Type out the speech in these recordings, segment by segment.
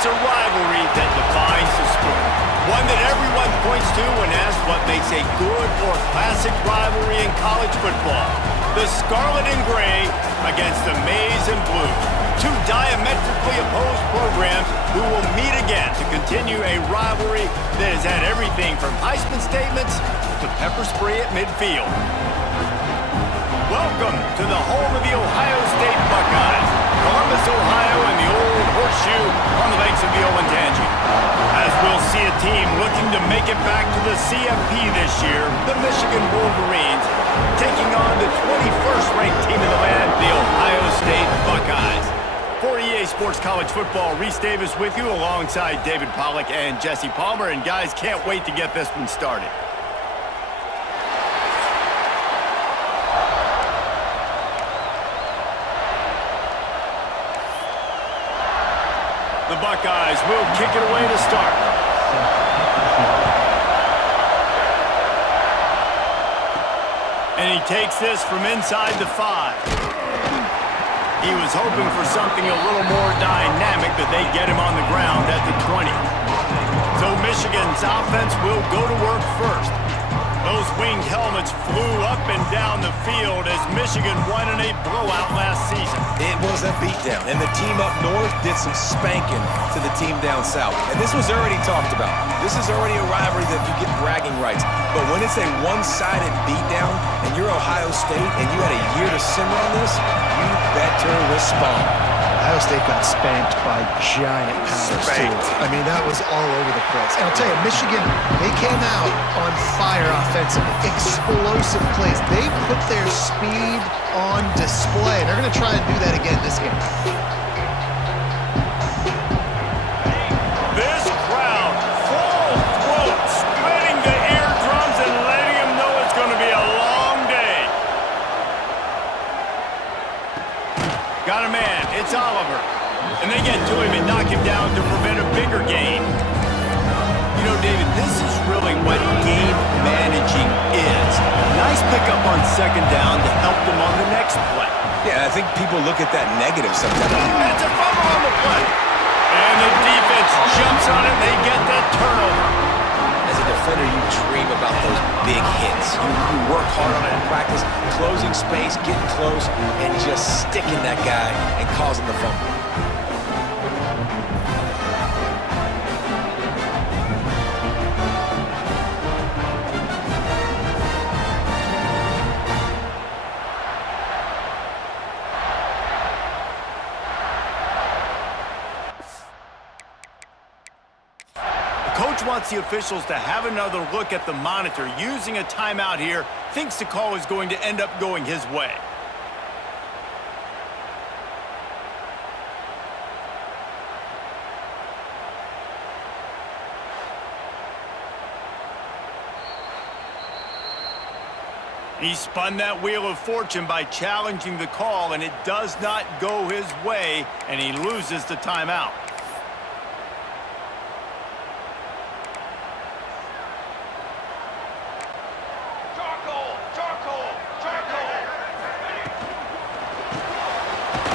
It's a rivalry that defines the sport. One that everyone points to when asked what makes a good or classic rivalry in college football. The Scarlet and Gray against the Maize and Blue. Two diametrically opposed programs who will meet again to continue a rivalry that has had everything from Heisman statements to pepper spray at midfield. Welcome to the home of the Ohio State Buckeyes, Columbus, Ohio, and the old horseshoe on the banks of the Olentangy. As we'll see a team looking to make it back to the CFP this year, the Michigan Wolverines, taking on the 21st ranked team in the land, the Ohio State Buckeyes. For EA Sports College Football, Reese Davis with you alongside David Pollack and Jesse Palmer. And guys, can't wait to get this one started. The Buckeyes will kick it away to start. And he takes this from inside the 5. He was hoping for something a little more dynamic, but they get him on the ground at the 20. So Michigan's offense will go to work first. Those winged helmets flew up and down the field as Michigan won in a blowout last season. It was a beatdown, and the team up north did some spanking to the team down south. And this was already talked about. This is already a rivalry that you get bragging rights. But when it's a one-sided beatdown, and you're Ohio State, and you had a year to simmer on this, you better respond. Ohio State got spanked by giant powers, too. I mean, that was all over the place. And I'll tell you, Michigan, they came out on fire offensively. Explosive plays. They put their speed on display. They're going to try and do that again this game. This crowd, full throat, splitting the eardrums and letting them know it's going to be a long day. Got a man. It's Oliver. And they get to him and knock him down to prevent a bigger gain. You know, David, this is really what game managing is. Nice pickup on second down to help them on the next play. Yeah, I think people look at that negative sometimes. That's a fumble on the play. And the defense jumps on it. They get that turnover. As a defender, you dream about those big hits. You work hard on it in practice, closing space, getting close, and just sticking that guy and causing the fumble. Coach wants the officials to have another look at the monitor. Using a timeout here, thinks the call is going to end up going his way. He spun that wheel of fortune by challenging the call, and it does not go his way, and he loses the timeout.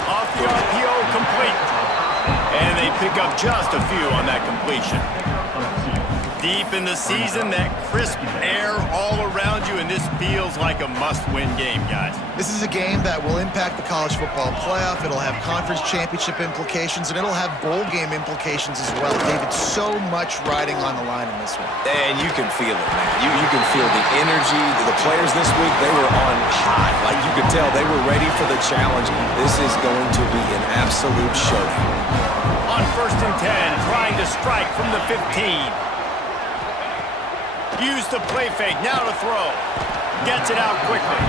Off the RPO, complete. And they pick up just a few on that completion. Deep in the season, that crisp air all around you, and this feels like a must-win game, guys. This is a game that will impact the college football playoff. It'll have conference championship implications, and it'll have bowl game implications as well. David, so much riding on the line in this one. And you can feel it, man. You can feel the energy. The players this week, they were on high. Like you could tell, they were ready for the challenge. This is going to be an absolute showdown. On 1st and 10, trying to strike from the 15. Use the play fake, now to throw. Gets it out quickly.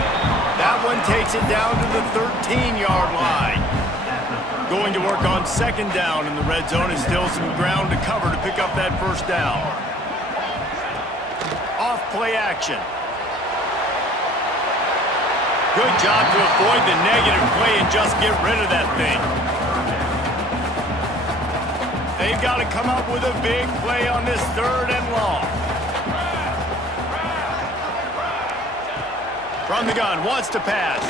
That one takes it down to the 13-yard line. Going to work on second down in the red zone, and still some ground to cover to pick up that first down. Off play action. Good job to avoid the negative play and just get rid of that thing. They've got to come up with a big play on this 3rd and long. From the gun, wants to pass.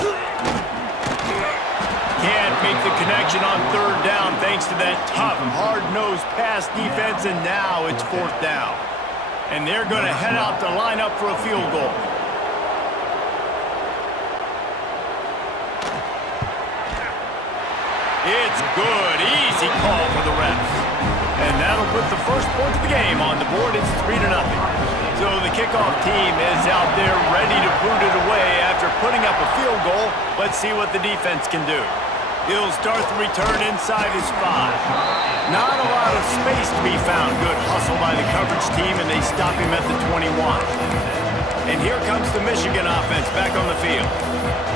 can't make the connection on third down thanks to that tough, hard-nosed pass defense, and now it's fourth down. And they're going to head out to line up for a field goal. It's good. Easy call for the refs. And that'll put the first point of the game on the board. It's 3-0. So the kickoff team is out there ready to put it away after putting up a field goal. Let's see what the defense can do. He'll start the return inside his 5. Not a lot of space to be found. Good hustle by the coverage team, and they stop him at the 21. And here comes the Michigan offense back on the field.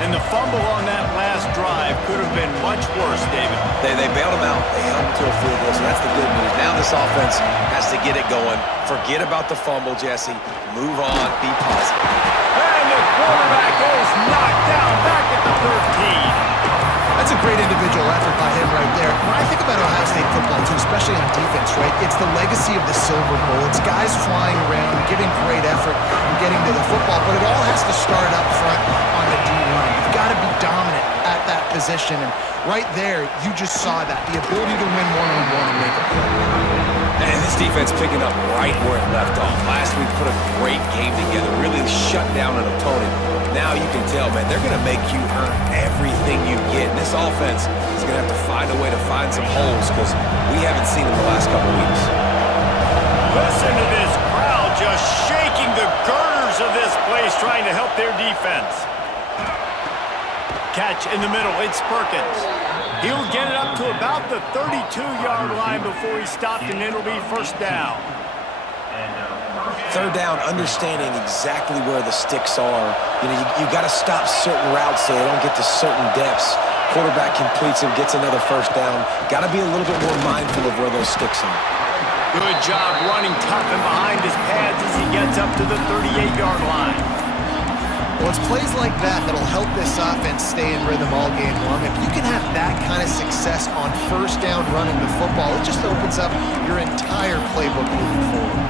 And the fumble on that last drive could have been much worse, David. They bailed him out. They held him to a field goal, so that's the good news. Now this offense has to get it going. Forget about the fumble, Jesse. Move on. Be positive. And the quarterback is knocked down back at the 13. That's a great individual effort by him right there. When I think about Ohio State football, too, especially on defense, right, it's the legacy of the Silver Bowl. It's guys flying around, giving great effort, and getting to the football, but it all has to start up front on the D-line. You've got to be dominant at that position, and right there, you just saw that, the ability to win one-on-one and make a play. And this defense picking up right where it left off. Last week put a great game together, really shut down an opponent. Now you can tell, man, they're going to make you earn everything you get. And this offense is going to have to find a way to find some holes because we haven't seen them the last couple weeks. Listen to this crowd just shaking the girders of this place trying to help their defense. Catch in the middle, it's Perkins. He'll get it up to about the 32-yard line before he stopped, and it'll be first down. Third down, understanding exactly where the sticks are. You got to stop certain routes so they don't get to certain depths. Quarterback completes and gets another first down. Got to be a little bit more mindful of where those sticks are. Good job running tough and behind his pads as he gets up to the 38-yard line. Well, it's plays like that that'll help this offense stay in rhythm all game long. If you can have that kind of success on first down running the football, it just opens up your entire playbook moving forward.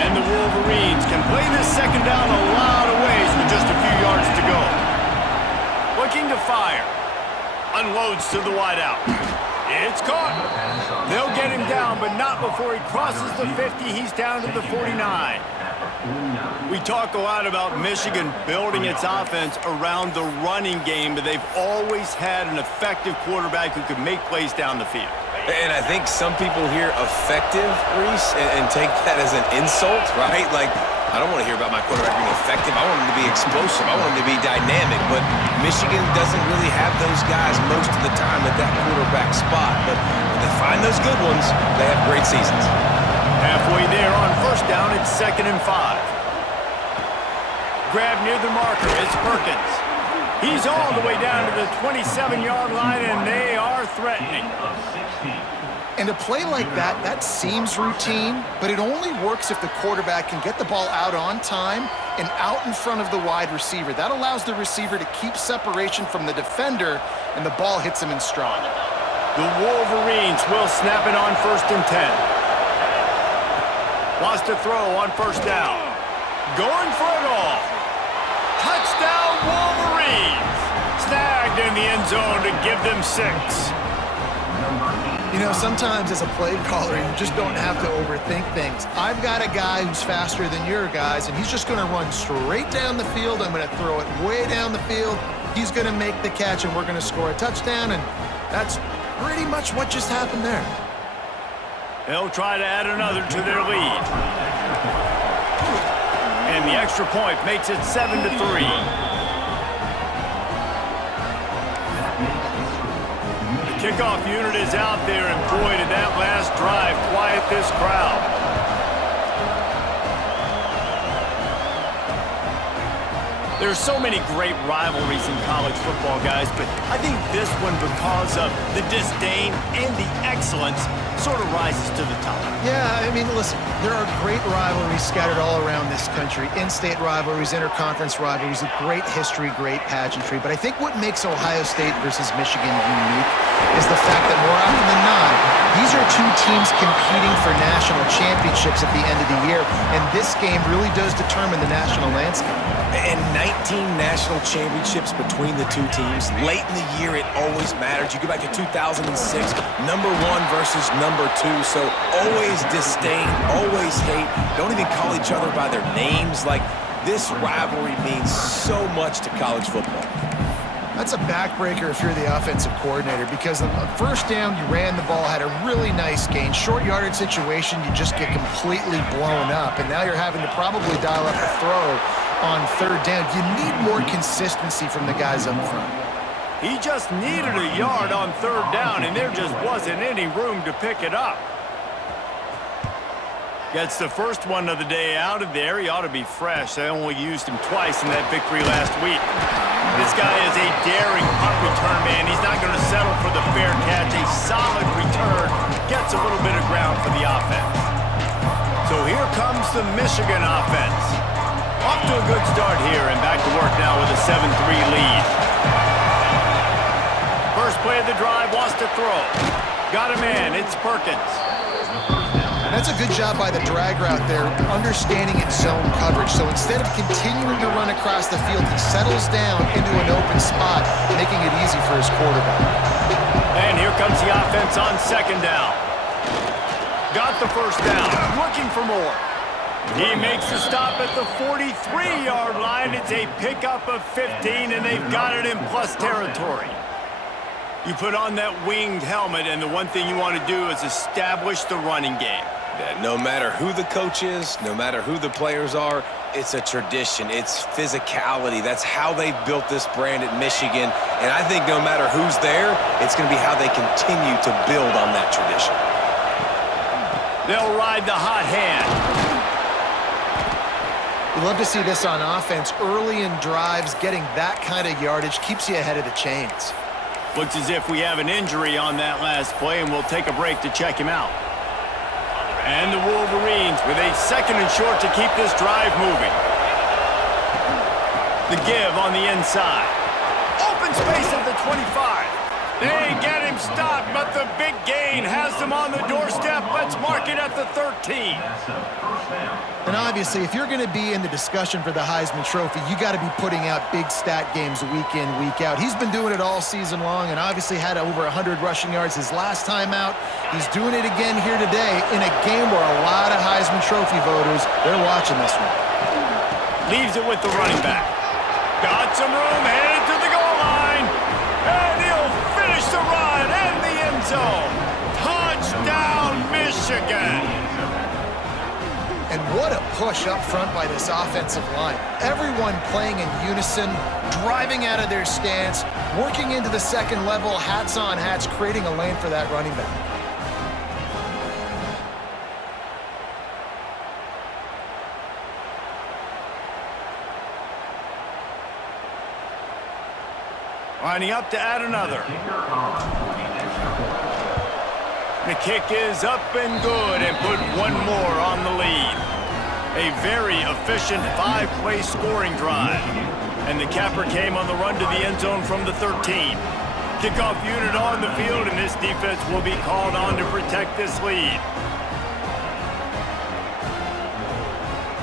And the Wolverines can play this second down a lot of ways with just a few yards to go. Looking to fire. Unloads to the wideout. It's caught. They'll get him down, but not before he crosses the 50. He's down to the 49. We talk a lot about Michigan building its offense around the running game, but they've always had an effective quarterback who could make plays down the field. And I think some people hear effective, Reese, and take that as an insult, right? Like, I don't want to hear about my quarterback being effective. I want him to be explosive. I want him to be dynamic. But Michigan doesn't really have those guys most of the time at that quarterback spot. But when they find those good ones, they have great seasons. Halfway there on first down, it's 2nd and 5. Grab near the marker, it's Perkins. He's all the way down to the 27-yard line, and they are threatening. And a play like that, that seems routine, but it only works if the quarterback can get the ball out on time and out in front of the wide receiver. That allows the receiver to keep separation from the defender, and the ball hits him in stride. The Wolverines will snap it on 1st and 10. Lost a throw on first down. Going for it all. Touchdown, Wolverines! Snagged in the end zone to give them 6. You know, sometimes as a play caller, you just don't have to overthink things. I've got a guy who's faster than your guys, and he's just going to run straight down the field. I'm going to throw it way down the field. He's going to make the catch, and we're going to score a touchdown, and that's pretty much what just happened there. They'll try to add another to their lead. And the extra point makes it 7-3. Kickoff unit is out there, and boy, did that last drive quiet this crowd. There's so many great rivalries in college football, guys, but I think this one, because of the disdain and the excellence, sort of rises to the top. Yeah, I mean, listen, there are great rivalries scattered all around this country. In-state rivalries, interconference rivalries, a great history, great pageantry. But I think what makes Ohio State versus Michigan unique is the fact that more often than not, these are two teams competing for national championships at the end of the year. And this game really does determine the national landscape. And 19 national championships between the two teams. Late in the year, it always mattered. You go back to 2006, number 1 versus number 2. So always disdain, always hate. Don't even call each other by their names. Like, this rivalry means so much to college football. That's a backbreaker if you're the offensive coordinator, because on the first down, you ran the ball, had a really nice gain. Short yardage situation, you just get completely blown up, and now you're having to probably dial up a throw on third down. You need more consistency from the guys up front. He just needed a yard on third down, and there just wasn't any room to pick it up. Gets the first one of the day out of there. He ought to be fresh. They only used him twice in that victory last week. This guy is a daring punt return man. He's not going to settle for the fair catch. A solid return gets a little bit of ground for the offense. So here comes the Michigan offense. Off to a good start here and back to work now with a 7-3 lead. First play of the drive, wants to throw. Got a man, it's Perkins. That's a good job by the drag route there, understanding its zone coverage. So instead of continuing to run across the field, he settles down into an open spot, making it easy for his quarterback. And here comes the offense on second down. Got the first down, looking for more. He makes the stop at the 43-yard line. It's a pickup of 15, and they've got it in plus territory. You put on that winged helmet, and the one thing you want to do is establish the running game. Yeah, no matter who the coach is, no matter who the players are, it's a tradition. It's physicality. That's how they built this brand at Michigan. And I think no matter who's there, it's going to be how they continue to build on that tradition. They'll ride the hot hand. We love to see this on offense. Early in drives, getting that kind of yardage keeps you ahead of the chains. Looks as if we have an injury on that last play, and we'll take a break to check him out. And the Wolverines with a 2nd and short to keep this drive moving. The give on the inside. Open space at the 25. They get him stopped, but the big gain has them on the doorstep. Let's mark it at the 13. And obviously, if you're going to be in the discussion for the Heisman Trophy, you got to be putting out big stat games week in, week out. He's been doing it all season long and obviously had over 100 rushing yards his last time out. He's doing it again here today in a game where a lot of Heisman Trophy voters, they're watching this one. Leaves it with the running back. Got some room, headed to the goal line. And he'll finish the run in the end zone. Touchdown, Michigan. And what a push up front by this offensive line. Everyone playing in unison, driving out of their stance, working into the second level, hats on hats, creating a lane for that running back. Lining up to add another. The kick is up and good and put one more on the lead. A very efficient 5-play scoring drive. And the capper came on the run to the end zone from the 13. Kickoff unit on the field, and this defense will be called on to protect this lead.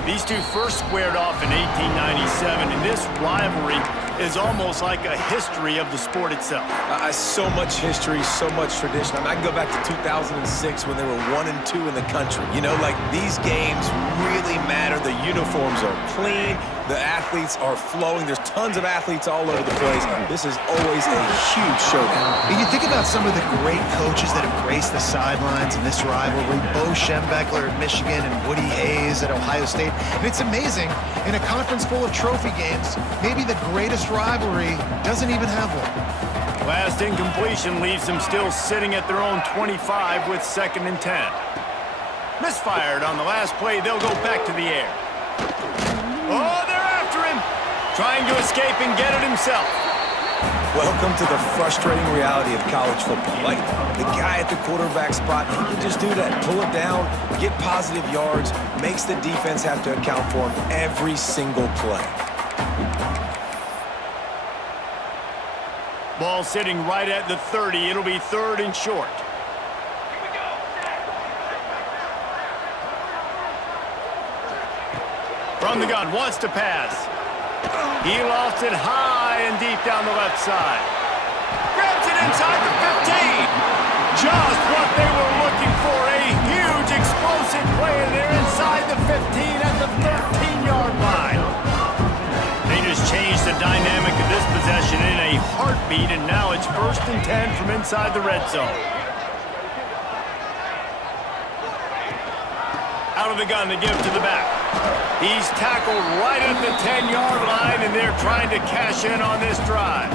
These two first squared off in 1897, and this rivalry is almost like a history of the sport itself. So much history, so much tradition. I mean, I can go back to 2006 when they were 1 and 2 in the country. You know, like, these games really matter. The uniforms are clean. The athletes are flowing. There's tons of athletes all over the place. This is always a huge showdown. And you think about some of the great coaches that have graced the sidelines in this rivalry. Bo Schembechler at Michigan and Woody Hayes at Ohio State. And it's amazing, in a conference full of trophy games, maybe the greatest rivalry doesn't even have one. Last incompletion leaves them still sitting at their own 25 with 2nd and 10. Misfired on the last play. They'll go back to the air. Oh, they're after him. Trying to escape and get it himself. Welcome to the frustrating reality of college football. Like, the guy at the quarterback spot, he can just do that. Pull it down, get positive yards, makes the defense have to account for him every single play. Ball sitting right at the 30. It'll be 3rd and short. From the gun, wants to pass. He lost it high and deep down the left side. Grabs it inside the 15. Just what they were looking for. A huge explosive play, and they're inside the 15 at the 13-yard line. They just changed the dynamic of this possession in a heartbeat, and now it's 1st and 10 from inside the red zone. Out of the gun to give to the back. He's tackled right at the 10-yard line, and they're trying to cash in on this drive.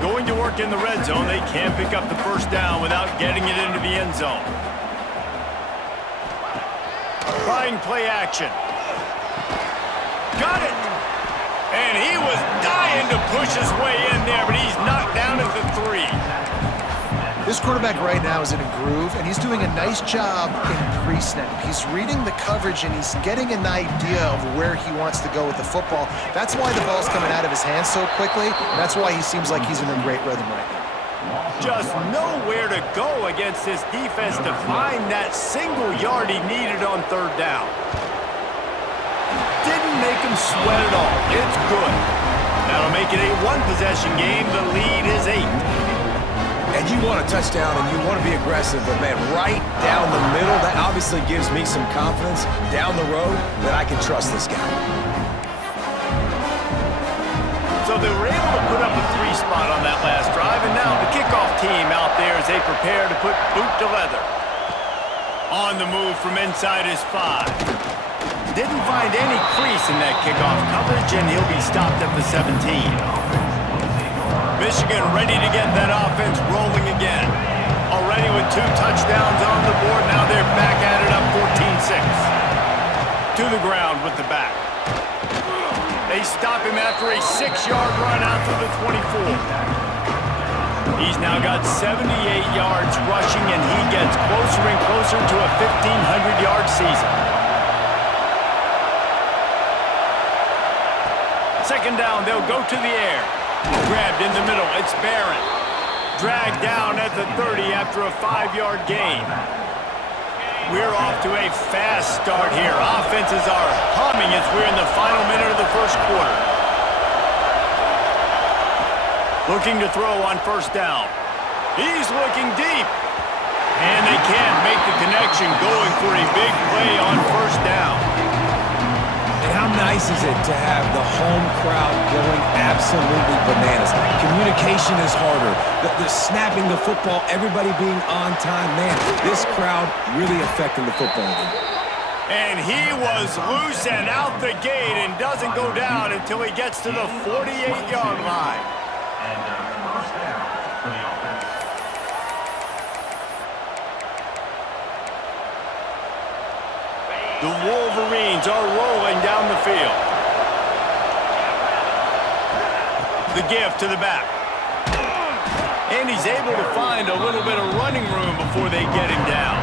Going to work in the red zone, they can't pick up the 1st down without getting it into the end zone. Trying play action. Got it! And he was dying to push his way in there, but he's knocked down at the 3. This quarterback right now is in a groove, and he's doing a nice job in pre-snap. He's reading the coverage, and he's getting an idea of where he wants to go with the football. That's why the ball's coming out of his hands so quickly. That's why he seems like he's in a great rhythm right now. Just nowhere to go against this defense to find that single yard he needed on 3rd down. Didn't make him sweat at all. It's good. That'll make it a 1-possession game. The lead is 8. And you want a touchdown and you want to be aggressive, but man, right down the middle, that obviously gives me some confidence down the road that I can trust this guy. So they were able to put up a 3 spot on that last drive, and now the kickoff team out there as they prepare to put boot to leather. On the move from inside his 5. Didn't find any crease in that kickoff coverage, and he'll be stopped at the 17. Michigan ready to get that offense rolling again. Already with 2 touchdowns on the board, now they're back at it up 14-6. To the ground with the back. They stop him after a 6-yard run out to the 24. He's now got 78 yards rushing, and he gets closer and closer to a 1,500-yard season. 2nd down, they'll go to the air. Grabbed in the middle, it's Barron. Dragged down at the 30 after a 5-yard gain. We're off to a fast start here. Offenses are humming as we're in the final minute of the 1st quarter. Looking to throw on 1st down. He's looking deep. And they can't make the connection, going for a big play on 1st down. And how nice is it to have the home crowd going absolutely bananas? Communication is harder. The snapping the football, everybody being on time. Man, this crowd really affecting the football game. And he was loose and out the gate and doesn't go down until he gets to the 48-yard line. The Wolverines are rolling down the field. The give to the back. And he's able to find a little bit of running room before they get him down.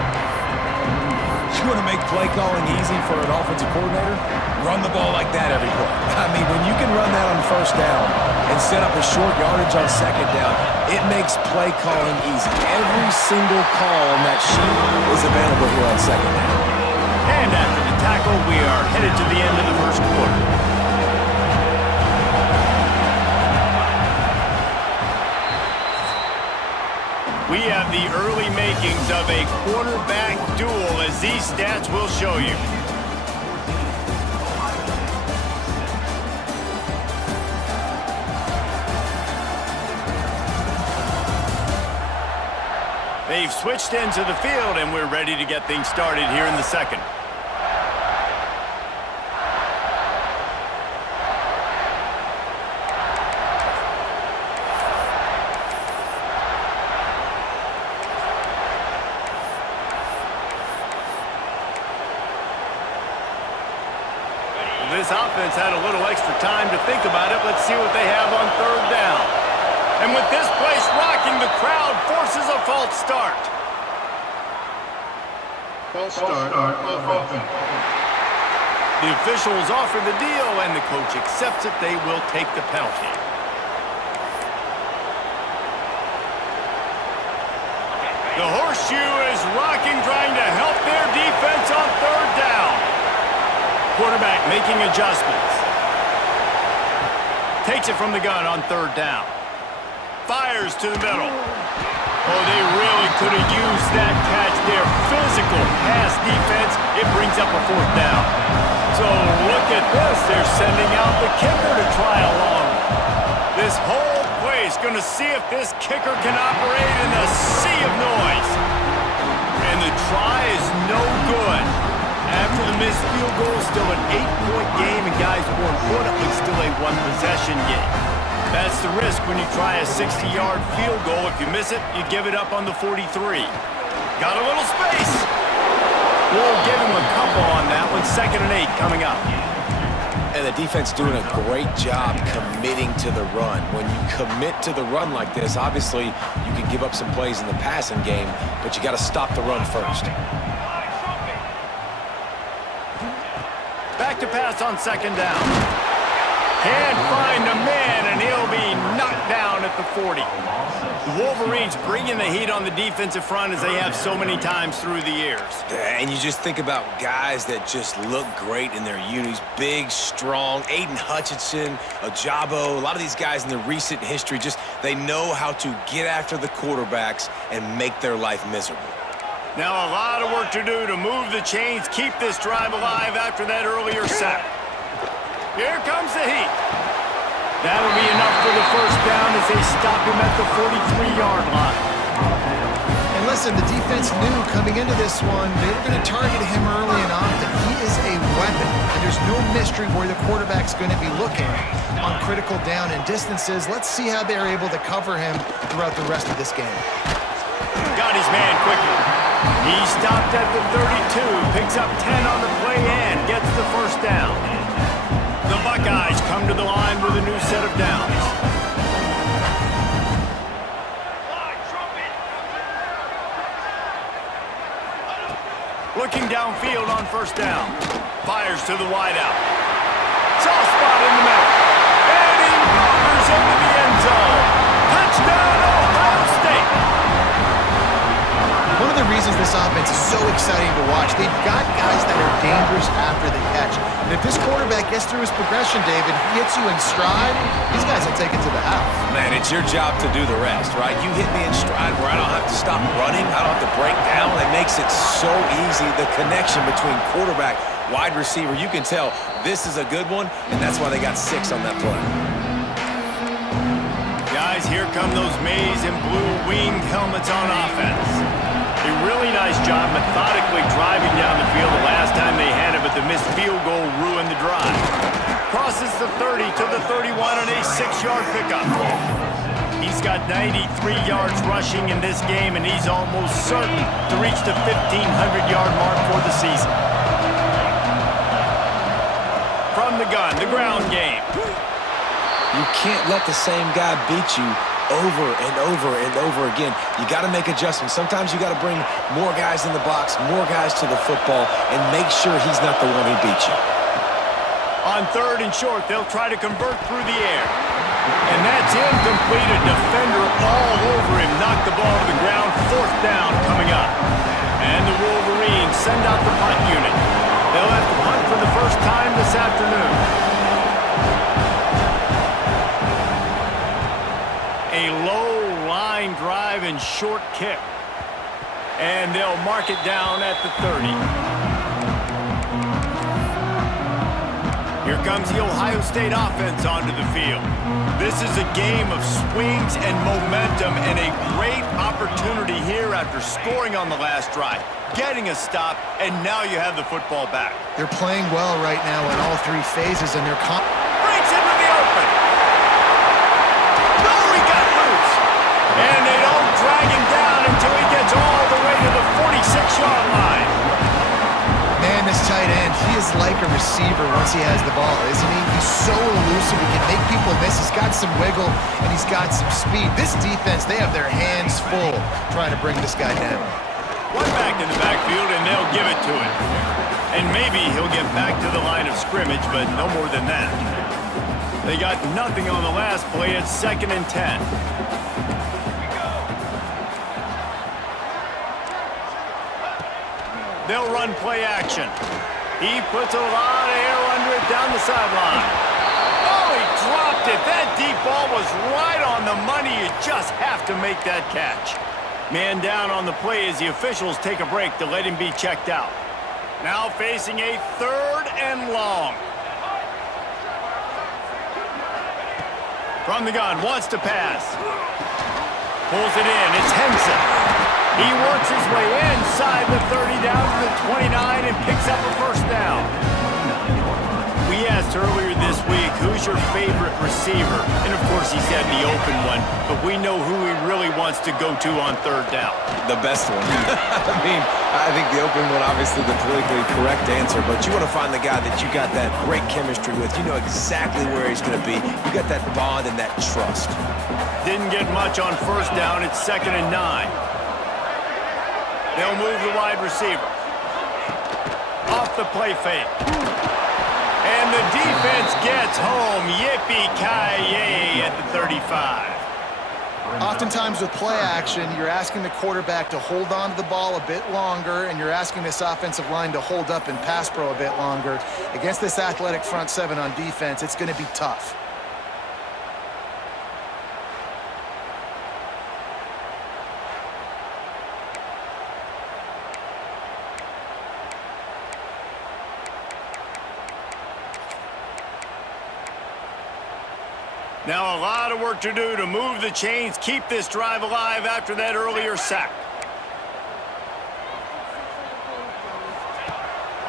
You want to make play calling easy for an offensive coordinator? Run the ball like that every play. I mean, when you can run that on 1st down and set up a short yardage on 2nd down, it makes play calling easy. Every single call on that sheet is available here on 2nd down. And after the tackle, we are headed to the end of the 1st quarter. We have the early makings of a quarterback duel, as these stats will show you. They've switched into the field, and we're ready to get things started here in the 2nd. This offense had a little extra time to think about it. Let's see what they have on 3rd down. And with this place rocking, the crowd forces a false start. False start of offense. The officials offer the deal, and the coach accepts it. They will take the penalty. The horseshoe is rocking, trying to help their defense on 3rd down. Quarterback making adjustments. Takes it from the gun on third down. Fires to the middle. Oh, they really could have used that catch there. Physical pass defense. It brings up a fourth down. So look at this. They're sending out the kicker to try along. This whole play is going to see if this kicker can operate in the sea of noise. And the try is no good. After the missed field goal, still an 8-point game, and guys, more importantly, still a one-possession game. That's the risk when you try a 60-yard field goal. If you miss it, you give it up on the 43. Got a little space. We'll give him a couple on that one. 2nd and 8 coming up. And the defense doing a great job committing to the run. When you commit to the run like this, obviously you can give up some plays in the passing game, but you got to stop the run first. Back to pass on 2nd down. Can't find a man, and he'll be knocked down at the 40. The Wolverines bringing the heat on the defensive front as they have so many times through the years. And you just think about guys that just look great in their unis. Big, strong, Aiden Hutchinson, Ajabo, a lot of these guys in the recent history, just they know how to get after the quarterbacks and make their life miserable. Now a lot of work to do to move the chains, keep this drive alive after that earlier sack. Here comes the heat. That'll be enough for the first down as they stop him at the 43-yard line. And listen, the defense knew coming into this one, they were going to target him early and often. He is a weapon, and there's no mystery where the quarterback's going to be looking on critical down and distances. Let's see how they're able to cover him throughout the rest of this game. Got his man quickly. He stopped at the 32, picks up 10 on the play and gets the first down. The Buckeyes come to the line with a new set of downs. Looking downfield on first down. Fires to the wideout. Soft spot in the middle. And he rollers into the end zone. Touchdown, Ohio State. One of the reasons this offense is so exciting to watch, they've got guys that are dangerous after the catch. And if this quarterback gets through his progression, David, he hits you in stride, these guys will take it to the house. Man, it's your job to do the rest, right? You hit me in stride where I don't have to stop running. I don't have to break down. It makes it so easy. The connection between quarterback, wide receiver, you can tell this is a good one, and that's why they got 6 on that play. Guys, here come those maize and blue winged helmets on offense. A really nice job methodically driving down the field the last time they had it, but the missed field goal ruined the drive. Crosses the 30 to the 31 on a 6-yard pickup. He's got 93 yards rushing in this game, and he's almost certain to reach the 1,500-yard mark for the season. From the gun, the ground game. You can't let the same guy beat you over and over and over again. You got to make adjustments. Sometimes you got to bring more guys in the box, more guys to the football, and make sure he's not the one who beat you. On 3rd and short, they'll try to convert through the air. And that's incomplete. A defender all over him. Knocked the ball to the ground. 4th down coming up. And the Wolverines send out the punt unit. They'll have to punt for the first time this afternoon. A low line drive and short kick. And they'll mark it down at the 30. Here comes the Ohio State offense onto the field. This is a game of swings and momentum and a great opportunity here after scoring on the last drive, getting a stop, and now you have the football back. They're playing well right now in all 3 phases, and they're Breaks into the open. No, he got loose. And they don't drag him down until he gets all the way to the 46-yard line. Man, this tight end, he is like a receiver once he has the ball, isn't he? He's so elusive. He can make people miss. He's got some wiggle, and he's got some speed. This defense, they have their hands full trying to bring this guy down. One back in the backfield, and they'll give it to him. And maybe he'll get back to the line of scrimmage, but no more than that. They got nothing on the last play. It's 2nd and 10. They'll run play action. He puts a lot of air under it down the sideline. Oh, he dropped tipped it. That deep ball was right on the money. You just have to make that catch. Man down on the play as the officials take a break to let him be checked out. Now facing a 3rd and long. From the gun, wants to pass. Pulls it in. It's Henson. He works his way inside the 30 down to the 29 and picks up a first down. We asked earlier this week, who's your favorite receiver? And of course he said the open one, but we know who he really wants to go to on 3rd down. The best one. I mean, I think the open one, obviously the politically correct answer, but you want to find the guy that you got that great chemistry with. You know exactly where he's going to be. You got that bond and that trust. Didn't get much on 1st down. It's 2nd and 9. They'll move the wide receiver. Off the play fake. And the defense gets home. Yippee-ki-yay at the 35. Oftentimes with play action, you're asking the quarterback to hold on to the ball a bit longer, and you're asking this offensive line to hold up in pass pro a bit longer. Against this athletic front 7 on defense, it's going to be tough. Now a lot of work to do to move the chains, keep this drive alive after that earlier sack.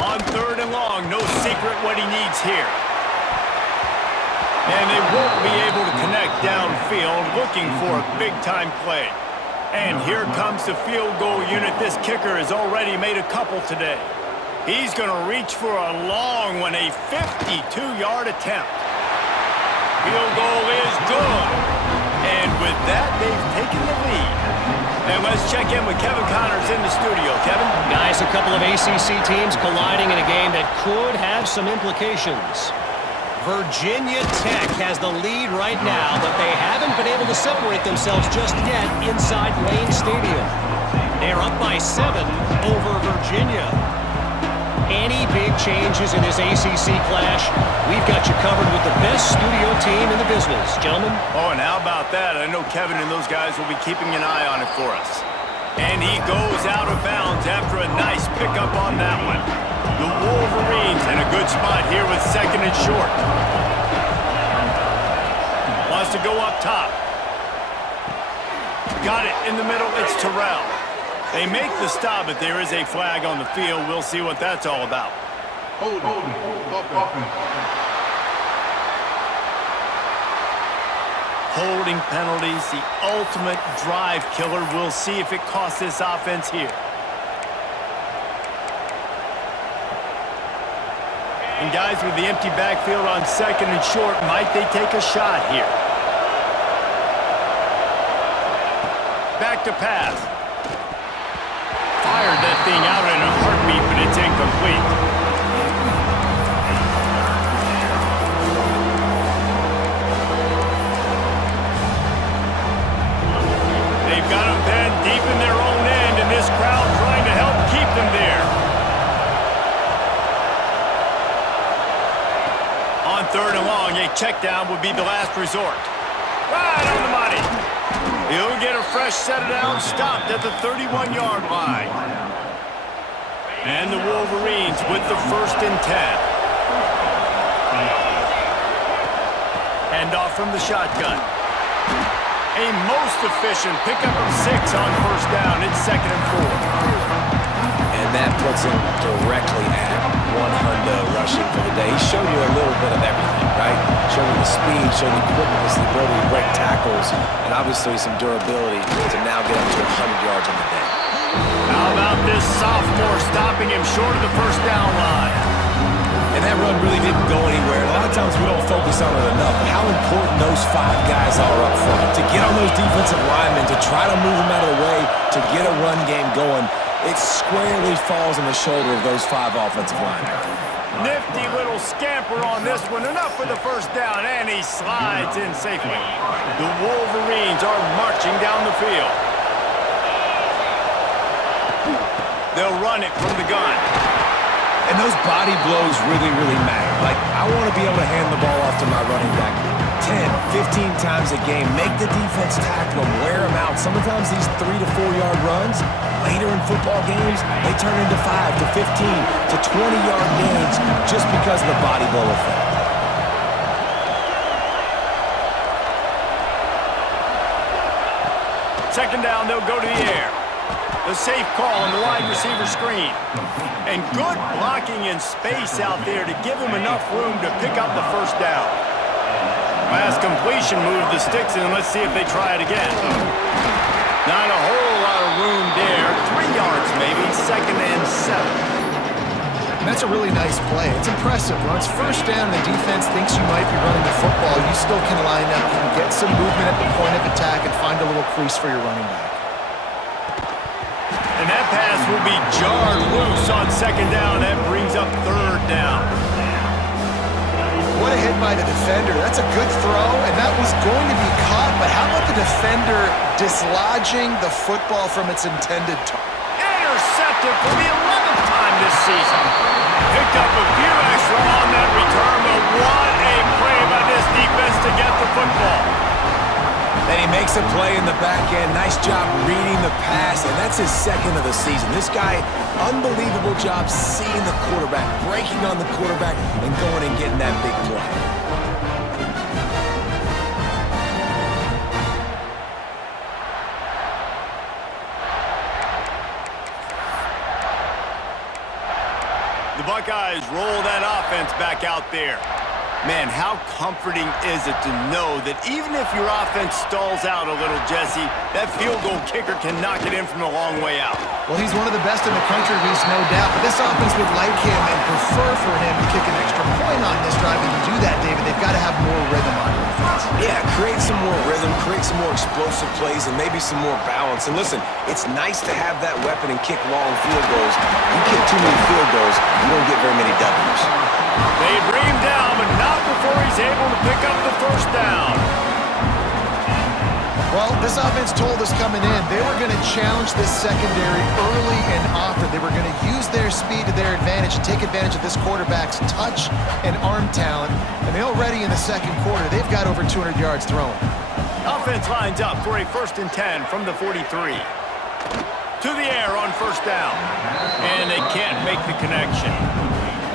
On 3rd and long, no secret what he needs here. And they won't be able to connect downfield, looking for a big-time play. And here comes the field goal unit. This kicker has already made a couple today. He's going to reach for a long one, a 52-yard attempt. Field goal is good. And with that, they've taken the lead. And let's check in with Kevin Connors in the studio. Kevin? Guys, a couple of ACC teams colliding in a game that could have some implications. Virginia Tech has the lead right now, but they haven't been able to separate themselves just yet inside Lane Stadium. They're up by 7 over Virginia. Any big changes in this ACC clash, we've got you covered with the best studio team in the business. Gentlemen? Oh, and how about that? I know Kevin and those guys will be keeping an eye on it for us. And he goes out of bounds after a nice pickup on that one. The Wolverines in a good spot here with 2nd and short. Wants to go up top. Got it in the middle. It's Terrell. They make the stop, but there is a flag on the field. We'll see what that's all about. Hold offense. Holding penalties, the ultimate drive killer. We'll see if it costs this offense here. And guys, with the empty backfield on 2nd and short, might they take a shot here? Back to pass. Fired that thing out in a heartbeat, but it's incomplete. They've got them then deep in their own end, and this crowd trying to help keep them there. On 3rd and long, a check down would be the last resort. Right on the money. He'll get a fresh set down, stopped at the 31-yard line. And the Wolverines with the 1st and 10. Hand off from the shotgun. A most efficient pickup of 6 on 1st down. It's 2nd and 4. And that puts him directly at 100 rushing for the day. He showed you a little bit of everything, right? Showed you the speed, showed you the quickness, the ability to break tackles, and obviously some durability to now get up to 100 yards on the day. How about this sophomore stopping him short of the 1st down line? And that run really didn't go anywhere. A lot of times we don't focus on it enough. How important those 5 guys are up front. To get on those defensive linemen, to try to move them out of the way, to get a run game going, it squarely falls on the shoulder of those 5 offensive linemen. Nifty little scamper on this one. Enough for the 1st down, and he slides in safely. The Wolverines are marching down the field. They'll run it from the gun. And those body blows really, really matter. Like, I want to be able to hand the ball off to my running back 10, 15 times a game. Make the defense tackle them, wear them out. Sometimes these 3 to 4 yard runs, later in football games, they turn into 5 to 15 to 20-yard gains just because of the body blow effect. Second down, they'll go to the air. The safe call on the wide receiver screen. And good blocking in space out there to give him enough room to pick up the first down. Last completion moved the sticks in. Let's see if they try it again. Not a whole lot of room there. 3 yards maybe, 2nd and 7. That's a really nice play. It's impressive. When it's first down and the defense thinks you might be running the football, you still can line up and get some movement at the point of attack and find a little crease for your running back. And that pass will be jarred loose on 2nd down. That brings up 3rd down. What a hit by the defender. That's a good throw, and that was going to be caught, but how about the defender dislodging the football from its intended target? Intercepted for the 11th time this season. Picked up a few extra on that return, but what a play by this defense to get the football. Then he makes a play in the back end. Nice job reading the pass, and that's his 2nd of the season. This guy, unbelievable job seeing the quarterback, breaking on the quarterback, and going and getting that big play. The Buckeyes roll that offense back out there. Man, how comforting is it to know that even if your offense stalls out a little, Jesse, that field goal kicker can knock it in from a long way out. Well, he's one of the best in the country, Reese, no doubt. But this offense would like him and prefer for him to kick an extra point on this drive. And to do that, David, they've got to have more rhythm on offense. Yeah, create some more rhythm, create some more explosive plays, and maybe some more balance. And listen, it's nice to have that weapon and kick long field goals. You kick too many field goals, you don't get very many W's. They bring him down, but not before he's able to pick up the first down. Well, this offense told us coming in they were going to challenge this secondary early and often. They were going to use their speed to their advantage and take advantage of this quarterback's touch and arm talent. And they already in the second quarter, they've got over 200 yards thrown. Offense lines up for a 1st and 10 from the 43. To the air on 1st down. And they can't make the connection.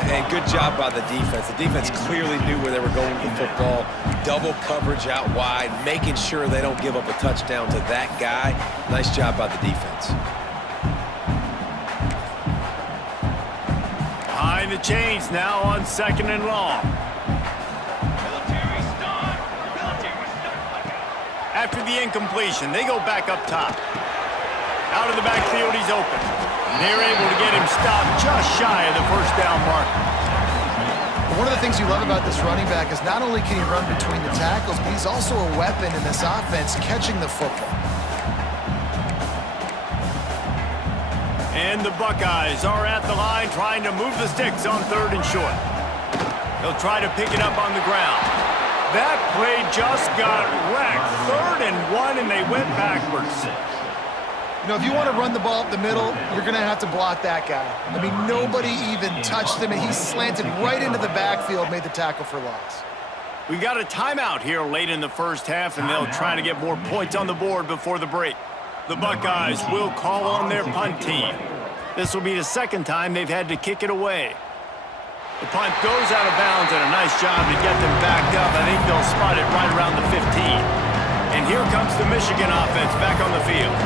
And good job by the defense. The defense clearly knew where they were going with the football. Double coverage out wide, making sure they don't give up a touchdown to that guy. Nice job by the defense. Behind the chains now on 2nd and long. After the incompletion, they go back up top. Out of the backfield, he's open. They're able to get him stopped just shy of the 1st down mark. One of the things you love about this running back is not only can he run between the tackles, but he's also a weapon in this offense catching the football. And the Buckeyes are at the line trying to move the sticks on 3rd and short. They'll try to pick it up on the ground. That play just got wrecked. 3rd and 1, and they went backwards. You know, if you want to run the ball up the middle, you're going to have to block that guy. I mean, nobody even touched him, and he slanted right into the backfield, made the tackle for loss. We've got a timeout here late in the first half, and they'll try to get more points on the board before the break. The Buckeyes will call on their punt team. This will be the 2nd time they've had to kick it away. The punt goes out of bounds, and a nice job to get them backed up. I think they'll spot it right around the 15. And here comes the Michigan offense back on the field.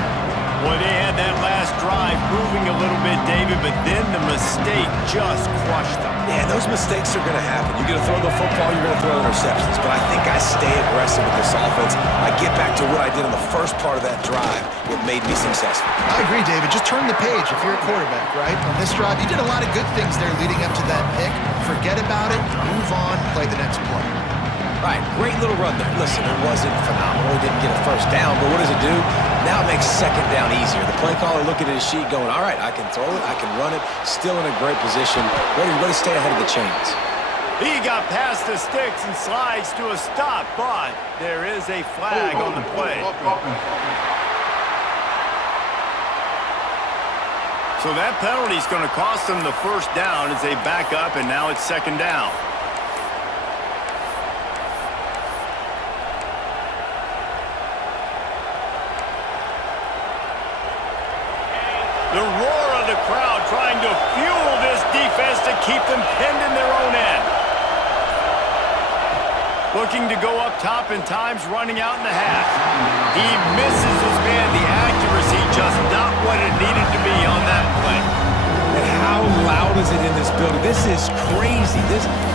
Boy, they had that last drive moving a little bit, David, but then the mistake just crushed them. Yeah, those mistakes are going to happen. You're going to throw the football, you're going to throw interceptions. But I think I stay aggressive with this offense. I get back to what I did in the first part of that drive. What made me successful. I agree, David. Just turn the page if you're a quarterback, right? On this drive, you did a lot of good things there leading up to that pick. Forget about it, move on, play the next play. Right, great little run there. Listen, it wasn't phenomenal. He didn't get a first down, but what does it do? Now it makes 2nd down easier. The play caller looking at his sheet going, all right, I can throw it, I can run it, still in a great position. Way to stay ahead of the chains. He got past the sticks and slides to a stop, but there is a flag on the play. So that penalty is going to cost them the 1st down as they back up, and now it's 2nd down. The roar of the crowd trying to fuel this defense to keep them pinned in their own end. Looking to go up top and time's running out in the half. He misses his man. The accuracy just not what it needed to be on that play. And how loud is it in this building? This is crazy.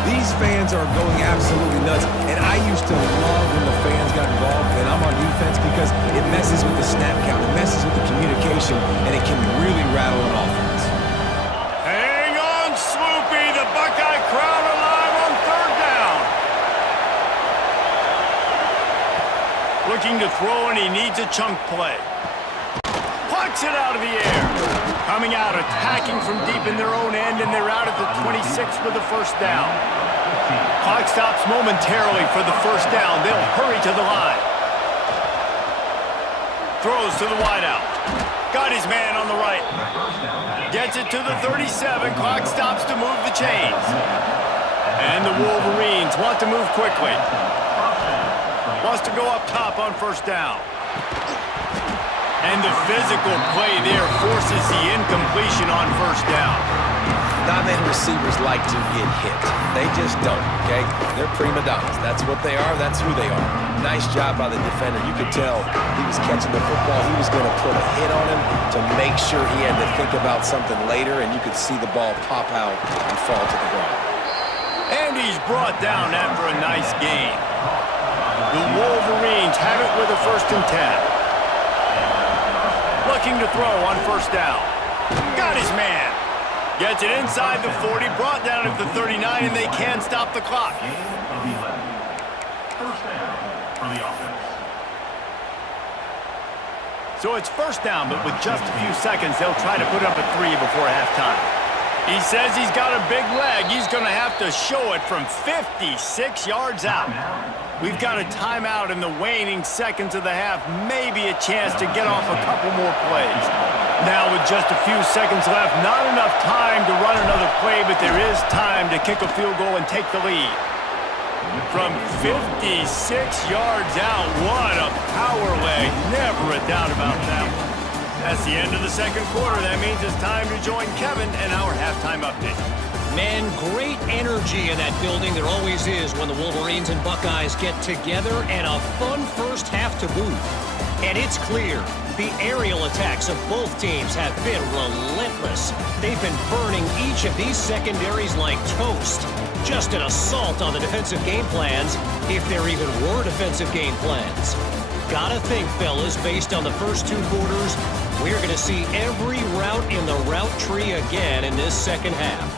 These fans are going absolutely nuts. And I used to love when the fans got involved, and I'm on defense because it messes with the snap count, it messes with the communication, and it can really rattle an offense. Hang on, Swoopy. The Buckeye crowd alive on third down. Looking to throw, and he needs a chunk play. Plucks it out of the air. Coming out, attacking from deep in their own end, and they're out at the 26 with the first down. Clock stops momentarily for the first down. They'll hurry to the line. Throws to the wideout. Got his man on the right. Gets it to the 37. Clock stops to move the chains. And the Wolverines want to move quickly. Wants to go up top on first down. And the physical play there forces the incompletion on first down. Not many receivers like to get hit. They just don't, okay? They're prima donnas. That's what they are. That's who they are. Nice job by the defender. You could tell he was catching the football. He was going to put a hit on him to make sure he had to think about something later, and you could see the ball pop out and fall to the ground. And he's brought down after a nice gain. The Wolverines have it with a 1st and 10. Looking to throw on first down. Got his man. Gets it inside the 40, brought down at the 39, and they can't stop the clock. So it's first down, but with just a few seconds, they'll try to put up a 3 before halftime. He says he's got a big leg. He's going to have to show it from 56 yards out. We've got a timeout in the waning seconds of the half. Maybe a chance to get off a couple more plays. Now with just a few seconds left, not enough time to run another play, but there is time to kick a field goal and take the lead. From 56 yards out, what a power leg. Never a doubt about that. That's the end of the second quarter. That means it's time to join Kevin and our halftime update. Man, great energy in that building. There always is when the Wolverines and Buckeyes get together, and a fun first half to boot. And it's clear, the aerial attacks of both teams have been relentless. They've been burning each of these secondaries like toast. Just an assault on the defensive game plans, if there even were defensive game plans. Gotta think, fellas, based on the first 2 quarters, we're gonna see every route in the route tree again in this second half.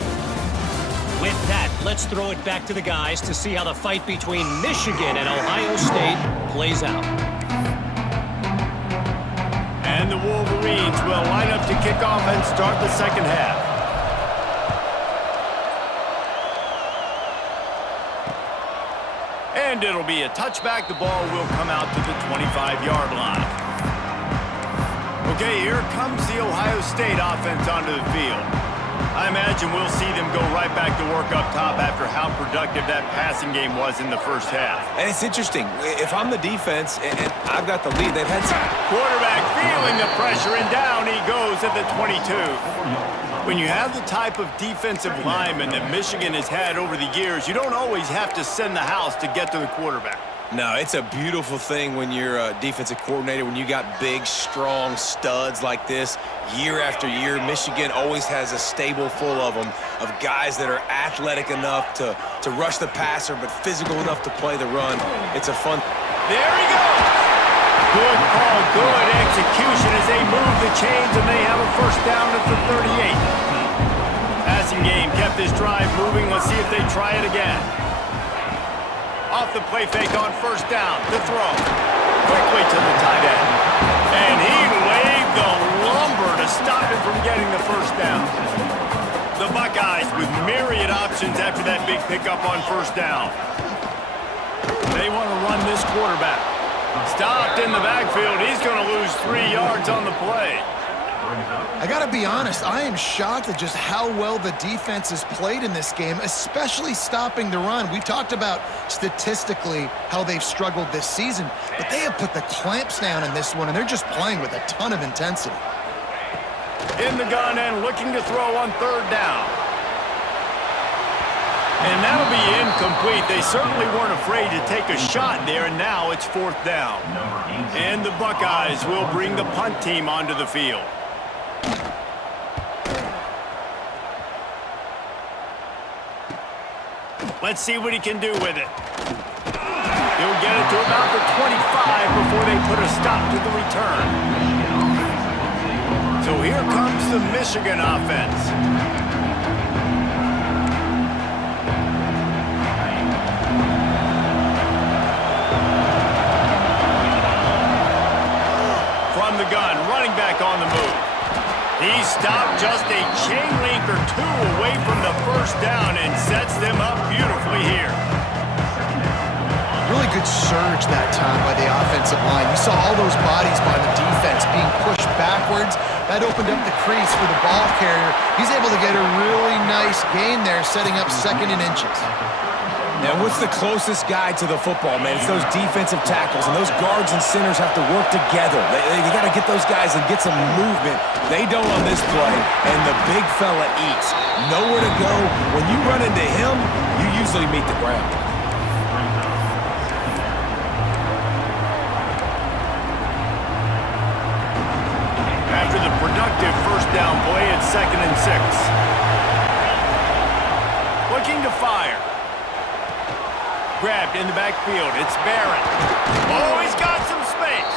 With that, let's throw it back to the guys to see how the fight between Michigan and Ohio State plays out. And the Wolverines will line up to kick off and start the second half. And it'll be a touchback. The ball will come out to the 25-yard line. Okay, here comes the Ohio State offense onto the field. I imagine we'll see them go right back to work up top after how productive that passing game was in the first half. And it's interesting. If I'm the defense and I've got the lead, they've had some... Quarterback feeling the pressure, and down he goes at the 22. When you have the type of defensive lineman that Michigan has had over the years, you don't always have to send the house to get to the quarterback. No, it's a beautiful thing when you're a defensive coordinator, when you got big, strong studs like this. Year after year, Michigan always has a stable full of them, of guys that are athletic enough to rush the passer, but physical enough to play the run. It's a fun... There he goes! Good call, good execution as they move the chains, and they have a first down at the 38. Passing game kept this drive moving. Let's see if they try it again. Off the play fake on first down. The throw. Quickly to the tight end. And he laid the lumber to stop him from getting the first down. The Buckeyes with myriad options after that big pickup on first down. They want to run this quarterback. Stopped in the backfield. He's going to lose 3 yards on the play. I got to be honest, I am shocked at just how well the defense has played in this game, especially stopping the run. We talked about statistically how they've struggled this season, but they have put the clamps down in this one, and they're just playing with a ton of intensity. In the gun and looking to throw on third down. And that'll be incomplete. They certainly weren't afraid to take a shot there, and now it's fourth down. And the Buckeyes will bring the punt team onto the field. Let's see what he can do with it. He'll get it to about the 25 before they put a stop to the return. So here comes the Michigan offense. From the gun, running back on the move. He stopped just a chain link or two away from the first down and sets them up beautifully here. Really good surge that time by the offensive line. You saw all those bodies by the defense being pushed backwards. That opened up the crease for the ball carrier. He's able to get a really nice gain there, setting up second and inches. Now, what's the closest guy to the football, man? It's those defensive tackles, and those guards and centers have to work together. They got to get those guys and get some movement. They don't on this play, and the big fella eats. Nowhere to go. When you run into him, you usually meet the ground. After the productive first down play, it's 2nd and 6. Looking to fire. Grabbed in the backfield. It's Barrett. Oh, he's got some space.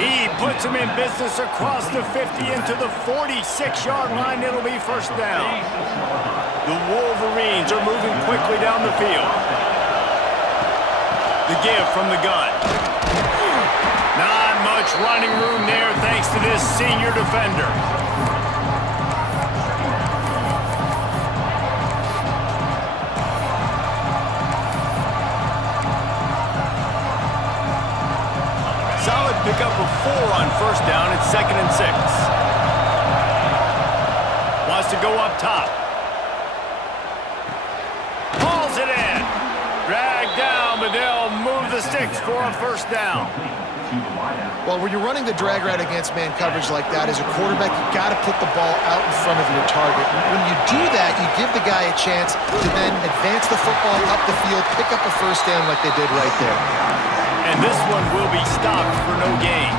He puts him in business across the 50 into the 46-yard line. It'll be first down. The Wolverines are moving quickly down the field. The give from the gun. Not much running room there thanks to this senior defender. Solid pickup of 4 on first down. It's 2nd and 6. Wants to go up top. Hauls it in. Dragged down, but they'll move the sticks for a first down. Well, when you're running the drag route against man coverage like that, as a quarterback, you got to put the ball out in front of your target. When you do that, you give the guy a chance to then advance the football up the field, pick up a first down like they did right there. And this one will be stopped for no gain.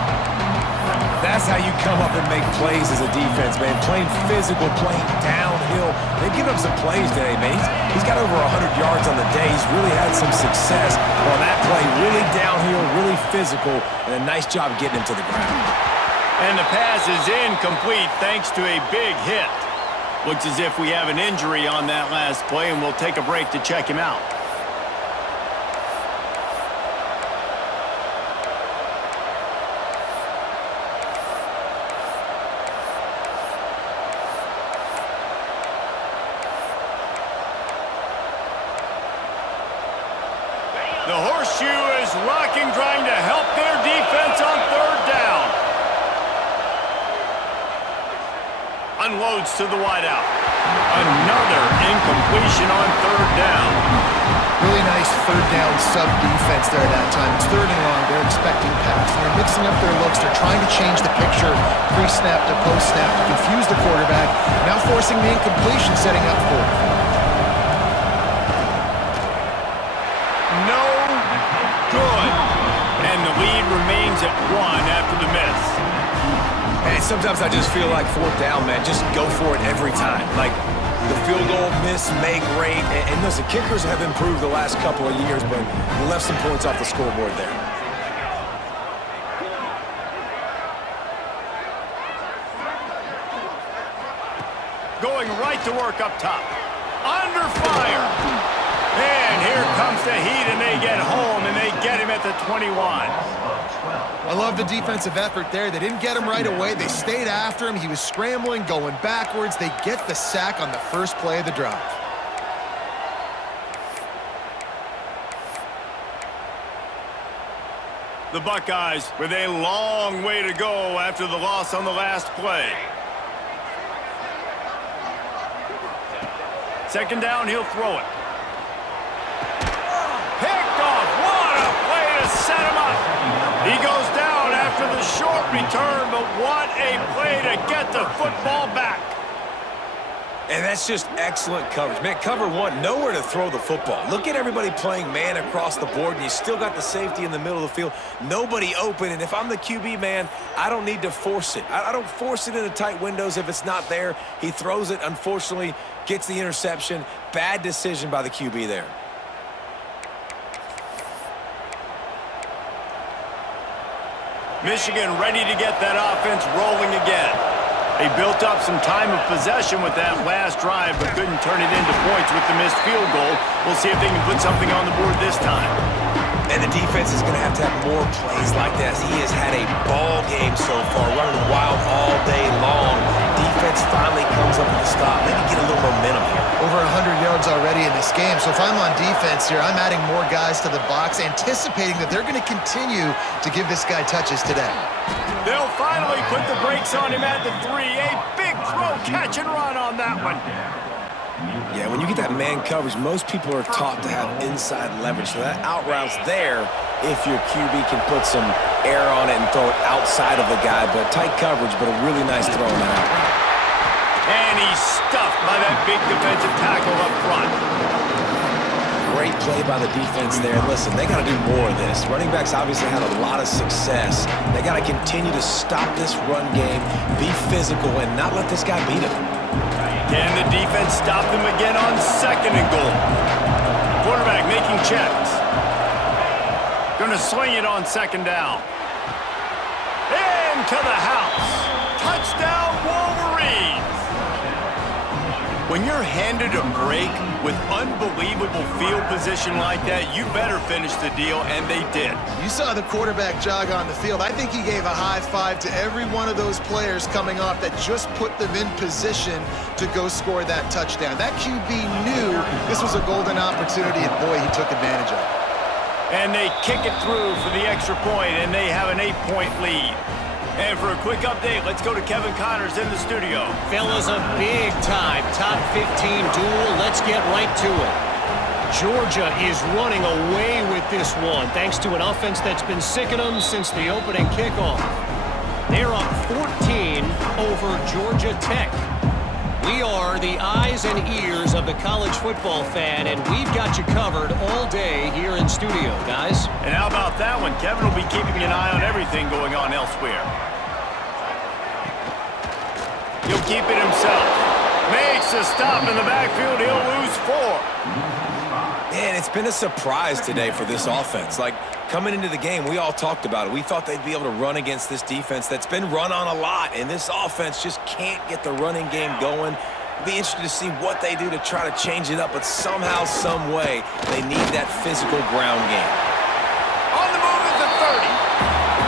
That's how you come up and make plays as a defense, man. Playing physical, playing downhill. They've given up some plays today, man. He's got over 100 yards on the day. He's really had some success on that play. Really downhill, really physical, and a nice job getting him to the ground. And the pass is incomplete thanks to a big hit. Looks as if we have an injury on that last play, and we'll take a break to check him out. The horseshoe is rocking, trying to help their defense on third down. Unloads to the wideout. Another incompletion on third down. Really nice third down sub-defense there that time. It's 3rd and long. They're expecting pass. They're mixing up their looks. They're trying to change the picture pre-snap to post-snap to confuse the quarterback. Now forcing the incompletion, setting up 4th. No good. And the lead remains at 1 after the miss. And sometimes I just feel like fourth down, man. Just go for it every time. Like the field goal miss, make rate. And listen, kickers have improved the last couple of years, but we left some points off the scoreboard there. Going right to work up top. Under fire. And here comes the heat, and they get home, and they get him at the 21. I love the defensive effort there. They didn't get him right away. They stayed after him. He was scrambling, going backwards. They get the sack on the first play of the drive. The Buckeyes with a long way to go after the loss on the last play. 2nd down, he'll throw it. Picked off. What a play to set him up. He goes down after the short return, but what a play to get the football back. And that's just excellent coverage. Man, cover one, nowhere to throw the football. Look at everybody playing man across the board, and you still got the safety in the middle of the field. Nobody open, and if I'm the QB, man, I don't need to force it. I don't force it into tight windows if it's not there. He throws it, unfortunately, gets the interception. Bad decision by the QB there. Michigan ready to get that offense rolling again. They built up some time of possession with that last drive, but couldn't turn it into points with the missed field goal. We'll see if they can put something on the board this time. And the defense is going to have more plays like this. He has had a ball game so far, running wild all day long. Defense finally comes up with a stop. Maybe get a little momentum here. Over 100 yards already in this game. So if I'm on defense here, I'm adding more guys to the box, anticipating that they're going to continue to give this guy touches today. They'll finally put the brakes on him at the 3. A big throw, catch and run on that one. Yeah, when you get that man coverage, most people are taught to have inside leverage. So that out route's there if your QB can put some air on it and throw it outside of the guy. But tight coverage, but a really nice throw on that out route. And he's stuffed by that big defensive tackle up front. Great play by the defense there. Listen, they got to do more of this. Running backs obviously had a lot of success. They got to continue to stop this run game, be physical, and not let this guy beat him. Can the defense stop them again on 2nd and goal? Quarterback making checks. Going to swing it on 2nd down. Into the house. Touchdown, Wolverines. When you're handed a break with unbelievable field position like that, you better finish the deal, and they did. You saw the quarterback jog on the field. I think he gave a high five to every one of those players coming off that just put them in position to go score that touchdown. That QB knew this was a golden opportunity, and boy, he took advantage of it. And they kick it through for the extra point, and they have an 8-point lead. And for a quick update, let's go to Kevin Connors in the studio. Fellas, a big-time top 15 duel. Let's get right to it. Georgia is running away with this one, thanks to an offense that's been sicking them since the opening kickoff. They're up 14 over Georgia Tech. We are the eyes and ears of the college football fan, and we've got you covered all day here in studio, guys. And how about that one? Kevin will be keeping an eye on everything going on elsewhere. He'll keep it himself. Makes a stop in the backfield. He'll lose 4. Man, it's been a surprise today for this offense. Like, coming into the game, we all talked about it. We thought they'd be able to run against this defense that's been run on a lot, and this offense just can't get the running game going. Be interested to see what they do to try to change it up, but somehow, some way, they need that physical ground game. On the move at the 30.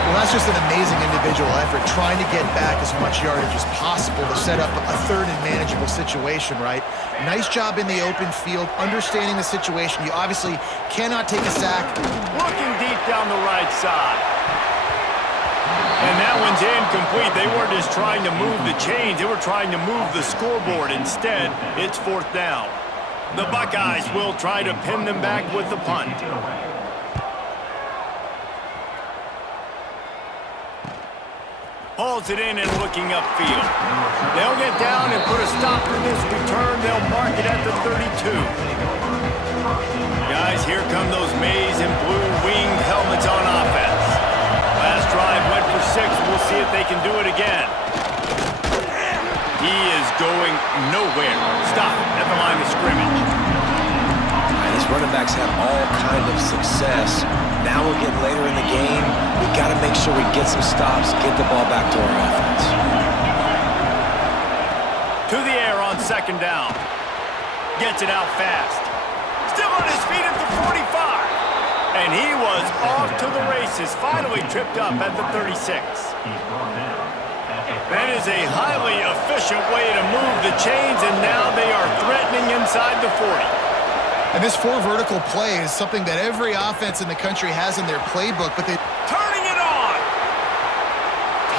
Well, that's just an amazing individual effort, trying to get back as much yardage as possible to set up a 3rd and manageable situation, right? Nice job in the open field, understanding the situation. You obviously cannot take a sack. Looking deep down the right side. And that one's incomplete. They weren't just trying to move the chains. They were trying to move the scoreboard. Instead, it's 4th down. The Buckeyes will try to pin them back with the punt. Hauls it in and looking upfield. They'll get down and put a stop to this return. They'll mark it at the 32. Guys, here come those maize and blue winged helmets on offense. Last drive went for 6. We'll see if they can do it again. He is going nowhere. Stop at the line of scrimmage. These running backs have all kind of success. Now we're getting later in the game. We got to make sure we get some stops, get the ball back to our offense. To the air on 2nd down. Gets it out fast. Still on his feet at the 45. And he was off to the races. Finally tripped up at the 36. That is a highly efficient way to move the chains, and now they are threatening inside the 40. And this 4 vertical play is something that every offense in the country has in their playbook, but they... Turning it on!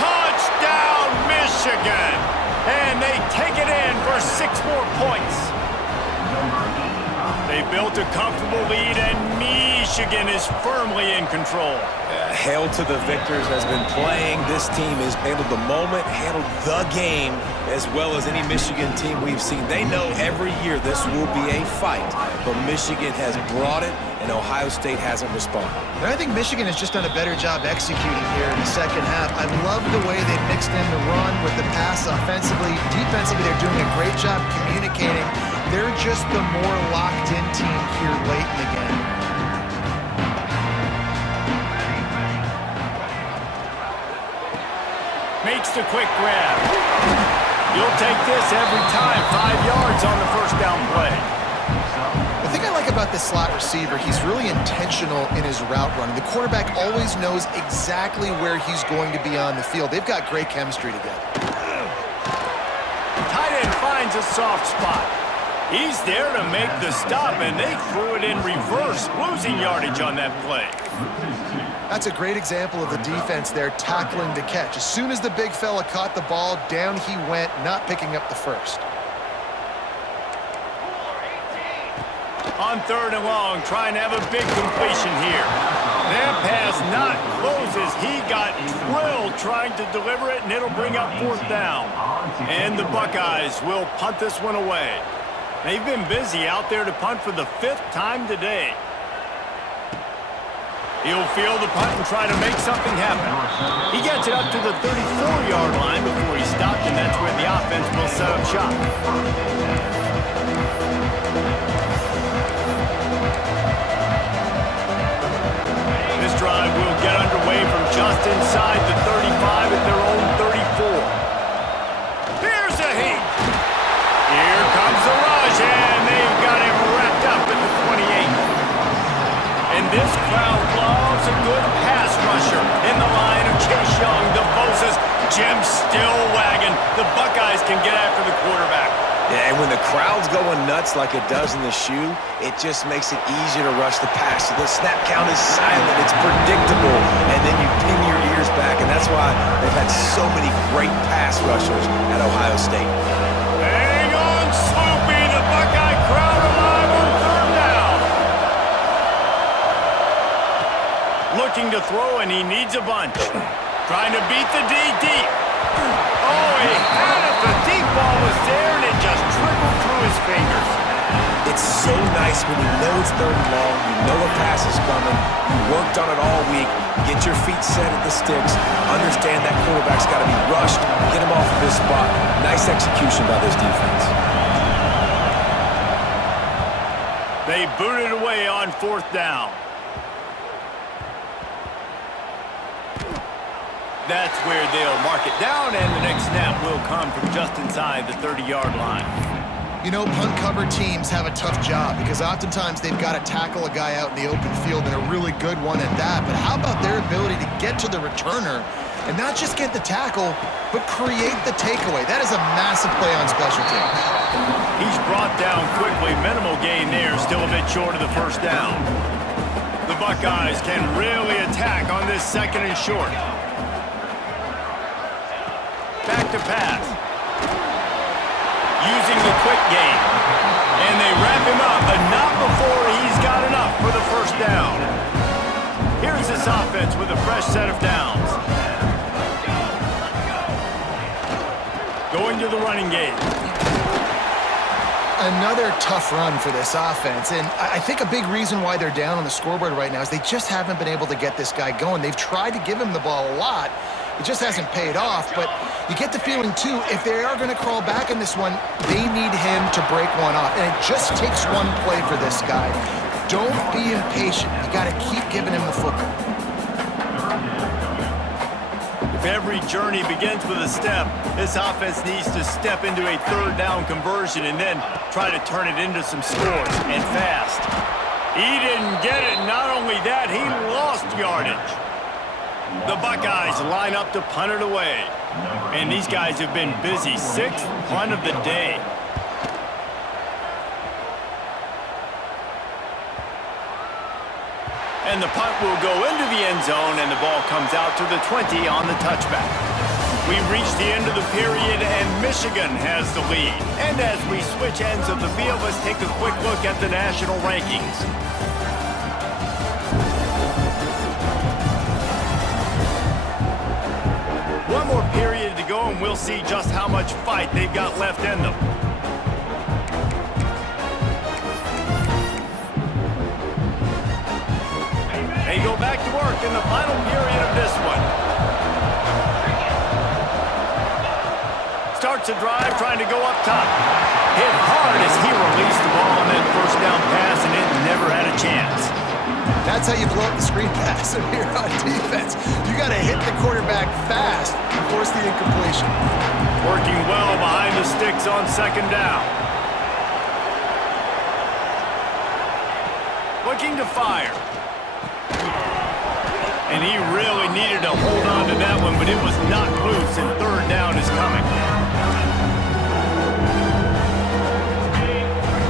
Touchdown, Michigan! And they take it in for 6 more points. They built a comfortable lead, and Michigan is firmly in control. Hail to the victors has been playing. This team has handled the moment, handled the game, as well as any Michigan team we've seen. They know every year this will be a fight, but Michigan has brought it, and Ohio State hasn't responded. And I think Michigan has just done a better job executing here in the second half. I love the way they mixed in the run with the pass offensively. Defensively, they're doing a great job communicating. They're just the more locked-in team here late in the game. Makes the quick grab. You'll take this every time. 5 yards on the first down play. The thing I like about this slot receiver, he's really intentional in his route running. The quarterback always knows exactly where he's going to be on the field. They've got great chemistry together. Tight end finds a soft spot. He's there to make the stop, and they threw it in reverse, losing yardage on that play. That's a great example of the defense there tackling the catch. As soon as the big fella caught the ball, down he went, not picking up the first. On 3rd and long, trying to have a big completion here. That pass not closes. He got drilled trying to deliver it, and it'll bring up 4th down. And the Buckeyes will punt this one away. They've been busy out there to punt for the 5th time today. He'll field the punt and try to make something happen. He gets it up to the 34-yard line before he stopped, and that's where the offense will set up shop. This drive will get underway from just inside the 35 at their own 34. Here's a heat. Here comes the rush, and they've got him wrapped up at the 28. And this crowd loves a good pass rusher in the line of Chase Young, the Bosa's. Jim's still wagging. The Buckeyes can get after the quarterback. Yeah, and when the crowd's going nuts like it does in the shoe, it just makes it easier to rush the pass. So the snap count is silent. It's predictable. And then you pin your ears back, and that's why they've had so many great pass rushers at Ohio State. Hang on, Sloopy. The Buckeye crowd alive on 3rd down. Looking to throw, and he needs a bunch. Trying to beat the D deep. Oh, he had it. The deep ball was there, and it just trickled through his fingers. It's so nice when you know it's 3rd and long, you know a pass is coming, you worked on it all week, get your feet set at the sticks, understand that quarterback's got to be rushed, get him off of this spot. Nice execution by this defense. They booted away on 4th down. That's where they'll mark it down, and the next snap will come from just inside the 30-yard line. You know, punt cover teams have a tough job because oftentimes they've got to tackle a guy out in the open field, and a really good one at that. But how about their ability to get to the returner and not just get the tackle, but create the takeaway? That is a massive play on special teams. He's brought down quickly. Minimal gain there, still a bit short of the 1st down. The Buckeyes can really attack on this 2nd and short. Back to pass. Using the quick game. And they wrap him up, but not before he's got enough for the 1st down. Here's this offense with a fresh set of downs. Going to the running game. Another tough run for this offense, and I think a big reason why they're down on the scoreboard right now is they just haven't been able to get this guy going. They've tried to give him the ball a lot. It just hasn't paid off, but you get the feeling, too, if they are going to crawl back in this one, they need him to break one off, and it just takes one play for this guy. Don't be impatient. You got to keep giving him the football. If every journey begins with a step, this offense needs to step into a 3rd down conversion and then try to turn it into some scores, and fast. He didn't get it. Not only that, he lost yardage. The Buckeyes line up to punt it away. And these guys have been busy. 6th punt of the day. And the punt will go into the end zone, and the ball comes out to the 20 on the touchback. We reached the end of the period, and Michigan has the lead. And as we switch ends of the field, let's take a quick look at the national rankings. One more period to go, and we'll see just how much fight they've got left in them. They go back to work in the final period of this one. Starts a drive, trying to go up top. Hit hard as he released the ball on that first down pass, and it never had a chance. That's how you blow up the screen pass here on defense. You got to hit the quarterback fast and force the incompletion. Working well behind the sticks on second down. Looking to fire. And he really needed to hold on to that one, but it was not loose, and third down is coming.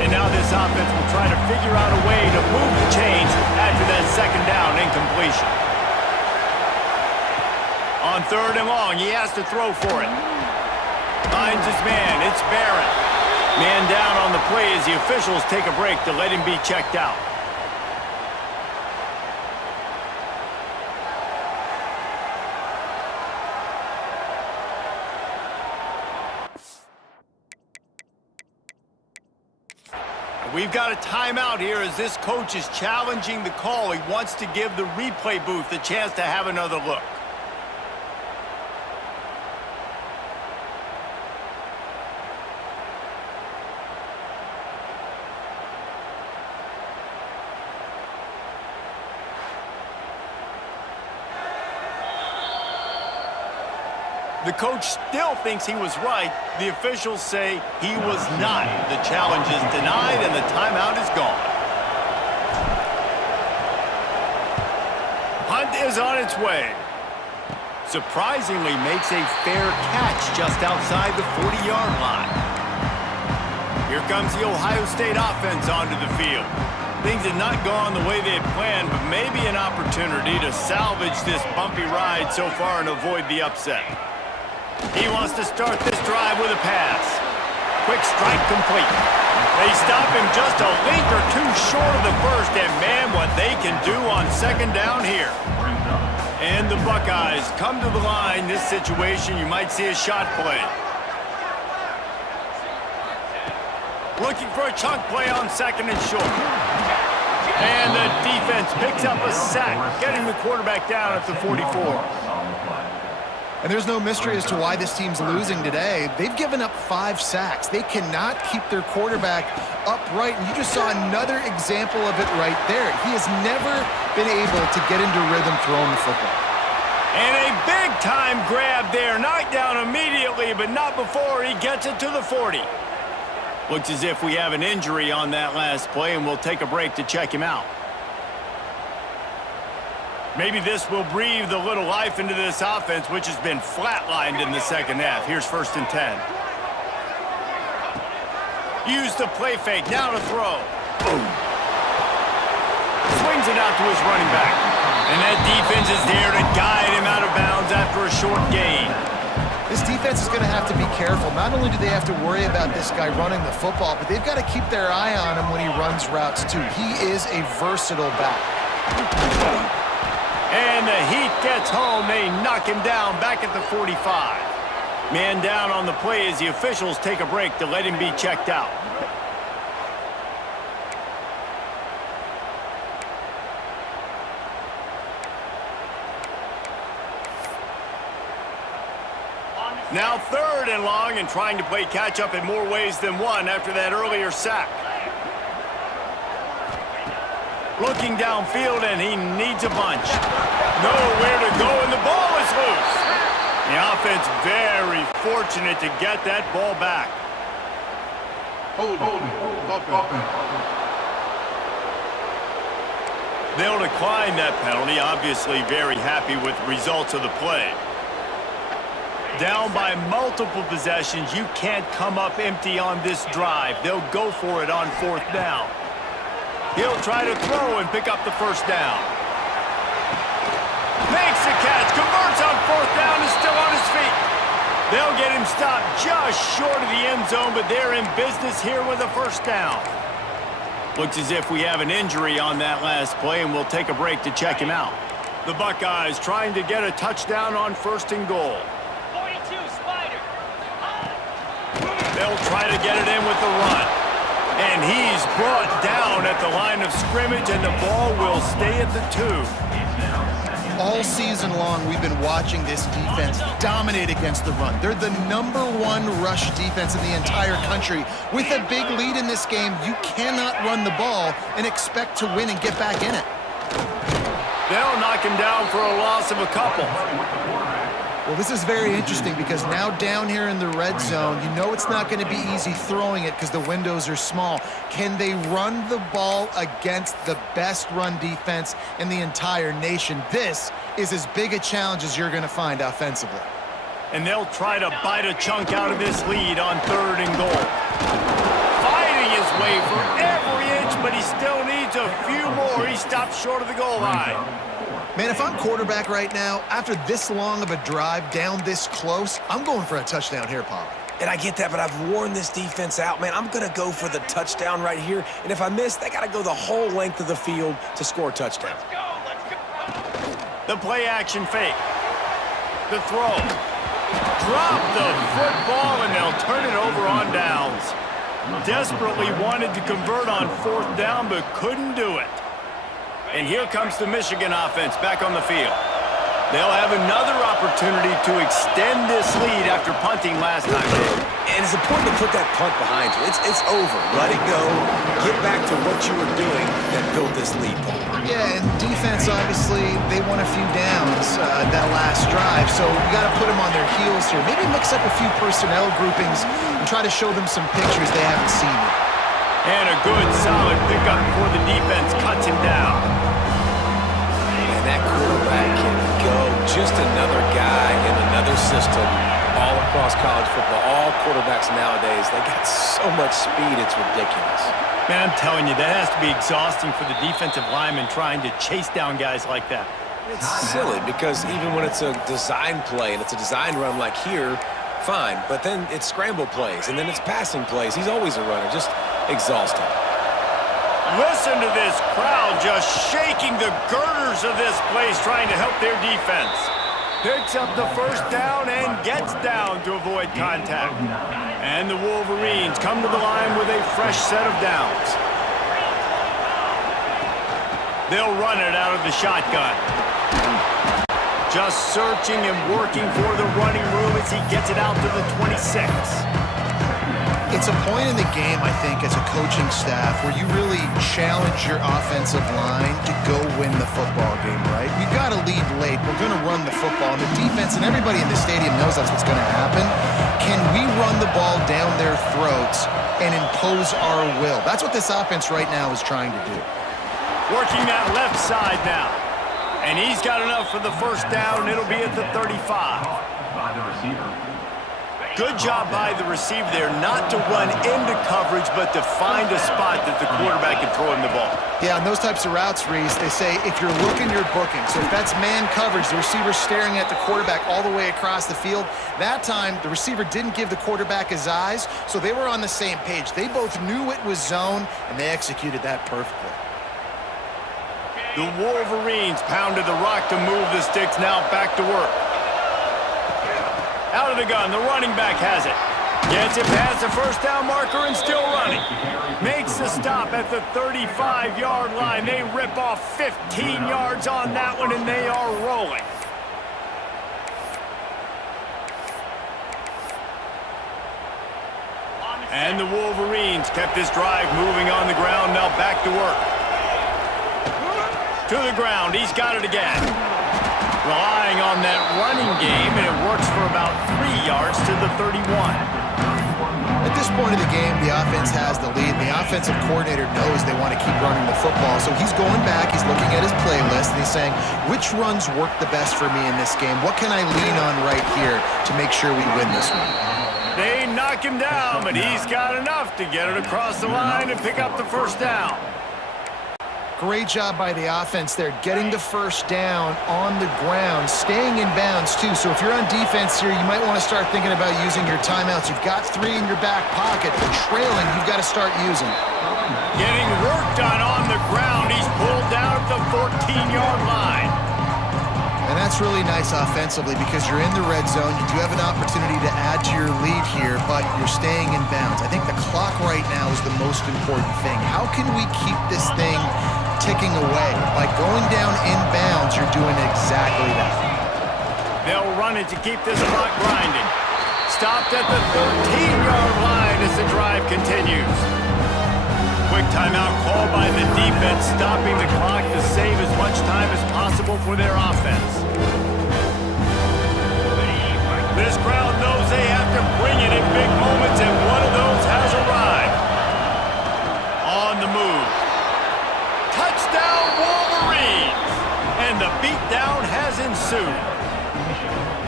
And now this offense will try to figure out a way to move the chains after that second down incompletion. On third and long, he has to throw for it. Finds his man, it's Barrett. Man down on the play as the officials take a break to let him be checked out. We've got a timeout here as this coach is challenging the call. He wants to give the replay booth a chance to have another look. The coach still thinks he was right. The officials say he was not. The challenge is denied and the timeout is gone. Hunt is on its way. Surprisingly makes a fair catch just outside the 40-yard line. Here comes the Ohio State offense onto the field. Things had not gone the way they had planned, but maybe an opportunity to salvage this bumpy ride so far and avoid the upset. He wants to start this drive with a pass. Quick strike complete. They stop him just a length or two short of the first, and man, what they can do on second down here. And the Buckeyes come to the line. This situation, you might see a shot play. Looking for a chunk play on second and short. And the defense picks up a sack, getting the quarterback down at the 44. And there's no mystery as to why this team's losing today. They've given up 5 sacks. They cannot keep their quarterback upright, and you just saw another example of it right there. He has never been able to get into rhythm throwing the football. And a big-time grab there. Knocked down immediately, but not before he gets it to the 40. Looks as if we have an injury on that last play, and we'll take a break to check him out. Maybe this will breathe a little life into this offense, which has been flatlined in the second half. Here's 1st and 10. Use the play fake, now to throw. Boom. Swings it out to his running back. And that defense is there to guide him out of bounds after a short gain. This defense is going to have to be careful. Not only do they have to worry about this guy running the football, but they've got to keep their eye on him when he runs routes too. He is a versatile back. And the Heat gets home. They knock him down back at the 45. Man down on the play as the officials take a break to let him be checked out. Now 3rd and long, and trying to play catch-up in more ways than one after that earlier sack. Looking downfield, and he needs a bunch. Nowhere to go, and the ball is loose. The offense very fortunate to get that ball back. Hold it. They'll decline that penalty, obviously very happy with the results of the play. Down by multiple possessions, you can't come up empty on this drive. They'll go for it on 4th down. He'll try to throw and pick up the 1st down. Makes the catch, converts on 4th down, is still on his feet. They'll get him stopped just short of the end zone, but they're in business here with a first down. Looks as if we have an injury on that last play, and we'll take a break to check him out. The Buckeyes trying to get a touchdown on 1st and goal. 42, Spider. They'll try to get it in with the run. And he's brought down at the line of scrimmage, and the ball will stay at the 2. All season long, we've been watching this defense dominate against the run. They're the #1 rush defense in the entire country. With a big lead in this game, you cannot run the ball and expect to win and get back in it. They'll knock him down for a loss of a couple. Well, this is very interesting because now down here in the red zone, you know it's not going to be easy throwing it because the windows are small. Can they run the ball against the best run defense in the entire nation? This is as big a challenge as you're going to find offensively. And they'll try to bite a chunk out of this lead on 3rd and goal. Fighting his way for every inch, but he still needs a few more. He stopped short of the goal line. Man, if I'm quarterback right now, after this long of a drive down this close, I'm going for a touchdown here, Paul. And I get that, but I've worn this defense out, man. I'm going to go for the touchdown right here. And if I miss, they got to go the whole length of the field to score a touchdown. Let's go. The play action fake. The throw. Drop the football, and they'll turn it over on downs. Desperately wanted to convert on 4th down, but couldn't do it. And here comes the Michigan offense back on the field. They'll have another opportunity to extend this lead after punting last time. And it's important to put that punt behind you. It's over. Let it go. Get back to what you were doing that built this lead, Paul. Yeah, and defense, obviously, they won a few downs that last drive, so we got to put them on their heels here. Maybe mix up a few personnel groupings and try to show them some pictures they haven't seen yet. And a good, solid pickup before the defense cuts him down. And that quarterback can go. Just another guy in another system all across college football. All quarterbacks nowadays, they got so much speed, it's ridiculous. Man, I'm telling you, that has to be exhausting for the defensive lineman trying to chase down guys like that. It's silly because even when it's a design play and it's a design run like here, fine. But then it's scramble plays and then it's passing plays. He's always a runner. Just exhausting. Listen to this crowd just shaking the girders of this place trying to help their defense. Picks up the first down and gets down to avoid contact. And the Wolverines come to the line with a fresh set of downs. They'll run it out of the shotgun. Just searching and working for the running room as he gets it out to the 26. It's a point in the game, I think, as a coaching staff where you really challenge your offensive line to go win the football game, right? We've got to lead late. We're going to run the football. And the defense and everybody in the stadium knows that's what's going to happen. Can we run the ball down their throats and impose our will? That's what this offense right now is trying to do. Working that left side now. And he's got enough for the first down. It'll be at the 35. By the receiver. Good job by the receiver there not to run into coverage, but to find a spot that the quarterback can throw him the ball. Yeah, on those types of routes, Reese, they say if you're looking, you're booking. So if that's man coverage, the receiver's staring at the quarterback all the way across the field. That time, the receiver didn't give the quarterback his eyes, so they were on the same page. They both knew it was zone, and they executed that perfectly. The Wolverines pounded the rock to move the sticks, now back to work. Out of the gun, the running back has it. Gets it past the first down marker and still running. Makes the stop at the 35-yard line. They rip off 15 yards on that one, and they are rolling. And the Wolverines kept this drive moving on the ground, now back to work. To the ground, he's got it again. Relying on that running game, and it works for about 3 yards to the 31. At this point of the game, the offense has the lead. The offensive coordinator knows they want to keep running the football, so he's going back, he's looking at his playlist, and he's saying, which runs work the best for me in this game? What can I lean on right here to make sure we win this one? They knock him down, but he's got enough to get it across the line and pick up the first down. Great job by the offense there, getting the first down on the ground, staying in bounds too. So if you're on defense here, you might want to start thinking about using your timeouts. You've got 3 in your back pocket, but trailing, you've got to start using. Getting work done on the ground. He's pulled down at the 14-yard line. And that's really nice offensively because you're in the red zone. You do have an opportunity to add to your lead here, but you're staying in bounds. I think the clock right now is the most important thing. How can we keep this thing ticking away? By going down in bounds, you're doing exactly that. They'll run it to keep this clock grinding. Stopped at the 13-yard line as the drive continues. Quick timeout called by the defense, stopping the clock to save as much time as possible for their offense. This crowd knows they have to bring it in big moments, and one of those has arrived. On the move. Touchdown, Wolverines! And the beatdown has ensued.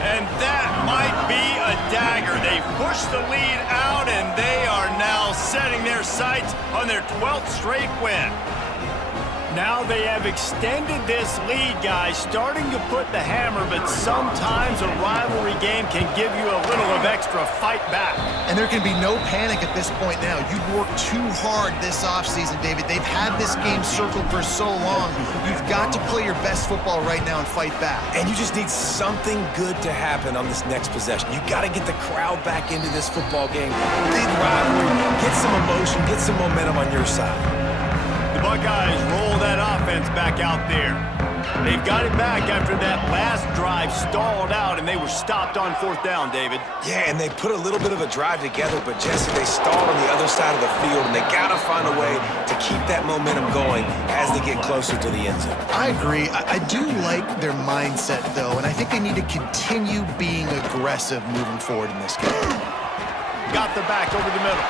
And that might be a dagger. They push the lead out, and they are now setting their sights on their 12th straight win. Now they have extended this lead, guys, starting to put the hammer, but sometimes a rivalry game can give you a little of extra fight back. And there can be no panic at this point now. You've worked too hard this offseason, David. They've had this game circled for so long. You've got to play your best football right now and fight back. And you just need something good to happen on this next possession. You got to get the crowd back into this football game. Big rivalry, get some emotion, get some momentum on your side. The Buckeyes roll that offense back out there. They've got it back after that last drive stalled out, and they were stopped on 4th down, David. Yeah, and they put a little bit of a drive together, but Jesse, they stalled on the other side of the field, and they got to find a way to keep that momentum going as they get closer to the end zone. I agree. I do like their mindset, though, and I think they need to continue being aggressive moving forward in this game. Got the back over the middle.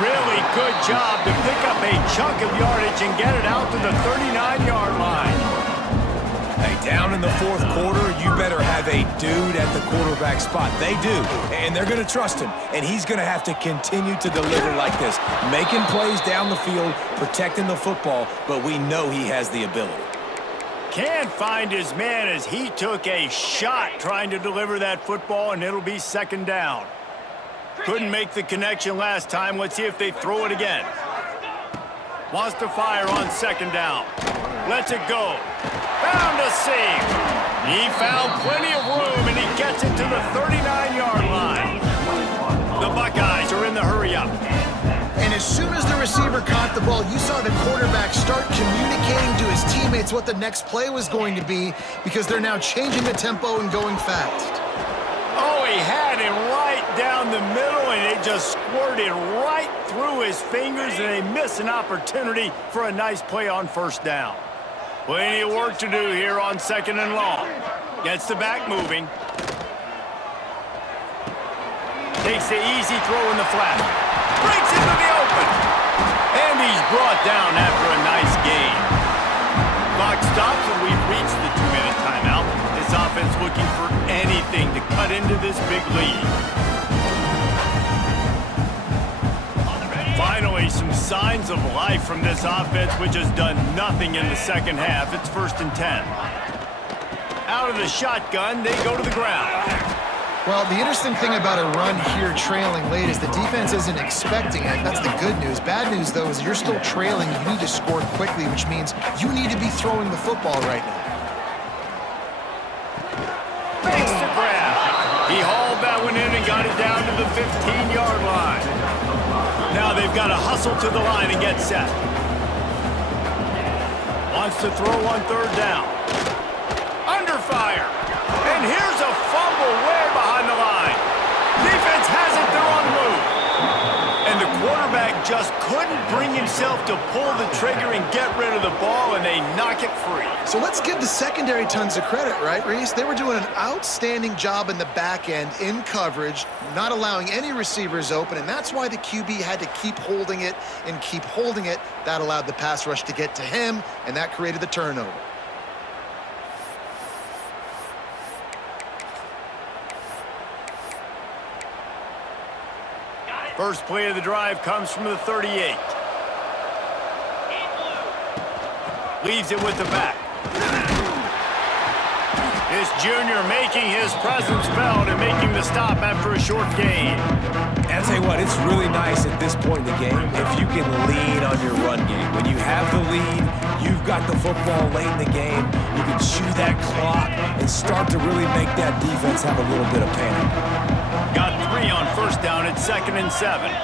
Really good job to pick up a chunk of yardage and get it out to the 39-yard line. Hey, down in the 4th quarter, you better have a dude at the quarterback spot. They do, and they're going to trust him, and he's going to have to continue to deliver like this, making plays down the field, protecting the football, but we know he has the ability. Can't find his man as he took a shot trying to deliver that football, and it'll be 2nd down. Couldn't make the connection last time. Let's see if they throw it again. Wants to fire on 2nd down. Lets it go. Found a seam. He found plenty of room, and he gets it to the 39-yard line. The Buckeyes are in the hurry-up. And as soon as the receiver caught the ball, you saw the quarterback start communicating to his teammates what the next play was going to be because they're now changing the tempo and going fast. Oh, he had him right down the middle, and it just squirted right through his fingers, and they miss an opportunity for a nice play on 1st down. Plenty of work to do here on 2nd and long. Gets the back moving. Takes the easy throw in the flat. Breaks into the open. And he's brought down after a nice gain. Clock stops, and we've reached the 2-minute timeout. This offense looking for anything to cut into this big lead. Finally, some signs of life from this offense, which has done nothing in the 2nd half. It's 1st and 10. Out of the shotgun, they go to the ground. Well, the interesting thing about a run here trailing late is the defense isn't expecting it. That's the good news. Bad news, though, is you're still trailing. You need to score quickly, which means you need to be throwing the football right now. Makes the grab. He hauled that one in and got it down to the 15-yard line. Now they've got to hustle to the line and get set. Wants to throw on 3rd down. Under fire. And here's a fumble way behind the line. Defense has it. They're on the move. And the quarterback just couldn't bring himself to pull the trigger and get rid of the ball, and they knock it free. So let's give the secondary tons of credit, right, Reese? They were doing an outstanding job in the back end, in coverage, not allowing any receivers open, and that's why the QB had to keep holding it and keep holding it. That allowed the pass rush to get to him, and that created the turnover. First play of the drive comes from the 38. Leaves it with the back. This junior making his presence felt and making the stop after a short gain. And I'll tell you what, it's really nice at this point in the game if you can lean on your run game. When you have the lead, you've got the football late in the game, you can chew that clock and start to really make that defense have a little bit of panic. Got 3 on first down at 2nd and 7.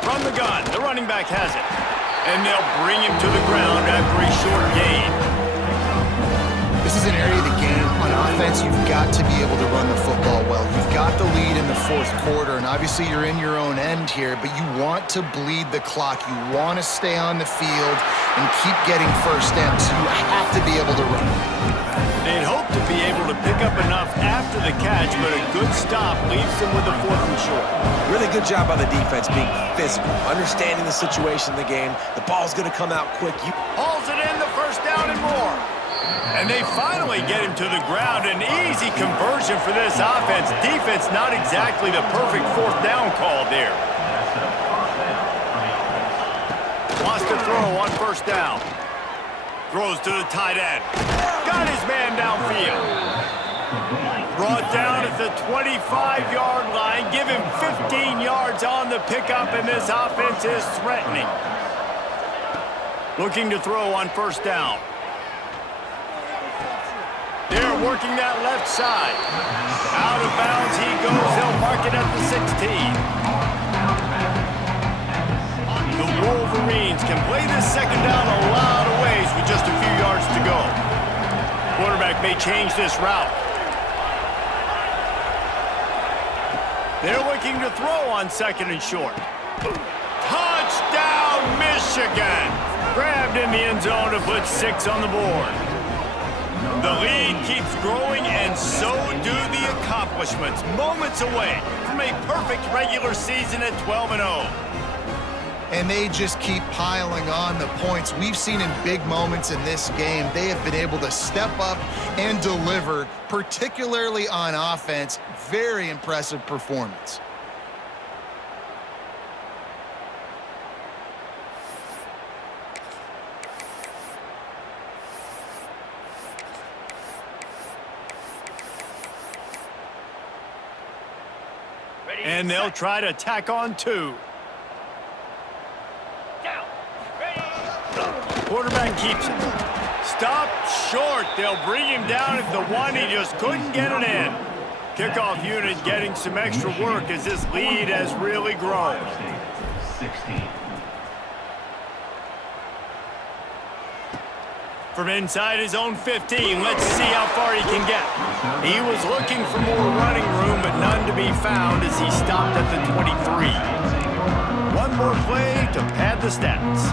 From the gun, the running back has it. And they'll bring him to the ground after a short gain. This is an area of the game on offense you've got to be able to run the football well. You've got the lead in the fourth quarter, and obviously you're in your own end here, but you want to bleed the clock. You want to stay on the field and keep getting first down, so you have to be able to run. They'd hope to be able to pick up enough after the catch, but a good stop leaves them with a 4th and short. Really good job by the defense being physical, understanding the situation in the game. The ball's going to come out quick. Hauls it in, the first down and more. And they finally get him to the ground. An easy conversion for this offense. Defense not exactly the perfect 4th down call there. Wants to throw on first down. Throws to the tight end. Got his man downfield. Brought down at the 25-yard line. Give him 15 yards on the pickup, and this offense is threatening. Looking to throw on first down. They're working that left side. Out of bounds he goes. They'll mark it at the 16. The Wolverines can play this second down a lot of ways with just a few yards to go. Quarterback may change this route. They're looking to throw on 2nd and short. Touchdown, Michigan! Grabbed in the end zone to put 6 on the board. The lead keeps growing, and so do the accomplishments. Moments away from a perfect regular season at 12-0. And they just keep piling on the points. We've seen in big moments in this game, they have been able to step up and deliver, particularly on offense. Very impressive performance. And they'll try to tack on 2. Quarterback keeps it. Stopped short. They'll bring him down at the 1. He just couldn't get it in. Kickoff unit getting some extra work as this lead has really grown. 16. From inside his own 15, let's see how far he can get. He was looking for more running room, but none to be found as he stopped at the 23. One more play to pad the stats.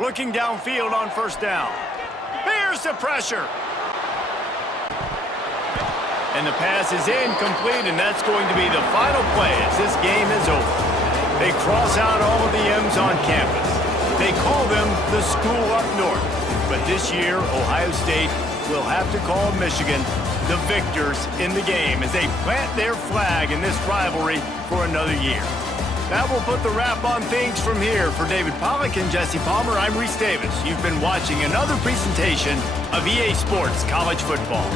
Looking downfield on first down. Here's the pressure. And the pass is incomplete, and that's going to be the final play as this game is over. They cross out all of the M's on campus. They call them the school up north. But this year, Ohio State will have to call Michigan the victors in the game as they plant their flag in this rivalry for another year. That will put the wrap on things from here. For David Pollack and Jesse Palmer, I'm Reese Davis. You've been watching another presentation of EA Sports College Football.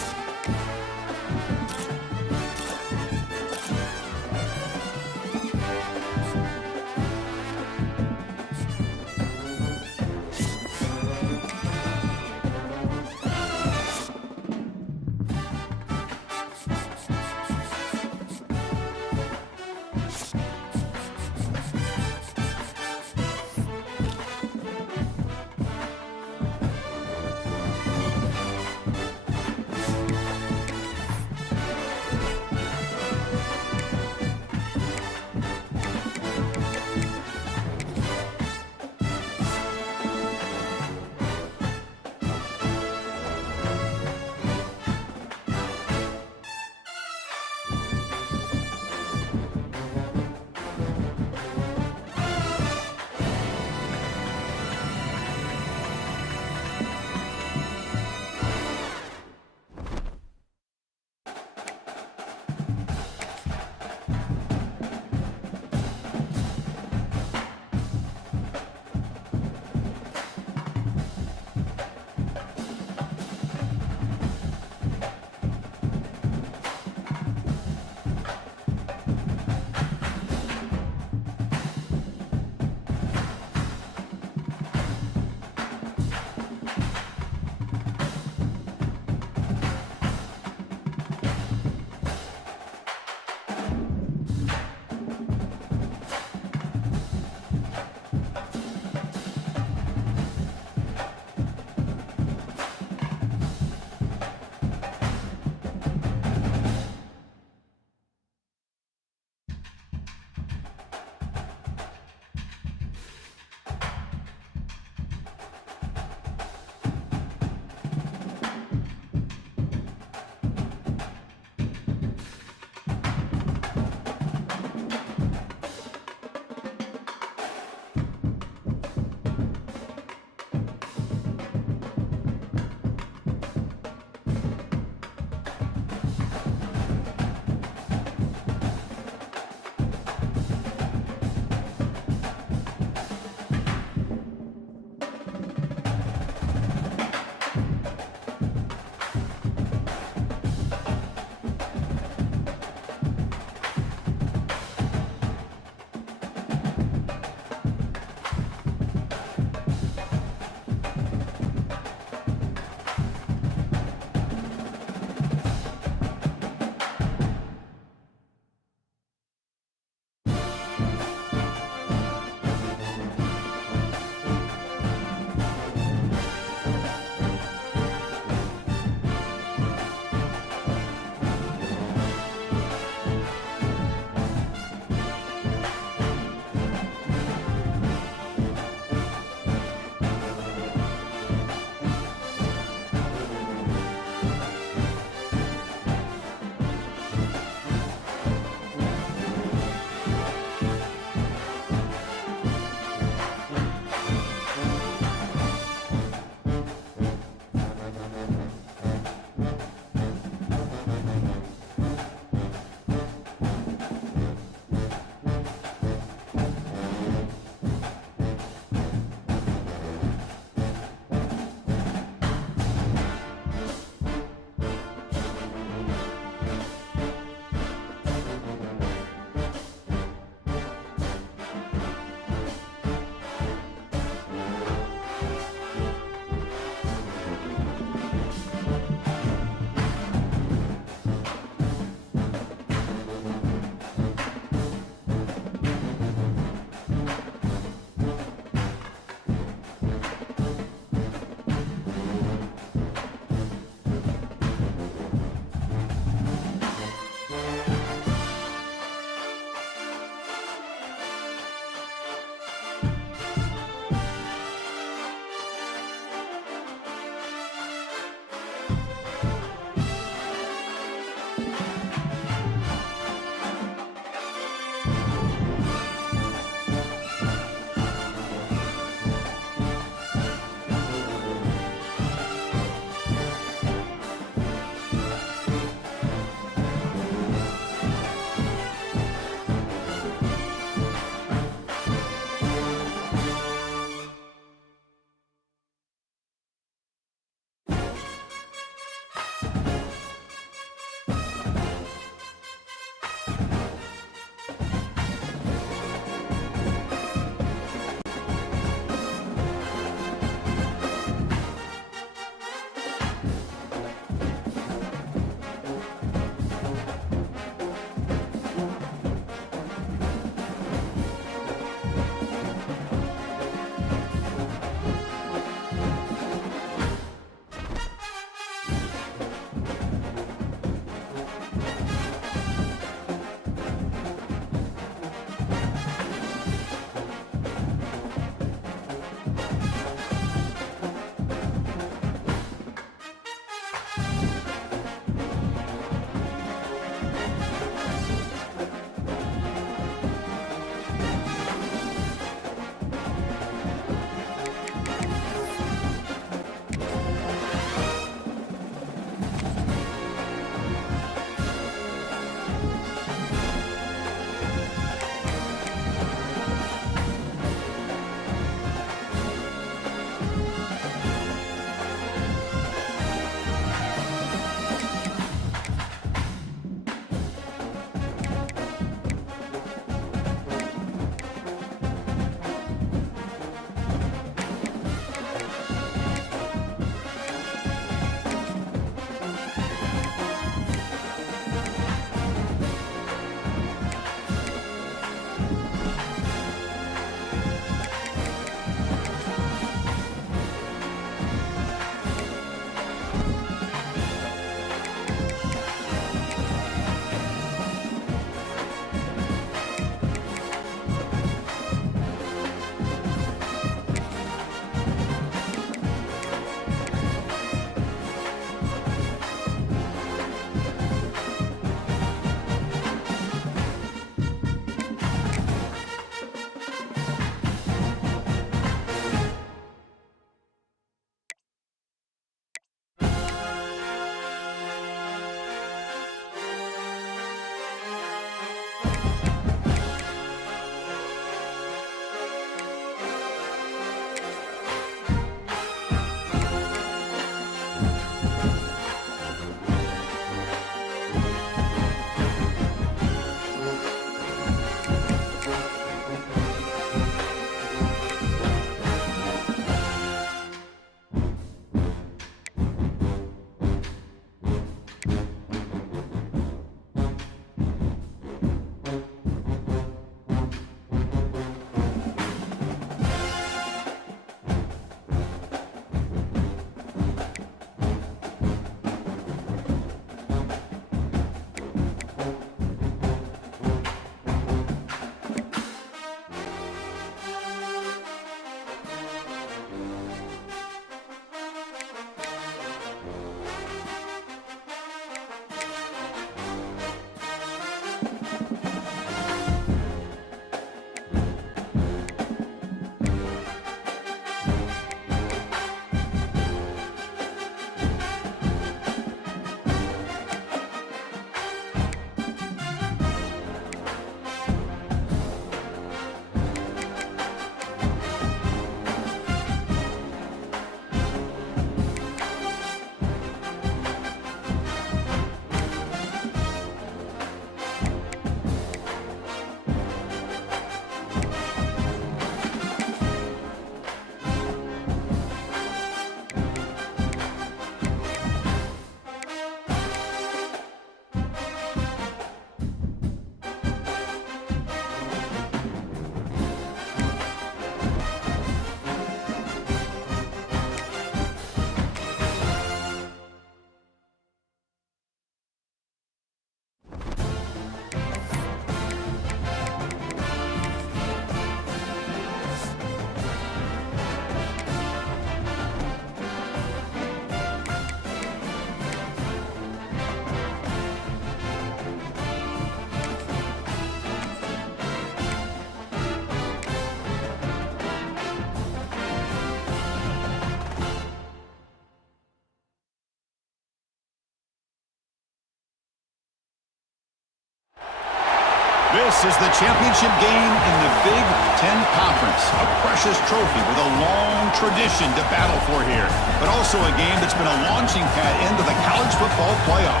This is the championship game in the Big Ten Conference. A precious trophy with a long tradition to battle for here, but also a game that's been a launching pad into the college football playoff.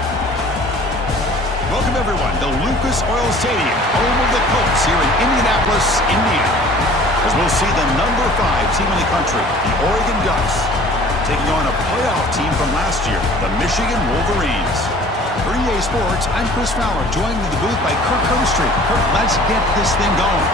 Welcome, everyone, to Lucas Oil Stadium, home of the Colts here in Indianapolis, Indiana. As we'll see the number 5 team in the country, the Oregon Ducks, taking on a playoff team from last year, the Michigan Wolverines. For EA Sports, I'm Chris Fowler, joined in the booth by Kirk Herbstreit. Kirk, let's get this thing going.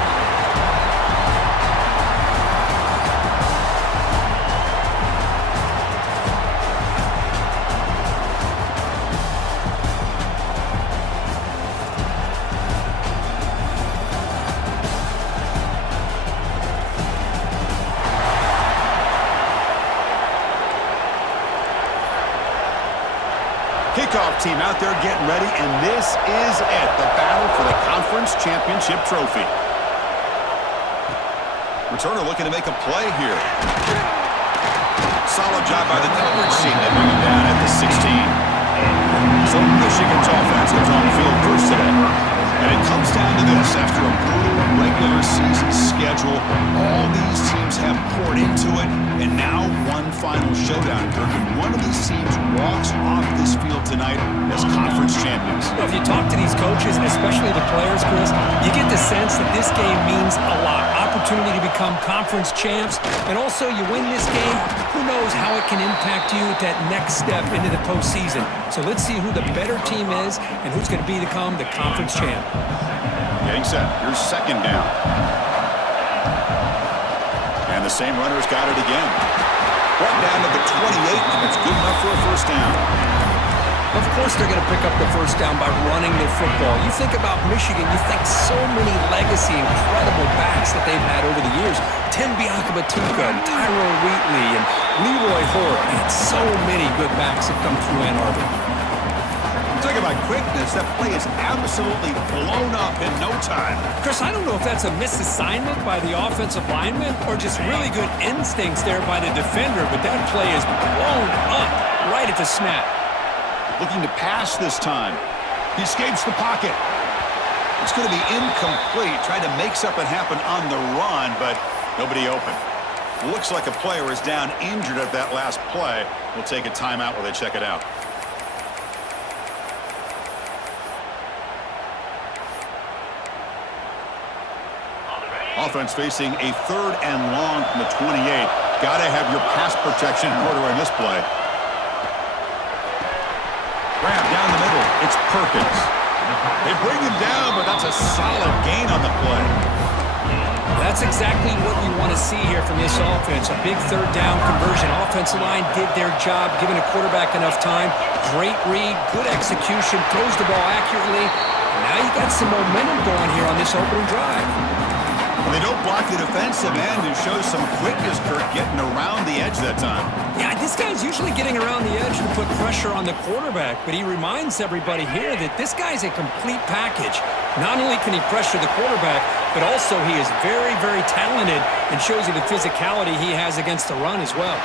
Kickoff team out there getting ready, and this is it, the battle for the conference championship trophy. Returner looking to make a play here. Solid job by the coverage team. They bring him down at the 16. So Michigan's offense comes on the field first today. And it comes down to this. After a brutal regular season schedule, all these teams have poured into it, and now one final showdown, Kirk. And one of these teams walks off this field tonight as conference champions. If you talk to these coaches, especially the players, Chris, you get the sense that this game means a lot. Opportunity to become conference champs, and also you win this game, who knows how it can impact you at that next step into the postseason. So let's see who the better team is and who's going to become the conference champ. Getting set. Here's second down. And the same runner's got it again. Brought down to the 28, and it's good enough for a first down. Of course they're going to pick up the first down by running the football. You think about Michigan, you think so many legacy, incredible backs that they've had over the years. Tim Biakabatuka, and Tyrone Wheatley, and Leroy Hort. And so many good backs have come through Ann Arbor. Talk about quickness. That play is absolutely blown up in no time. Chris, I don't know if that's a misassignment by the offensive lineman or just really good instincts there by the defender, but that play is blown up right at the snap. Looking to pass this time. He escapes the pocket. It's going to be incomplete. Trying to make something happen on the run, but nobody open. Looks like a player is down injured at that last play. We'll take a timeout while they check it out. Offense facing a 3rd and long from the 28. Got to have your pass protection in order in this play. Grab down the middle. It's Perkins. They bring him down, but that's a solid gain on the play. That's exactly what you want to see here from this offense. A big 3rd down conversion. Offensive line did their job, giving a quarterback enough time. Great read, good execution, throws the ball accurately. And now you got some momentum going here on this opening drive. Well, they don't block the defensive end and show some quickness, Kirk, getting around the edge that time. Yeah, this guy's usually getting around the edge to put pressure on the quarterback, but he reminds everybody here that this guy's a complete package. Not only can he pressure the quarterback, but also he is very, very talented and shows you the physicality he has against the run as well.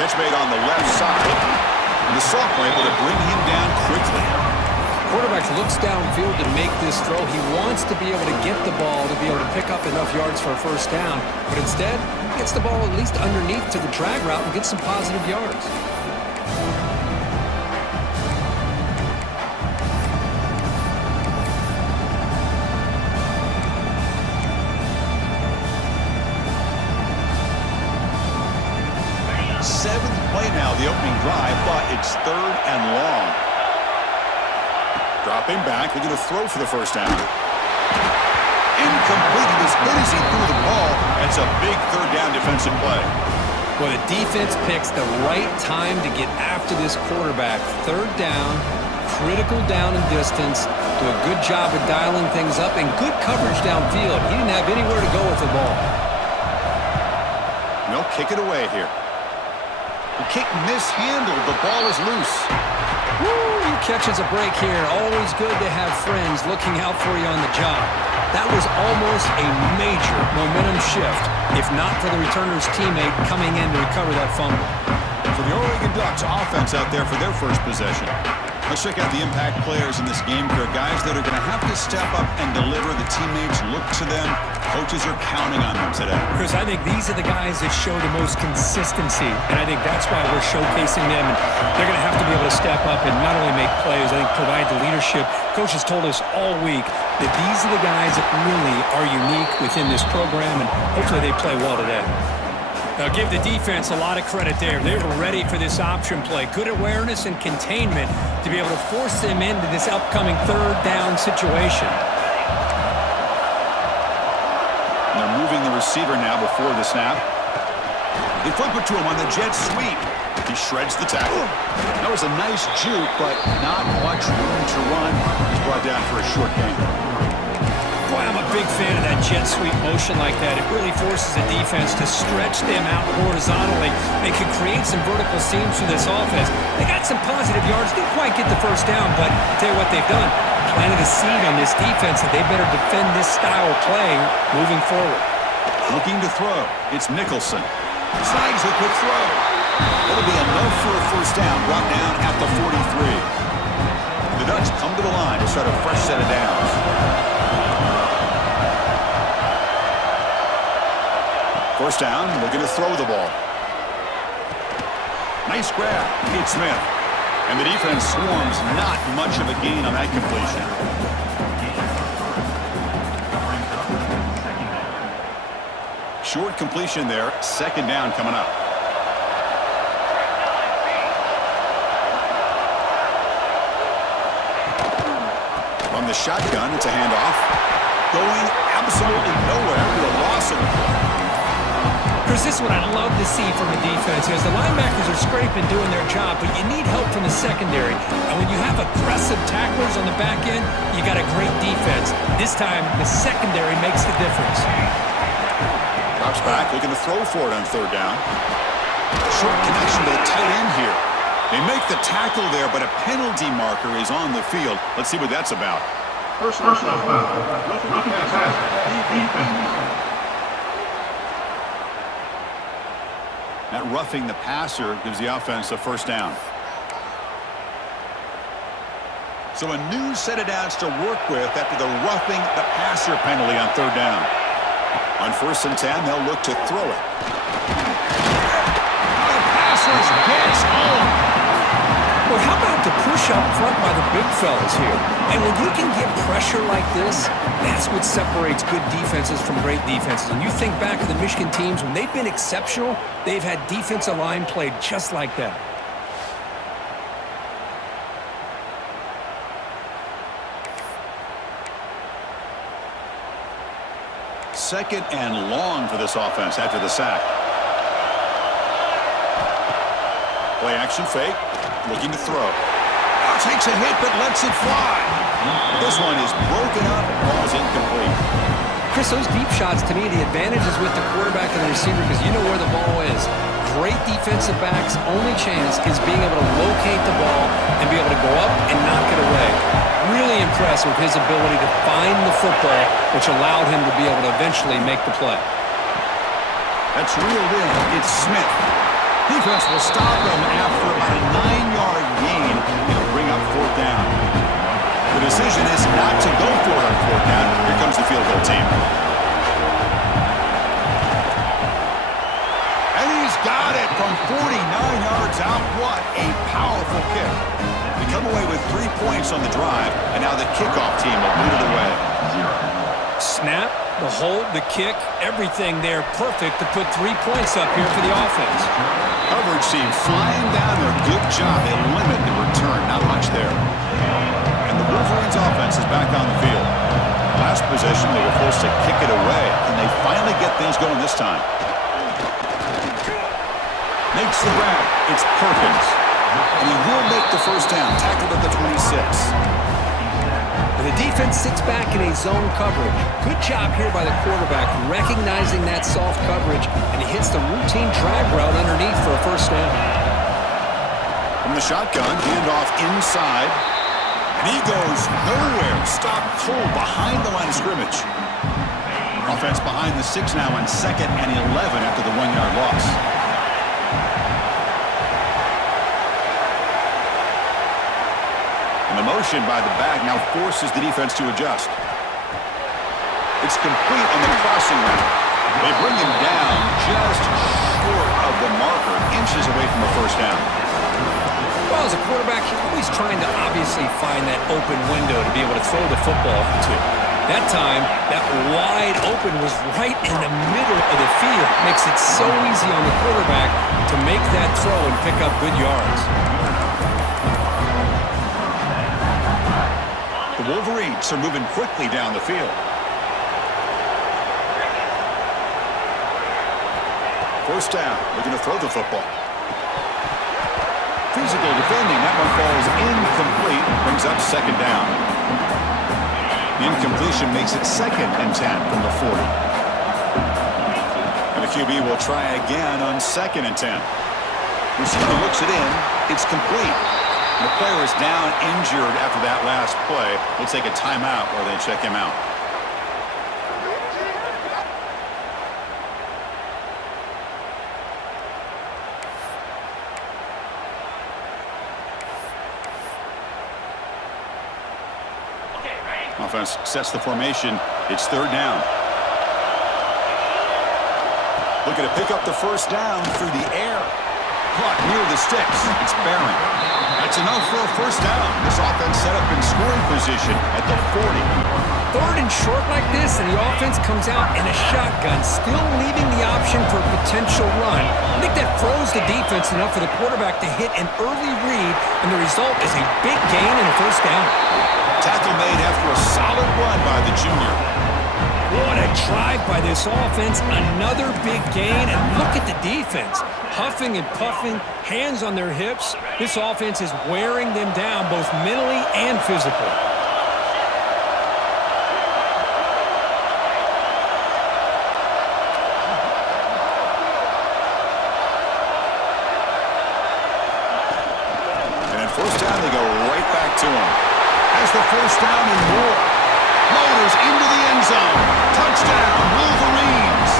Catch made on the left side, and the sophomore able to bring him down quickly. Quarterback looks downfield to make this throw. He wants to be able to get the ball to be able to pick up enough yards for a first down, but instead he gets the ball at least underneath to the drag route and gets some positive yards. Seventh play now, the opening drive, but it's 3rd and long. Dropping back, looking to throw for the first down. Incomplete. He was hit as he threw the ball. It's a big 3rd down defensive play. Well, the defense picks the right time to get after this quarterback. 3rd down, critical down and distance. Do a good job of dialing things up and good coverage downfield. He didn't have anywhere to go with the ball. No, kick it away here. The kick mishandled. The ball is loose. Woo, he catches a break here. Always good to have friends looking out for you on the job. That was almost a major momentum shift, if not for the returner's teammate coming in to recover that fumble. So the Oregon Ducks offense out there for their first possession. Let's check out the impact players in this game. There are guys that are going to have to step up and deliver. The teammates look to them. Coaches are counting on them today. Chris, I think these are the guys that show the most consistency, and I think that's why we're showcasing them. And they're going to have to be able to step up and not only make plays, I think provide the leadership. Coach has told us all week that these are the guys that really are unique within this program, and hopefully they play well today. Now give the defense a lot of credit there. They were ready for this option play. Good awareness and containment to be able to force them into this upcoming third down situation. They're moving the receiver now before the snap. They flip it to him on the jet sweep. He shreds the tackle. That was a nice juke, but not much room to run. He's brought down for a short gain. Boy, I'm a big fan of that jet sweep motion like that. It really forces the defense to stretch them out horizontally. They can create some vertical seams for this offense. They got some positive yards. Didn't quite get the first down, but I'll tell you what they've done. Planted a seed on this defense that they better defend this style of play moving forward. Looking to throw. It's Nicholson. Snags a quick throw. It'll be enough for a first down. Brought down at the 43. The Ducks come to the line to start a fresh set of downs. First down, looking to throw the ball. Nice grab. It's Smith. And the defense swarms. Not much of a gain on that completion. Short completion there. Second down coming up. From the shotgun, it's a handoff. Going absolutely nowhere with a loss of the play. Chris, this is what I love to see from a defense is the linebackers are scraping, doing their job, but you need help from the secondary. And when you have aggressive tacklers on the back end, you got a great defense. This time, the secondary makes the difference. Drops back, looking to throw for it on third down. Short connection to the tight end here. They make the tackle there, but a penalty marker is on the field. Let's see what that's about. Personal foul. Looking to pass. Defense. That roughing the passer gives the offense a first down. So a new set of downs to work with after the roughing the passer penalty on third down. On 1st and 10, they'll look to throw it. The passers gets home. Well, how about the push up front by the big fellas here? And when you can get pressure like this, that's what separates good defenses from great defenses. And you think back to the Michigan teams, when they've been exceptional, they've had defensive line played just like that. Second and long for this offense after the sack. Play action fake. Looking to throw. Oh, takes a hit, but lets it fly. This one is broken up. Ball's incomplete. Chris, those deep shots, to me, the advantage is with the quarterback and the receiver because you know where the ball is. Great defensive backs' only chance is being able to locate the ball and be able to go up and knock it away. Really impressed with his ability to find the football, which allowed him to be able to eventually make the play. That's reeled in. It's Smith. Defense will stop him after about a 9-yard gain. It'll bring up fourth down. The decision is not to go for it on fourth down. Here comes the field goal team. And he's got it from 49 yards out. What a powerful kick. We come away with 3 points on the drive, and now the kickoff team will boot it away. Snap, the hold, the kick, everything there perfect to put 3 points up here for the offense. Coverage team flying down there. Good job. They limit the return. Not much there. And the Wolverines offense is back on the field. Last possession, they were forced to kick it away. And they finally get things going this time. Makes the grab. It's Perkins. And he will make the first down. Tackled at the 26. The defense sits back in a zone coverage. Good job here by the quarterback, recognizing that soft coverage, and he hits the routine drag route underneath for a first down. From the shotgun, handoff inside, and he goes nowhere. Stop cold behind the line of scrimmage. Offense behind the 6 now on 2nd and 11 after the 1-yard loss. motion by the back now forces the defense to adjust. It's complete on the crossing route. They bring him down just short of the marker, inches away from a first down. Well, as a quarterback, you're always trying to obviously find that open window to be able to throw the football to. That time, that wide open was right in the middle of the field. Makes it so easy on the quarterback to make that throw and pick up good yards. The Wolverines are moving quickly down the field. First down, looking to throw the football. Physical defending, that one falls incomplete, brings up second down. Incompletion makes it 2nd and 10 from the 40. And the QB will try again on 2nd and 10. Receiver looks it in, it's complete. The player is down injured after that last play. They'll take a timeout while they check him out. Offense sets the formation. It's 3rd down. Looking to pick up the first down through the air. Caught near the sticks. It's Barron. That's enough for a first down. This offense set up in scoring position at the 40. 3rd and short like this, and the offense comes out in a shotgun, still leaving the option for a potential run. I think that throws the defense enough for the quarterback to hit an early read, and the result is a big gain and a first down. Tackle made after a solid run by the junior. What a drive by this offense. Another big gain, and look at the defense. Huffing and puffing, hands on their hips. This offense is wearing them down both mentally and physically. And at first down, they go right back to him. Has the first down and more. Motors into the end zone. Touchdown, Wolverines.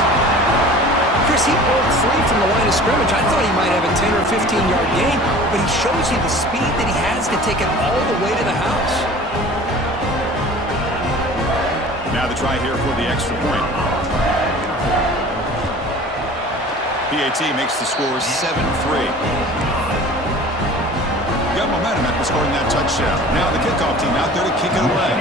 Chris, he broke free from the line of scrimmage. I thought he might have a 10 or 15-yard gain, but he shows you the speed that he has to take it all the way to the house. Now the try here for the extra point. PAT makes the score 7-3. Got momentum after scoring that touchdown. Now the kickoff team out there to kick it away.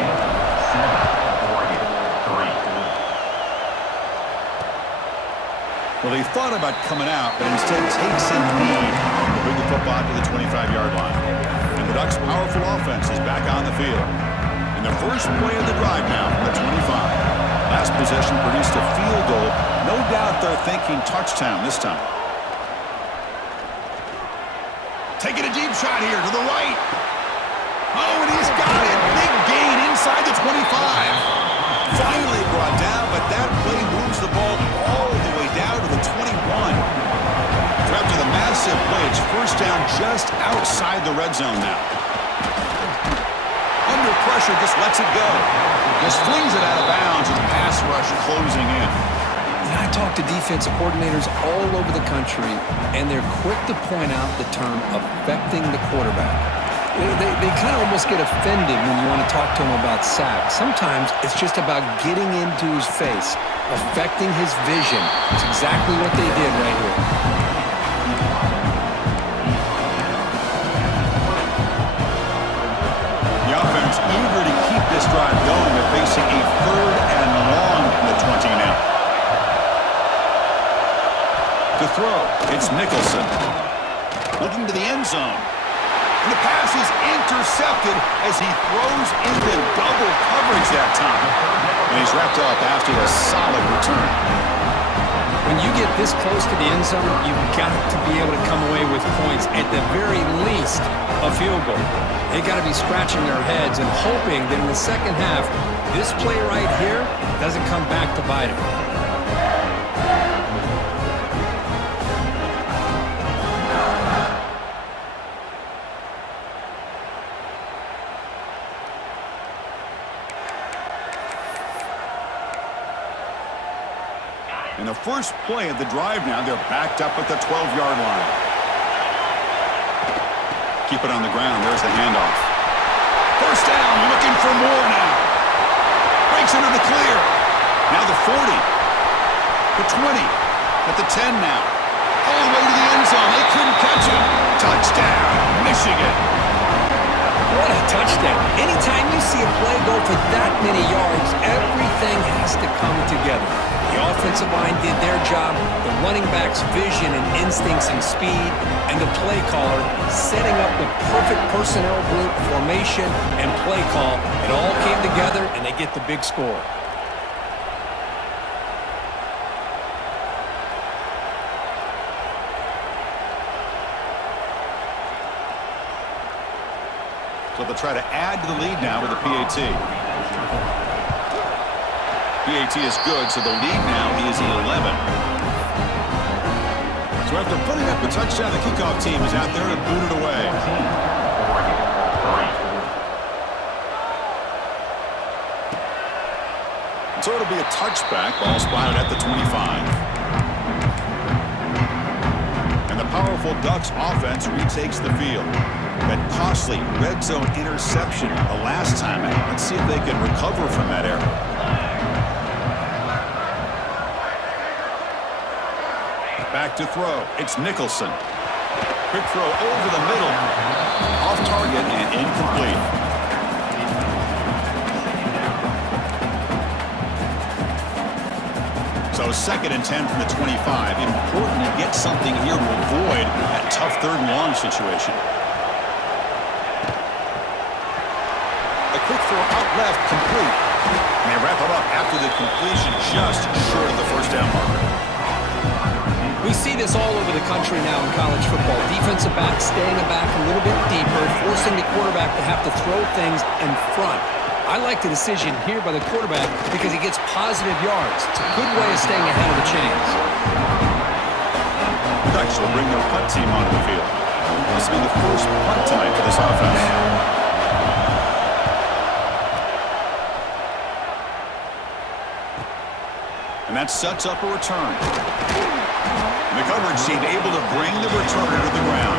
Well, they thought about coming out, but instead takes a lead to bring the football to the 25-yard line. And the Ducks' powerful offense is back on the field. In the first play of the drive now from the 25. Last possession produced a field goal. No doubt they're thinking touchdown this time. Taking a deep shot here to the right. Oh, and he's got it. Big gain inside the 25. Finally brought down, but that play moves the ball all the way down to the 21. After the massive play, it's first down just outside the red zone now. Under pressure, just lets it go. Just flings it out of bounds as pass rush closing in. I talk to defensive coordinators all over the country, and they're quick to point out the term affecting the quarterback. They kind of almost get offended when you want to talk to them about sacks. Sometimes it's just about getting into his face, affecting his vision. It's exactly what they did right here. The offense eager to keep this drive going. They're facing a 3rd and long from the 20 now. To throw, it's Nicholson. Looking to the end zone. And the pass is intercepted as he throws into double coverage that time. And he's wrapped up after a solid return. When you get this close to the end zone, you've got to be able to come away with points, at the very least, a field goal. They got to be scratching their heads and hoping that in the second half, this play right here doesn't come back to bite them. In the first play of the drive now, they're backed up at the 12-yard line. Keep it on the ground. There's the handoff. First down, looking for more now. Breaks into the clear. Now the 40. The 20. At the 10 now. All the way to the end zone. They couldn't catch him. Touchdown, Michigan. What a touchdown. Anytime you see a play go for that many yards, everything has to come together. The offensive line did their job, the running back's vision and instincts and speed, and the play caller setting up the perfect personnel group, formation, and play call. It all came together, and they get the big score. So they'll try to add to the lead now with a PAT. PAT is good, so the lead now is 11. So after putting up a touchdown, the kickoff team is out there to boot it away. So it'll be a touchback, ball spotted at the 25. And the powerful Ducks offense retakes the field. That costly red zone interception the last time out. Let's see if they can recover from that error. Back to throw. It's Nicholson. Quick throw over the middle. Off target and incomplete. So 2nd and 10 from the 25. Important to get something here to avoid that tough 3rd and long situation. Quick throw out left, complete. And they wrap it up after the completion just short of the first down marker. We see this all over the country now in college football. Defensive backs staying back a little bit deeper, forcing the quarterback to have to throw things in front. I like the decision here by the quarterback because he gets positive yards. It's a good way of staying ahead of the chains. The Ducks will bring their punt team onto the field. This will be the first punt tonight for this offense. And that sets up a return. And the coverage team able to bring the returner to the ground.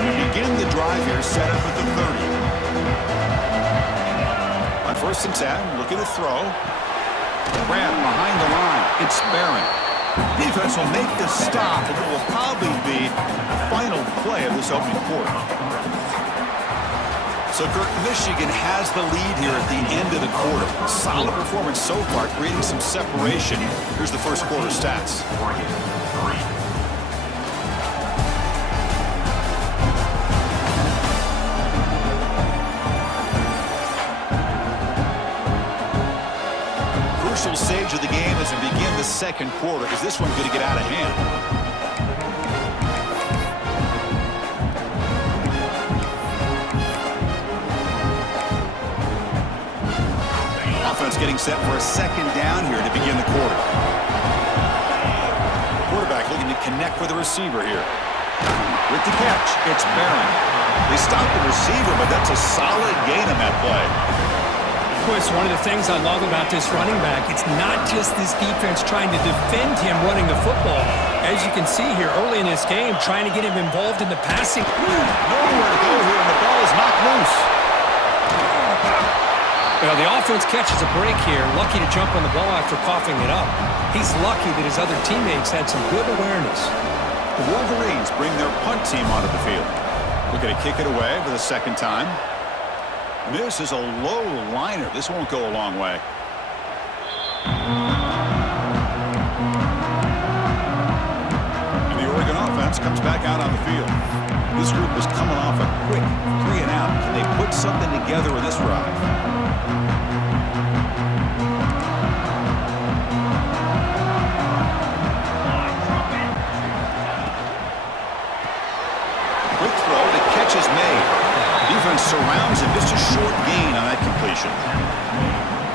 And to begin the drive here, set up at the 30. On 1st and 10, looking to throw. Grab behind the line. It's Barron. Defense will make the stop, and it will probably be the final play of this opening quarter. So, Kirk, Michigan has the lead here at the end of the quarter. Solid performance so far, creating some separation. Here's the first quarter stats. Crucial stage of the game as we begin the 2nd quarter. Is this one going to get out of hand? Offense getting set for a 2nd down here to begin the quarter. Quarterback looking to connect with the receiver here. With the catch, it's Barron. They stop the receiver, but that's a solid gain on that play. Chris, one of the things I love about this running back, it's not just this defense trying to defend him running the football. As you can see here early in this game, trying to get him involved in the passing. Nowhere to go here, and the ball is knocked loose. Well, the offense catches a break here, lucky to jump on the ball after coughing it up. He's lucky that his other teammates had some good awareness. The Wolverines bring their punt team onto the field. Looking to kick it away for the 2nd time. This is a low liner. This won't go a long way. And the Oregon offense comes back out on the field. This group is coming off a quick 3 and out. Can they put something together in this drive? Quick throw. The catch is made. Defense surrounds him. Just a short gain on that completion.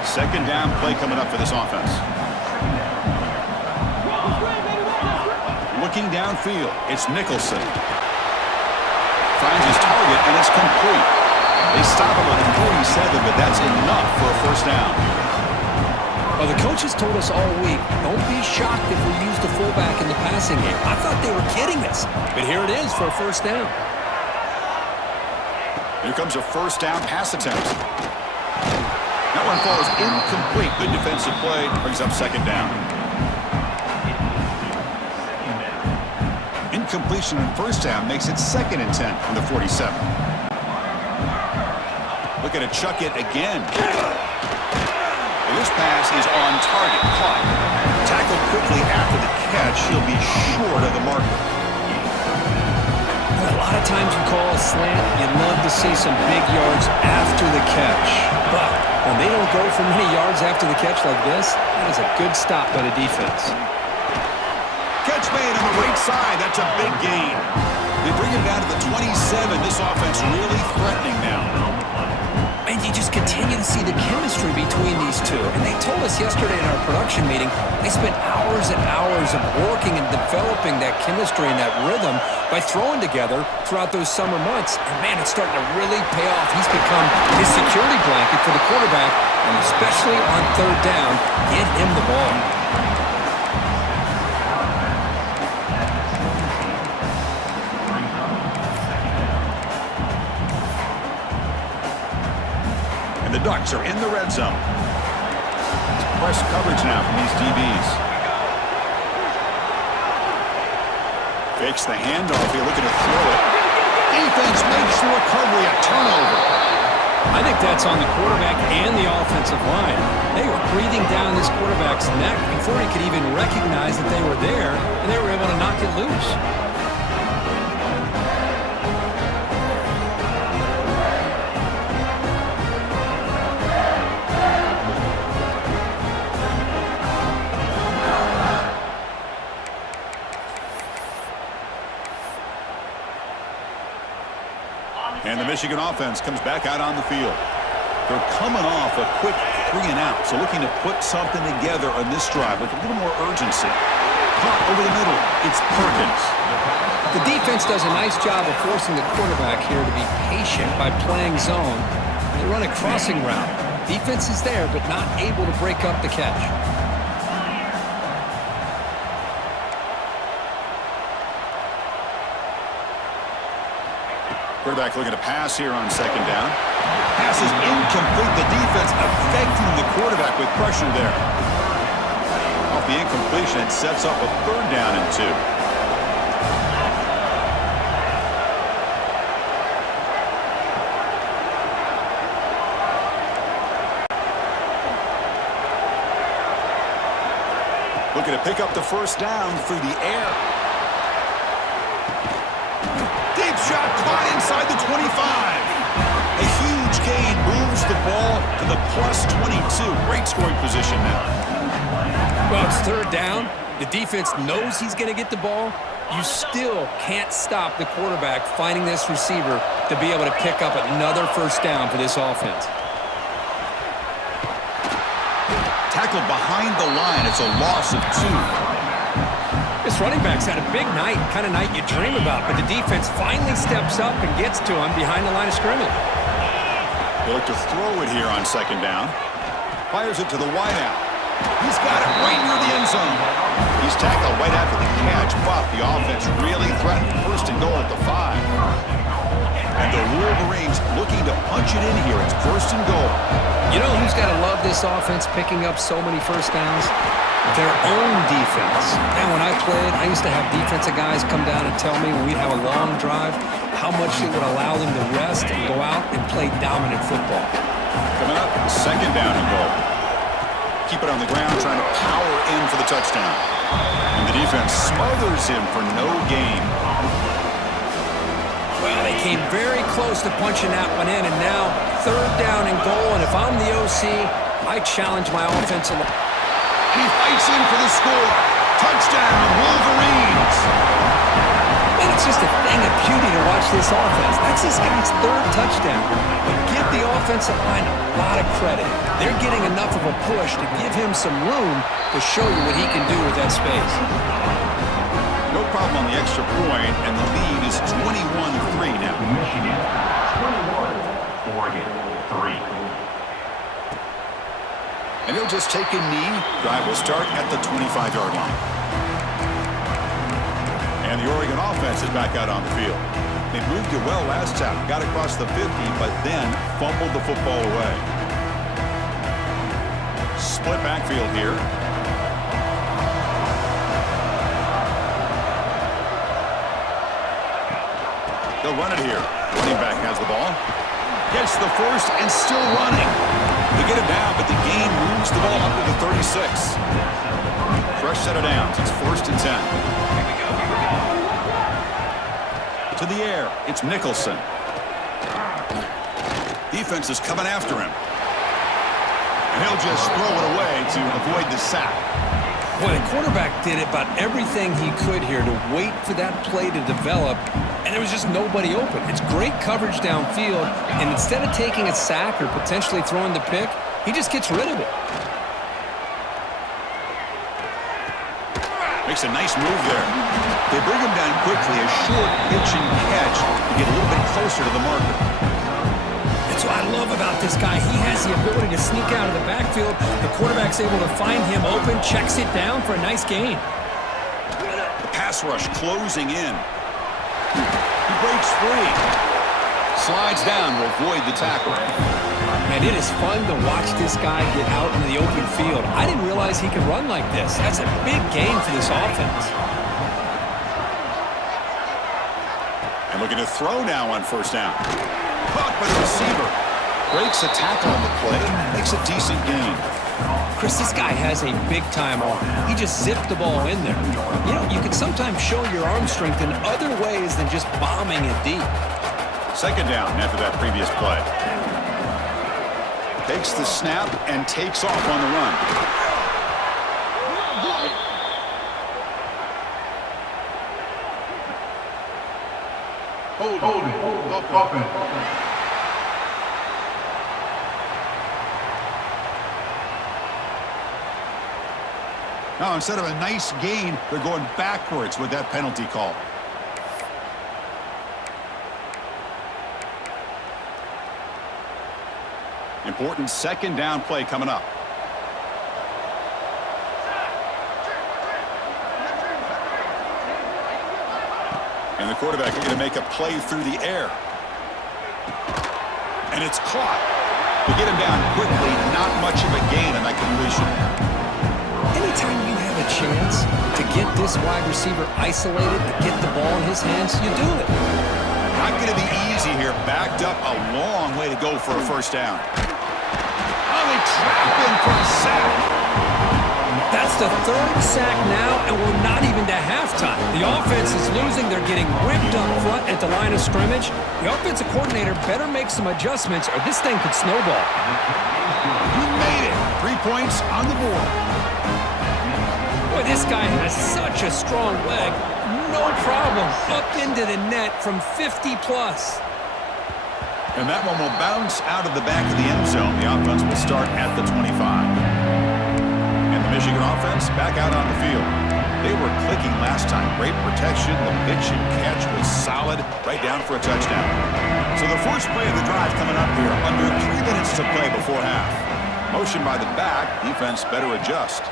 2nd down play coming up for this offense. Looking downfield, it's Nicholson. Finds his target, and it's complete. They stop him at the 47, but that's enough for a 1st down. Well, the coaches told us all week, don't be shocked if we use the fullback in the passing game. I thought they were kidding us, but here it is for a first down. Here comes a first down pass attempt. That one falls incomplete. Good defensive play. Brings up second down. Incompletion on first down makes it 2nd and 10 from the 47. Looking to chuck it again. This pass is on target. Caught. Tackled quickly after the catch. He'll be short of the marker. A lot of times you call a slant, you'd love to see some big yards after the catch. But when they don't go for many yards after the catch like this, that is a good stop by the defense. Catch made on the right side. That's a big gain. They bring him down to the 27. This offense really threatening now. And you just continue to see the chemistry between these two. And they told us yesterday in our production meeting, they spent hours and hours of working and developing that chemistry and that rhythm by throwing together throughout those summer months. And man, it's starting to really pay off. He's become his security blanket for the quarterback, and especially on third down, get him the ball. And the Ducks are in the red zone. It's press coverage now from these DBs. Fakes the handoff here, looking to throw it. Defense makes the recovery, a turnover. I think that's on the quarterback and the offensive line. They were breathing down this quarterback's neck before he could even recognize that they were there, and they were able to knock it loose. And the Michigan offense comes back out on the field. They're coming off a quick 3 and out, so looking to put something together on this drive with a little more urgency. Caught over the middle. It's Perkins. The defense does a nice job of forcing the quarterback here to be patient by playing zone. They run a crossing route. Defense is there, but not able to break up the catch. Quarterback looking to pass here on second down. Pass is incomplete. The defense affecting the quarterback with pressure there. Off the incompletion, it sets up a 3rd down and 2. Looking to pick up the first down through the air. Deep shot caught inside the 25. A huge gain moves the ball to the +22. Great scoring position now. Well, it's 3rd down. The defense knows he's going to get the ball. You still can't stop the quarterback finding this receiver to be able to pick up another first down for this offense. Tackled behind the line. It's a loss of 2. This running back's had a big night, kind of night you dream about, but the defense finally steps up and gets to him behind the line of scrimmage. They look to throw it here on second down. Fires it to the wideout. He's got it right near the end zone. He's tackled right after the catch, but the offense really threatened 1st and goal at the 5. And the Wolverines looking to punch it in here. It's 1st and goal. You know who's got to love this offense picking up so many first downs? Their own defense. And when I played, I used to have defensive guys come down and tell me when we'd have a long drive how much it would allow them to rest and go out and play dominant football. Coming up, 2nd down and goal. Keep it on the ground, trying to power in for the touchdown. And the defense smothers him for no gain. Well, they came very close to punching that one in, and now 3rd down and goal. And if I'm the OC, I challenge my offensive line. He fights in for the score. Touchdown, Wolverines. And it's just a thing of beauty to watch this offense. That's this guy's 3rd touchdown. But give the offensive line a lot of credit. They're getting enough of a push to give him some room to show you what he can do with that space. No problem on the extra point, and the lead is 21-3 now. Michigan 21, Oregon 3. And he'll just take a knee. Drive will start at the 25-yard line. And the Oregon offense is back out on the field. They moved it well last time. Got across the 50, but then fumbled the football away. Split backfield here. They'll run it here. Running back has the ball. Gets the first and still running. They get it down, but the gain moves the ball up to the 36. Fresh set of downs. It's 1st and 10. To the air. It's Nicholson. Defense is coming after him. And he'll just throw it away to avoid the sack. Boy, the quarterback did about everything he could here to wait for that play to develop, and there was just nobody open. It's great coverage downfield, and instead of taking a sack or potentially throwing the pick, he just gets rid of it. Makes a nice move there. They bring him down quickly, a short pitch and catch to get a little bit closer to the marker. That's what I love about this guy. He has the ability to sneak out of the backfield. The quarterback's able to find him open, checks it down for a nice gain. The pass rush closing in. He breaks free. Slides down to avoid the tackle. And it is fun to watch this guy get out into the open field. I didn't realize he could run like this. That's a big gain for this offense. And looking to throw now on 1st down. Caught by the receiver. Breaks a tackle on the play. Makes a decent gain. Chris, this guy has a big-time arm. He just zipped the ball in there. You know, you can sometimes show your arm strength in other ways than just bombing it deep. 2nd down after that previous play. Takes the snap and takes off on the run. Holding. Offense. Now, instead of a nice gain, they're going backwards with that penalty call. Important 2nd down play coming up. And the quarterback is going to make a play through the air. And it's caught. They get him down quickly. Not much of a gain on that completion. Anytime you have a chance to get this wide receiver isolated, to get the ball in his hands, you do it. Not going to be easy here. Backed up a long way to go for a 1st down. Oh, they trap him for a sack. That's the 3rd sack now, and we're not even to halftime. The offense is losing. They're getting whipped up front at the line of scrimmage. The offensive coordinator better make some adjustments, or this thing could snowball. He made it. 3 points on the board. Boy, this guy has such a strong leg. No problem. Up into the net from 50-plus. And that one will bounce out of the back of the end zone. The offense will start at the 25. And the Michigan offense back out on the field. They were clicking last time. Great protection. The pitch and catch was solid. Right down for a touchdown. So the first play of the drive coming up here. Under 3 minutes to play before half. Motion by the back. Defense better adjust.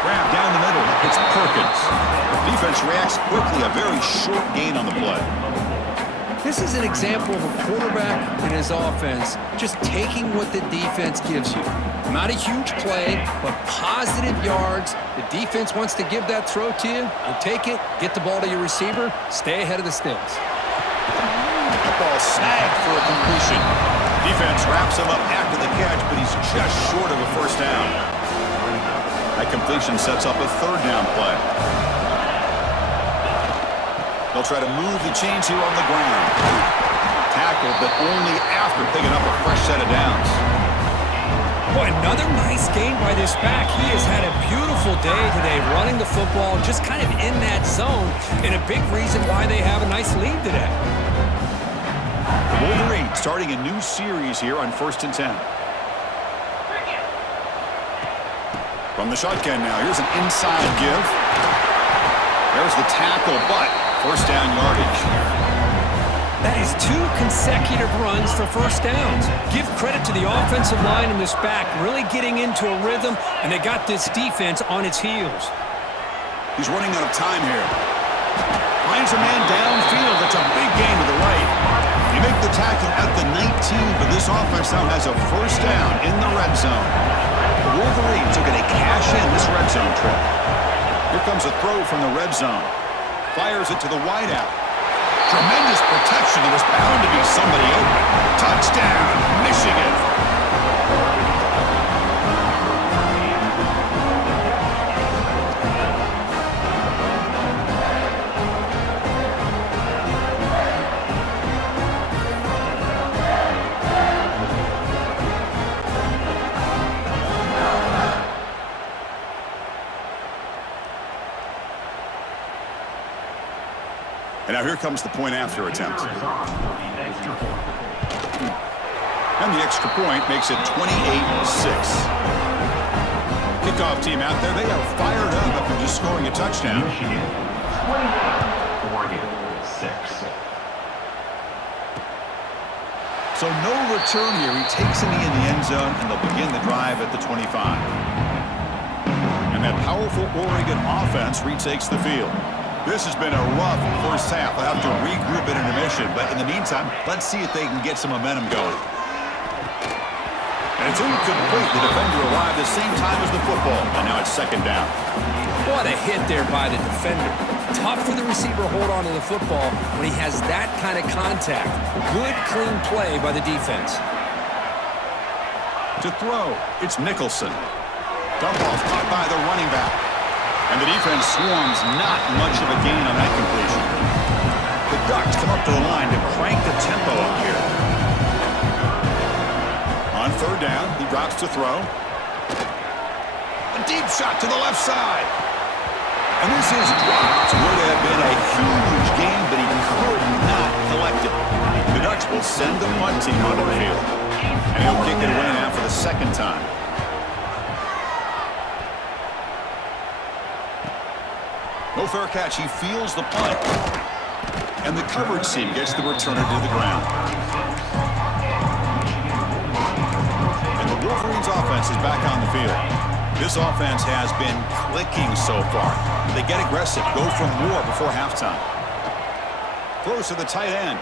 Grab down the middle. It's Perkins. Defense reacts quickly. A very short gain on the play. This is an example of a quarterback and his offense just taking what the defense gives you. Not a huge play, but positive yards. The defense wants to give that throw to you. You take it, get the ball to your receiver, stay ahead of the sticks. The ball snagged for a completion. Defense wraps him up after the catch, but he's just short of a 1st down. That completion sets up a 3rd down play. They'll try to move the chains here on the ground. Tackled, but only after picking up a fresh set of downs. Boy, another nice game by this back. He has had a beautiful day today running the football, just kind of in that zone, and a big reason why they have a nice lead today. The Wolverines starting a new series here on 1st and 10. From the shotgun now, here's an inside give. There's the tackle, but 1st down yardage. That is 2 consecutive runs for first downs. Give credit to the offensive line in this back, really getting into a rhythm, and they got this defense on its heels. He's running out of time here. Finds a man downfield. That's a big gain to the right. You make the tackle at the 19, but this offense now has a first down in the red zone. The Wolverines are going to cash in this red zone trip. Here comes a throw from the red zone. Fires it to the wideout. Tremendous protection. There was bound to be somebody open. Touchdown, Michigan. And now here comes the point after attempt. And the extra point makes it 28-6. Kickoff team out there, they are fired up after just scoring a touchdown. Michigan, 29-6. So no return here. He takes it in the end zone, and they'll begin the drive at the 25. And that powerful Oregon offense retakes the field. This has been a rough first half. They'll have to regroup at intermission, but in the meantime, let's see if they can get some momentum going. And it's incomplete. The defender arrived at the same time as the football, and now it's second down. What a hit there by the defender. Tough for the receiver to hold on to the football when he has that kind of contact. Good, clean play by the defense. To throw, it's Nicholson. Dump off caught by the running back. And the defense swarms, not much of a gain on that completion. The Ducks come up to the line to crank the tempo up here. On third down, he drops to throw. A deep shot to the left side. And this is dropped. Would have been a huge gain, but he could not collect it. The Ducks will send the punt team onto the field. And he'll kick it away now for the second time. No fair catch. He feels the punt. And the coverage team gets the returner to the ground. And the Wolverines offense is back on the field. This offense has been clicking so far. They get aggressive, go for more before halftime. Throws to the tight end.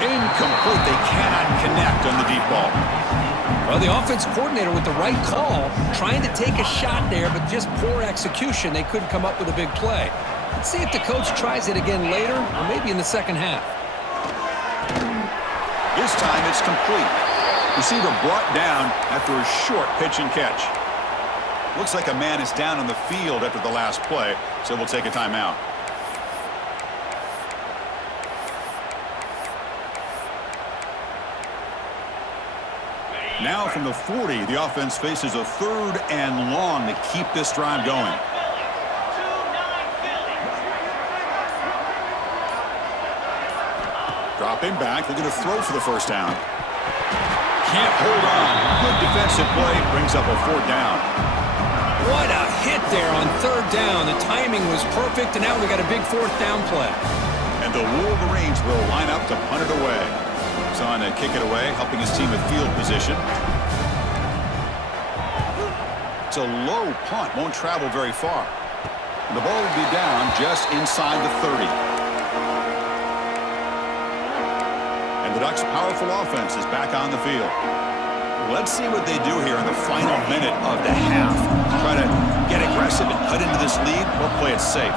Incomplete. They cannot connect on the deep ball. Well, the offense coordinator with the right call, trying to take a shot there, but just poor execution. They couldn't come up with a big play. Let's see if the coach tries it again later, or maybe in the second half. This time it's complete. Receiver brought down after a short pitch and catch. Looks like a man is down on the field after the last play, so we'll take a timeout. Now from the 40, the offense faces a third and long to keep this drive going. Dropping back, they're going to throw for the first down. Can't hold on. Good defensive play brings up a fourth down. What a hit there on third down. The timing was perfect, and now we got a big fourth down play. And the Wolverines will line up to punt it away. He's on to kick it away, helping his team with field position. It's a low punt, won't travel very far. And the ball will be down just inside the 30. And the Ducks' powerful offense is back on the field. Let's see what they do here in the final minute of the half. Try to get aggressive and cut into this lead or play it safe.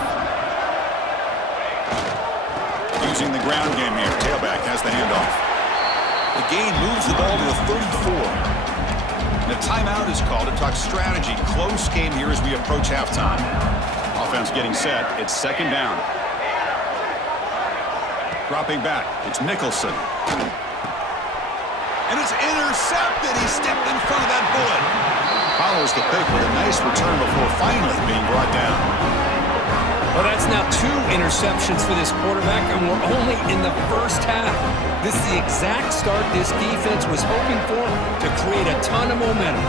Using the ground game here. Tailback has the handoff. The gain moves the ball to the 34. And a timeout is called to talk strategy. Close game here as we approach halftime. Offense getting set. It's second down. Dropping back. It's Nicholson. And it's intercepted. He stepped in front of that bullet. Follows the pick with a nice return before finally being brought down. Well, that's now 2 interceptions for this quarterback, and we're only in the first half. This is the exact start this defense was hoping for to create a ton of momentum.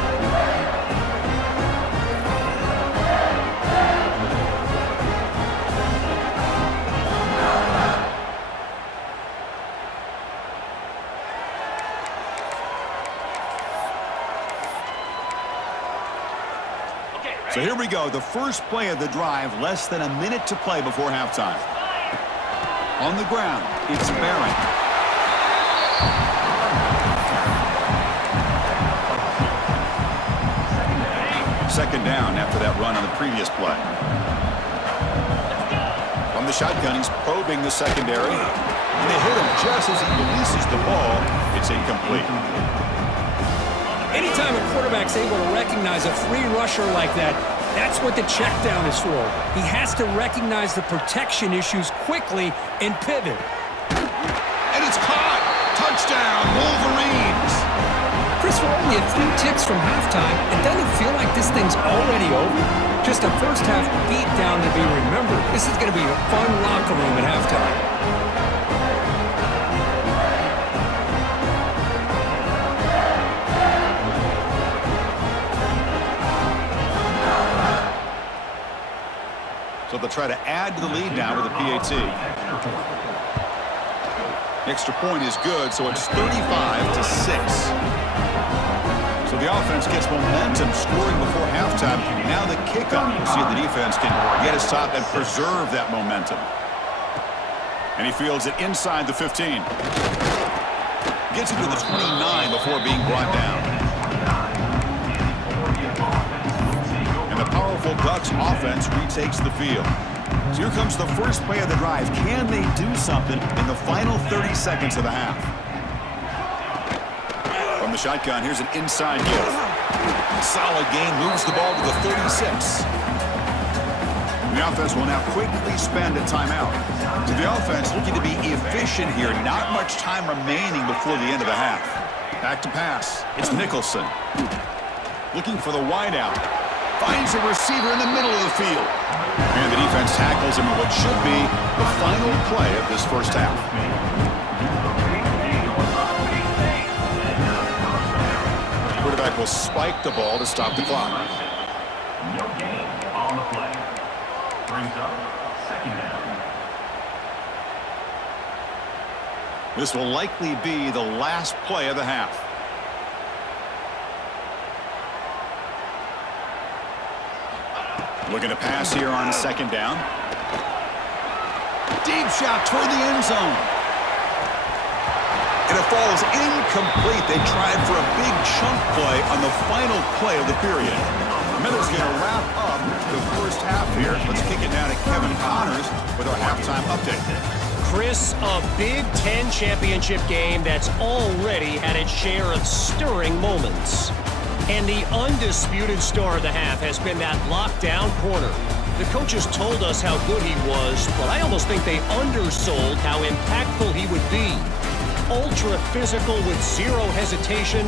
So here we go, the first play of the drive, less than a minute to play before halftime. On the ground, it's Barron. Second down after that run on the previous play. From the shotgun, he's probing the secondary. And they hit him just as he releases the ball. It's incomplete. Anytime a quarterback's able to recognize a free rusher like that, that's what the check down is for. He has to recognize the protection issues quickly and pivot. And it's caught. Touchdown, Wolverines. Chris, we're only a few ticks from halftime. It doesn't feel like this thing's already over. Just a first-half beatdown to be remembered. This is going to be a fun locker room at halftime. So they'll try to add to the lead now with a PAT. Extra point is good, so it's 35-6. So the offense gets momentum scoring before halftime. Now the kickoff. See if the defense can get his top and preserve that momentum. And he fields it inside the 15. Gets it to the 29 before being brought down. And the powerful Ducks offense retakes the field. So here comes the first play of the drive. Can they do something in the final 30 seconds of the half? From the shotgun, here's an inside give. Solid gain, moves the ball to the 36. The offense will now quickly spend a timeout. So the offense looking to be efficient here. Not much time remaining before the end of the half. Back to pass. It's Nicholson. Looking for the wideout. Finds a receiver in the middle of the field. And the defense tackles him in what should be the final play of this first half. Quarterback will spike the ball to stop the clock. No gain on the play. Brings up second down. This will likely be the last play of the half. Looking to pass here on second down. Deep shot toward the end zone. And it falls incomplete. They tried for a big chunk play on the final play of the period. Miller's going to wrap up the first half here. Let's kick it down to Kevin Connors with our halftime update. Chris, a Big Ten championship game that's already had its share of stirring moments. And the undisputed star of the half has been that lockdown corner. The coaches told us how good he was, but I almost think they undersold how impactful he would be. Ultra physical with zero hesitation.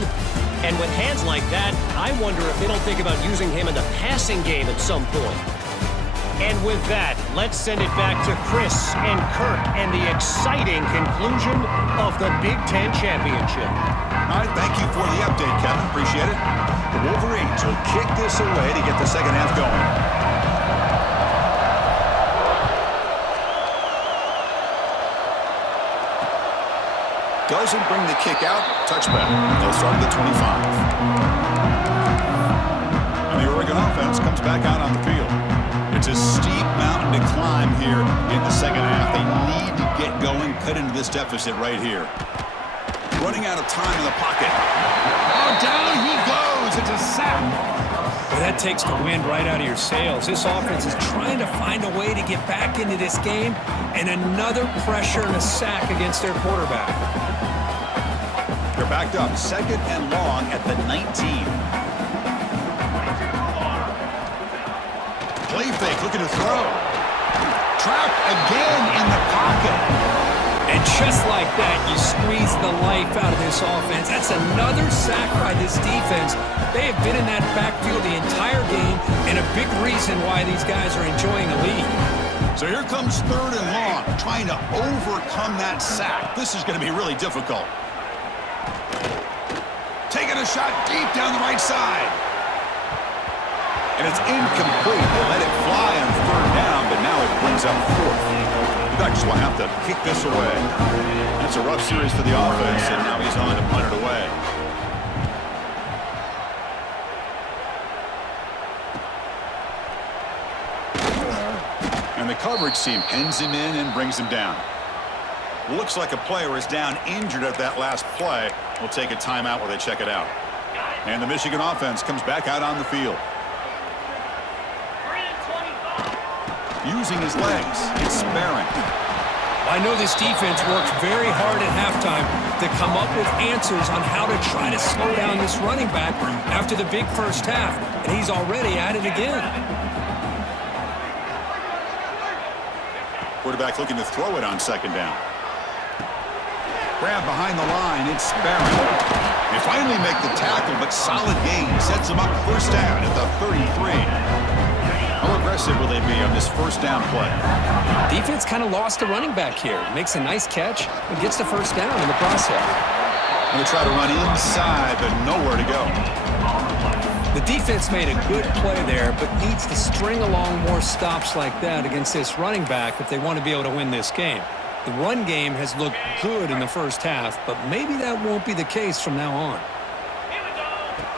And with hands like that, I wonder if they don't think about using him in the passing game at some point. And with that, let's send it back to Chris and Kirk and the exciting conclusion of the Big Ten Championship. All right, thank you for the update, Kevin. Appreciate it. The Wolverines will kick this away to get the second half going. Doesn't bring the kick out. Touchback. They'll start at the 25. And the Oregon offense comes back out on the field. It's a steep mountain to climb here in the second half. They need to get going, cut into this deficit right here. Running out of time in the pocket. Oh, down he goes. It's a sack. Well, that takes the wind right out of your sails. This offense is trying to find a way to get back into this game, and another pressure and a sack against their quarterback. They're backed up, second and long at the 19. Play fake, looking to throw. Trapped again in the pocket. And just like that, you squeeze the life out of this offense. That's another sack by this defense. They have been in that backfield the entire game, and a big reason why these guys are enjoying a lead. So here comes third and long, trying to overcome that sack. This is going to be really difficult. Taking a shot deep down the right side. And it's incomplete. They let it fly on third down, but now it brings up fourth. The Ducks will have to kick this away. It's a rough series for the offense, and now he's on to punt it away. coverage team pins him in and brings him down. Looks like a player is down injured at that last play. We'll take a timeout while they check it out. And the Michigan offense comes back out on the field. Using his legs, it's sparing. I know this defense works very hard at halftime to come up with answers on how to try to slow down this running back after the big first half, and he's already at it again. Quarterback looking to throw it on second down. Grab behind the line, it's sparing. They finally make the tackle, but solid gain sets them up first down at the 33. How aggressive will they be on this first down play? Defense kind of lost the running back here. Makes a nice catch and gets the first down in the process. Going to try to run inside, but nowhere to go. The defense made a good play there, but needs to string along more stops like that against this running back if they want to be able to win this game. The run game has looked good in the first half, but maybe that won't be the case from now on.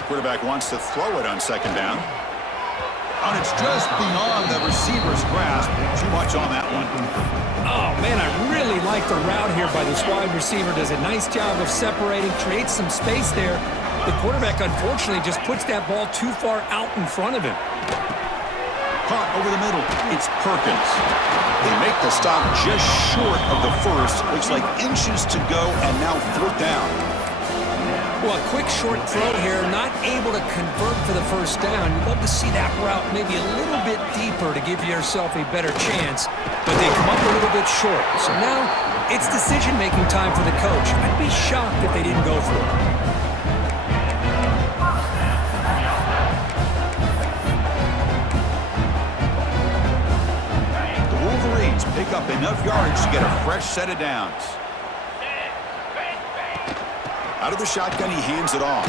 Quarterback wants to throw it on second down. And it's just beyond the receiver's grasp. Too much on that one. Oh, man, I really like the route here by this wide receiver. Does a nice job of separating, creates some space there. The quarterback, unfortunately, just puts that ball too far out in front of him. Caught over the middle. It's Perkins. They make the stop just short of the first. Looks like inches to go, and now fourth down. Well, a quick short throw here, not able to convert for the first down. You'd love to see that route maybe a little bit deeper to give yourself a better chance, but they come up a little bit short. So now it's decision-making time for the coach. I'd be shocked if they didn't go for it. The Wolverines pick up enough yardage to get a fresh set of downs. Out of the shotgun, he hands it off.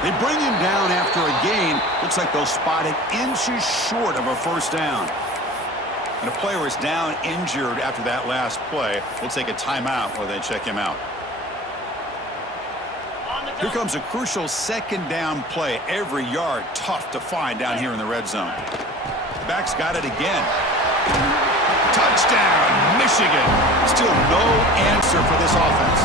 They bring him down after a gain. Looks like they'll spot it inches short of a first down. And a player is down injured after that last play. We'll take a timeout while they check him out. Here comes a crucial second down play. Every yard tough to find down here in the red zone. Back's got it again. Touchdown, Michigan. Still no answer for this offense.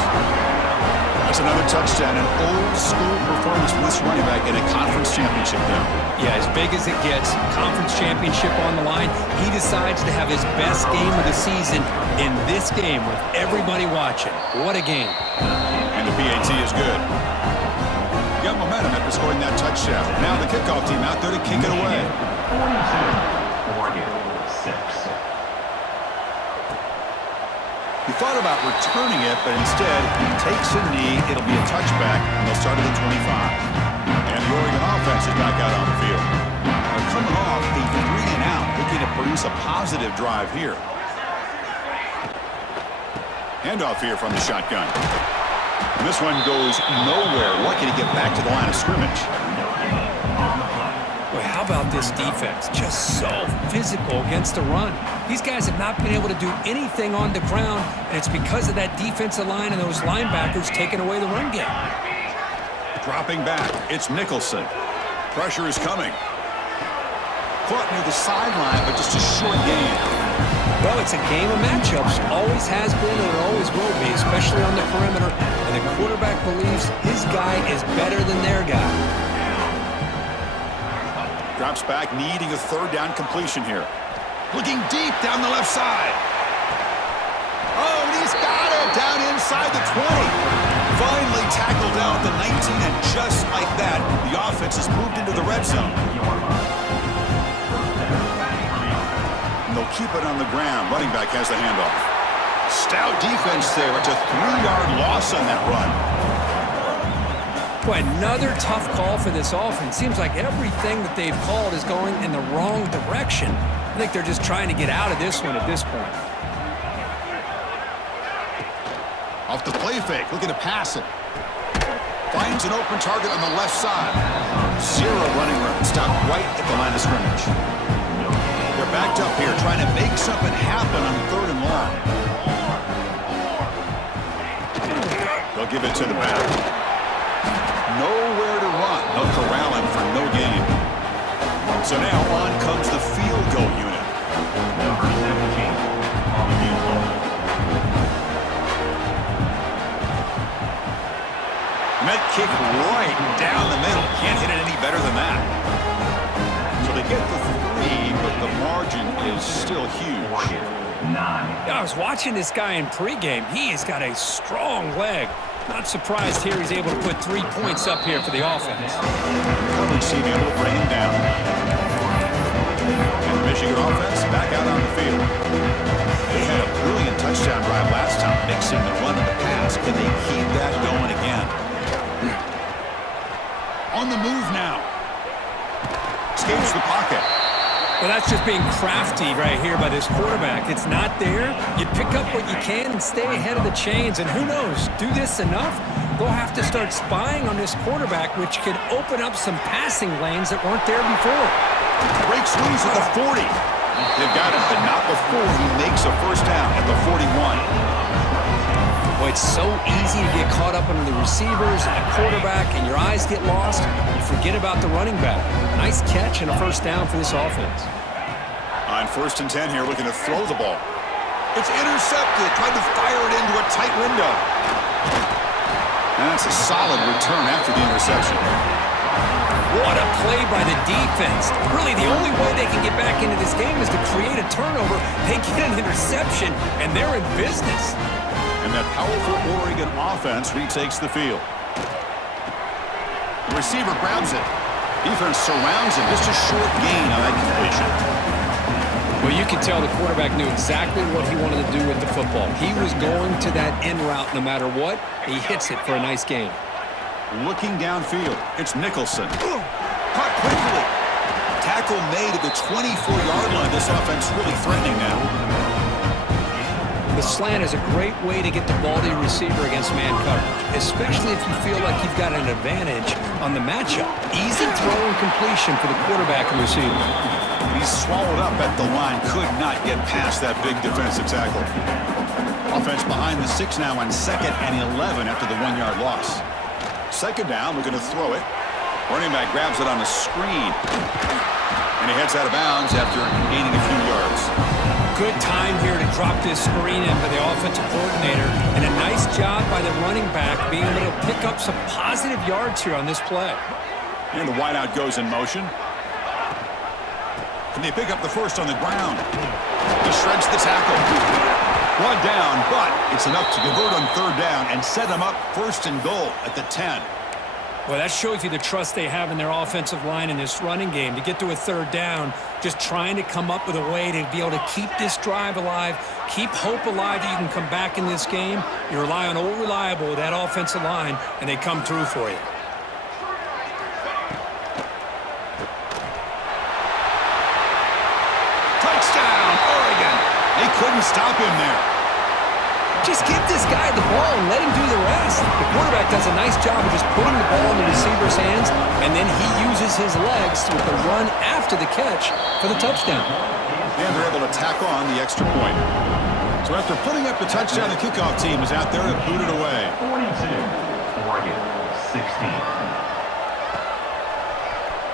That's another touchdown, an old-school performance from this running back in a conference championship game. Yeah, as big as it gets, conference championship on the line, he decides to have his best game of the season in this game with everybody watching. What a game. And the PAT is good. Got momentum after scoring that touchdown. Now the kickoff team out there to kick it away. 42, 6. He thought about returning it, but instead he takes a knee. It'll be a touchback, and they'll start at the 25. And the Oregon offense is back out on the field. They're coming off a 3-and-out, looking to produce a positive drive here. Handoff here from the shotgun. And this one goes nowhere. Lucky to get back to the line of scrimmage. Boy, how about this defense? Just so physical against the run. These guys have not been able to do anything on the ground, and it's because of that defensive line and those linebackers taking away the run game. Dropping back, it's Nicholson. Pressure is coming. Caught near the sideline, but just a short gain. Well, it's a game of matchups. Always has been and it always will be, especially on the perimeter. And the quarterback believes his guy is better than their guy. Drops back, needing a third down completion here. Looking deep down the left side. Oh, and he's got it down inside the 20. Finally tackled down at the 19, and just like that, the offense has moved into the red zone. And they'll keep it on the ground. Running back has the handoff. Stout defense there. It's a 3-yard loss on that run. Boy, another tough call for this offense. Seems like everything that they've called is going in the wrong direction. I think they're just trying to get out of this one at this point. Off the play fake, looking to pass it. Finds an open target on the left side. Zero running room. Stopped right at the line of scrimmage. They're backed up here, trying to make something happen on 3rd and long. They'll give it to the back. Nowhere to run. They'll corral him for no gain. So now on comes the field goal unit. And that kick right down the middle. Can't hit it any better than that. So they get the 3, but the margin is still huge. 9. I was watching this guy in pregame. He has got a strong leg. Not surprised here he's able to put 3 points up here for the offense. Coverage team able to bring him down. And the Michigan offense back out on the field. They had a brilliant touchdown drive last time, mixing the run and the pass. Can they keep that going again? On the move now. Escapes the pocket. Well, that's just being crafty right here by this quarterback. It's not there. You pick up what you can and stay ahead of the chains. And who knows, do this enough, they'll have to start spying on this quarterback, which could open up some passing lanes that weren't there before. Breaks loose at the 40. They've got him, but not before he makes a first down at the 41. Boy, it's so easy to get caught up under the receivers and the quarterback, and your eyes get lost. You forget about the running back. Nice catch and a first down for this offense. On 1st and 10 here, looking to throw the ball. It's intercepted, trying to fire it into a tight window. And that's a solid return after the interception. What a play by the defense. Really, the only way they can get back into this game is to create a turnover. They get an interception, and they're in business. And that powerful Oregon offense retakes the field. The receiver grabs it. Defense surrounds him. Just a short gain on that completion. Well, you can tell the quarterback knew exactly what he wanted to do with the football. He was going to that in route no matter what. He hits it for a nice gain. Looking downfield, it's Nicholson. Caught quickly. Tackle made at the 24-yard line. This offense really threatening now. The slant is a great way to get the ball to your receiver against man coverage, especially if you feel like you've got an advantage on the matchup. Easy throw and completion for the quarterback and receiver. He's swallowed up at the line. Could not get past that big defensive tackle. Offense behind the 6 now on 2nd and 11 after the 1-yard loss. 2nd down, we're going to throw it. Running back grabs it on the screen. And he heads out of bounds after gaining a few yards. Good time here to drop this screen in for the offensive coordinator. And a nice job by the running back being able to pick up some positive yards here on this play. And the wideout goes in motion. Can they pick up the first on the ground? He shreds the tackle. 1 down, but it's enough to convert on 3rd down and set them up 1st and goal at the 10. Well, that shows you the trust they have in their offensive line in this running game. To get to a 3rd down, just trying to come up with a way to be able to keep this drive alive, keep hope alive that you can come back in this game. You rely on old reliable with that offensive line, and they come through for you. Touchdown, Oregon. They couldn't stop him there. Just give this guy the ball and let him do the rest. The quarterback does a nice job of just putting the ball in the receiver's hands, and then he uses his legs with the run after the catch for the touchdown. And they're able to tack on the extra point. So after putting up the touchdown, the kickoff team is out there to boot it away. 42, Oregon, 16.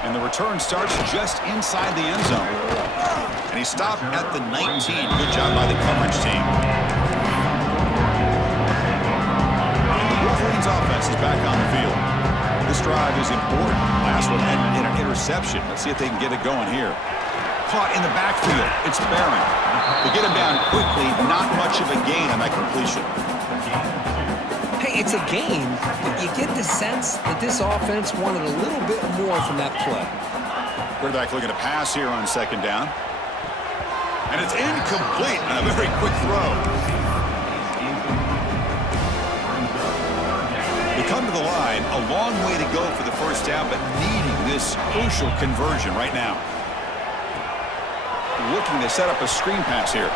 And the return starts just inside the end zone. And he stopped at the 19. Good job by the coverage team. Wolverines offense is back on the field. This drive is important. Last one ended in an interception. Let's see if they can get it going here. Caught in the backfield. It's Barron. They get him down quickly. Not much of a gain on that completion. Hey, it's a gain, but you get the sense that this offense wanted a little bit more from that play. Quarterback looking to pass here on 2nd down. And it's incomplete on a very quick throw. They come to the line, a long way to go for the first down, but needing this crucial conversion right now. Looking to set up a screen pass here.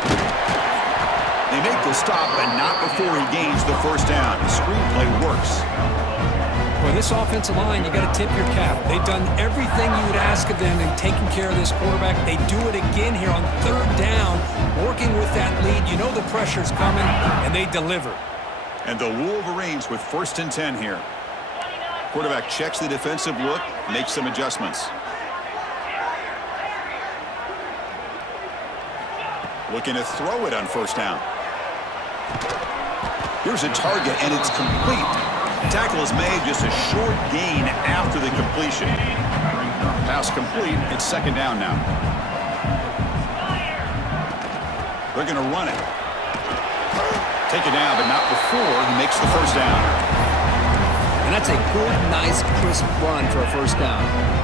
They make the stop, but not before he gains the first down. The screen play works. For this offensive line, you got to tip your cap. They've done everything you would ask of them in taking care of this quarterback. They do it again here on 3rd down, working with that lead. You know the pressure's coming, and they deliver. And the Wolverines with 1st and 10 here. Quarterback checks the defensive look, makes some adjustments. Looking to throw it on 1st down. Here's a target, and it's complete. Tackle is made, just a short gain after the completion. Pass complete. It's second down now. They're going to run it. Take it down, but not before he makes the first down. And that's a good, nice, crisp run for a first down.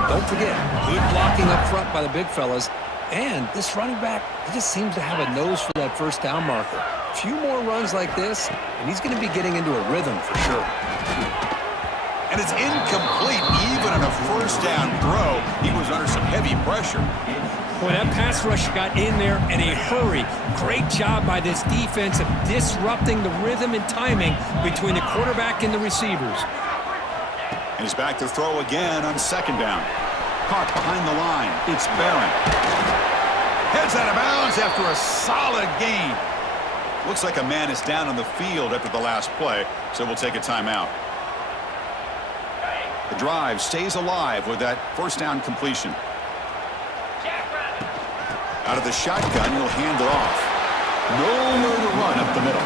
Don't forget, good blocking up front by the big fellas. And this running back, he just seems to have a nose for that first down marker. A few more runs like this, and he's going to be getting into a rhythm for sure. And it's incomplete, even on a first down throw. He was under some heavy pressure. Boy, that pass rush got in there in a hurry. Great job by this defense of disrupting the rhythm and timing between the quarterback and the receivers. And he's back to throw again on second down. Caught behind the line. It's Barron. Heads out of bounds after a solid gain. Looks like a man is down on the field after the last play, so we'll take a timeout. The drive stays alive with that first down completion. Out of the shotgun, he'll hand it off. Nowhere to run up the middle.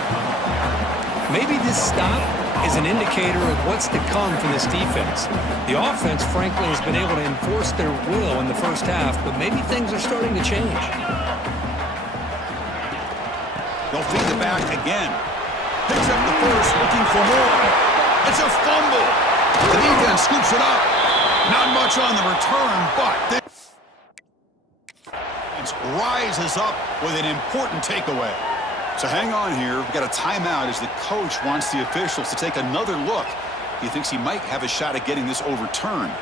Maybe this stop is an indicator of what's to come from this defense. The offense, frankly, has been able to enforce their will in the first half, but maybe things are starting to change. They'll feed the back again. Picks up the first, looking for more. It's a fumble. The defense scoops it up. Not much on the return, but the defense rises up with an important takeaway. So hang on here. We've got a timeout as the coach wants the officials to take another look. He thinks he might have a shot at getting this overturned.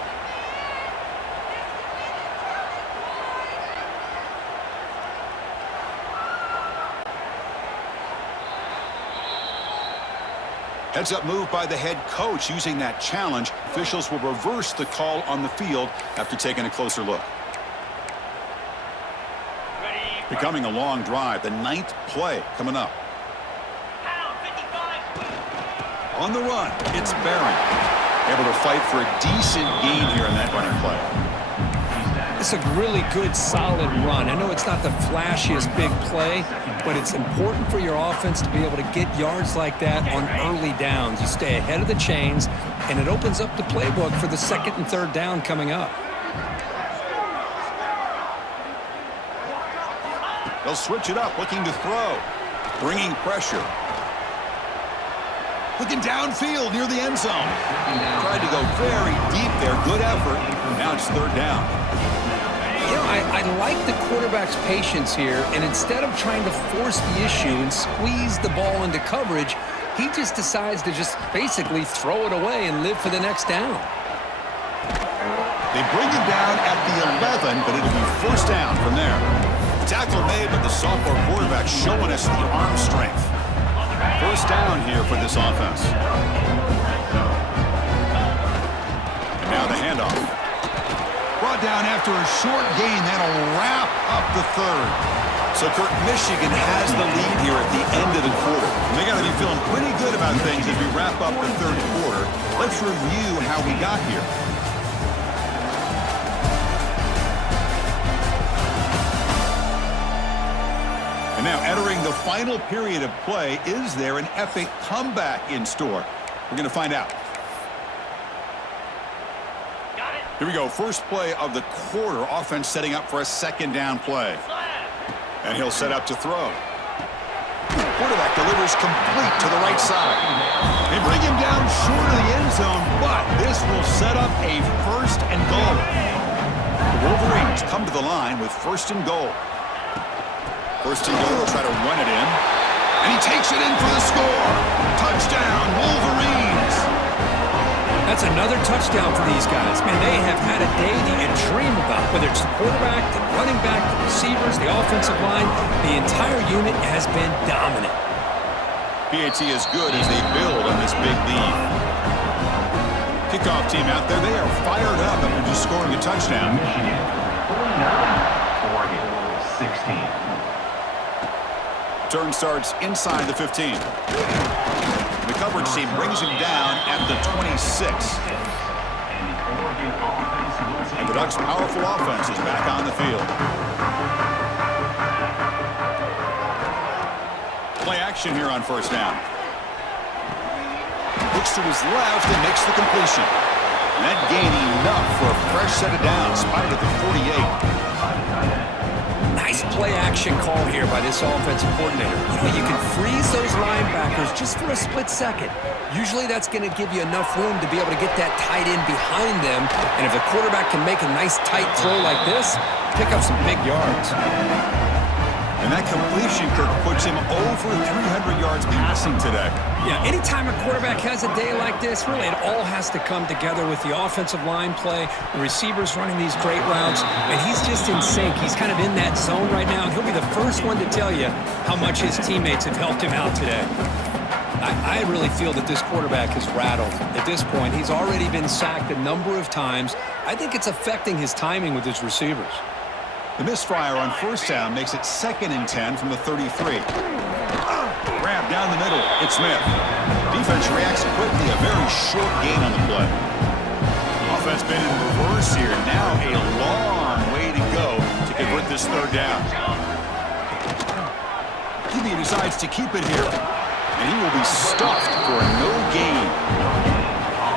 Heads-up move by the head coach using that challenge. Officials will reverse the call on the field after taking a closer look. Becoming a long drive, the 9th play coming up. On the run, it's Barron. Able to fight for a decent gain here in that running play. It's a really good, solid run. I know it's not the flashiest big play, but it's important for your offense to be able to get yards like that on early downs. You stay ahead of the chains, and it opens up the playbook for the second and third down coming up. They'll switch it up, looking to throw. Bringing pressure. Looking downfield near the end zone. Tried to go very deep there. Good effort. Now it's third down. You know, I like the quarterback's patience here, and instead of trying to force the issue and squeeze the ball into coverage, he just decides to just basically throw it away and live for the next down. They bring him down at the 11, but it'll be first down from there. Tackle made, but the sophomore quarterback showing us the arm strength. First down here for this offense. And now the handoff. Brought down after a short gain. That'll wrap up the third. So, Kurt, Michigan has the lead here at the end of the quarter. And they got to be feeling pretty good about things as we wrap up the third quarter. Let's review how we got here. And now entering the final period of play, is there an epic comeback in store? We're going to find out. Here we go. First play of the quarter. Offense setting up for a second down play. And he'll set up to throw. Quarterback delivers complete to the right side. They bring him down short of the end zone, but this will set up a first and goal. The Wolverines come to the line with first and goal. First and goal, they'll try to run it in. And he takes it in for the score. Touchdown, Wolverines. That's another touchdown for these guys. Man, they have had a day that you dream about. Whether it's the quarterback, the running back, the receivers, the offensive line, the entire unit has been dominant. PAT is good as they build on this big lead. Kickoff team out there, they are fired up after just scoring a touchdown. Michigan, 49, Oregon, 16. Turn starts inside the 15. The coverage team brings him down at the 26. And the Ducks' powerful offense is back on the field. Play action here on first down. looks to his left and makes the completion. And that gained enough for a fresh set of downs, spotted at the 48. Nice play-action call here by this offensive coordinator. You can freeze those linebackers just for a split second. Usually that's going to give you enough room to be able to get that tight end behind them. And if the quarterback can make a nice tight throw like this, pick up some big yards. And that completion, Kirk, puts him over 300 yards passing today. Yeah, anytime a quarterback has a day like this, really it all has to come together with the offensive line play, the receivers running these great routes, and he's just in sync. He's kind of in that zone right now, and he'll be the first one to tell you how much his teammates have helped him out today. I really feel that this quarterback is rattled. At this point, he's already been sacked a number of times. I think it's affecting his timing with his receivers. The misfire on first down makes it 2nd and 10 from the 33. Grab down the middle. It's Smith. Defense reacts quickly. A very short gain on the play. Offense been in reverse here. Now a long way to go to convert this 3rd down. QB decides to keep it here. And he will be stuffed for a no gain.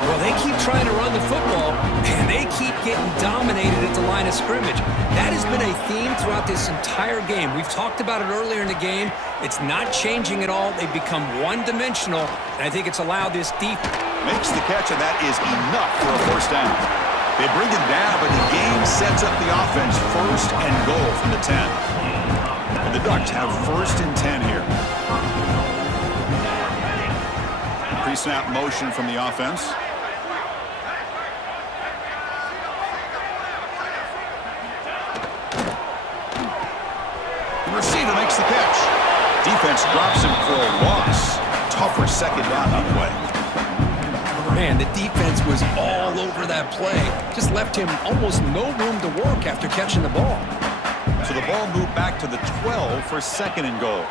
Well, they keep trying to run the football, and they keep getting dominated at the line of scrimmage. That has been a theme throughout this entire game. We've talked about it earlier in the game. It's not changing at all. They've become one-dimensional, and I think it's allowed this deep. Makes the catch, and that is enough for a 1st down. They bring him down, but the game sets up the offense 1st and goal from the 10. And the Ducks have 1st and 10 here. Pre-snap motion from the offense. The receiver makes the catch. Defense drops him for a loss. Tougher 2nd down on the way. Man, the defense was all over that play. Just left him almost no room to work after catching the ball. So the ball moved back to the 12 for 2nd and goal.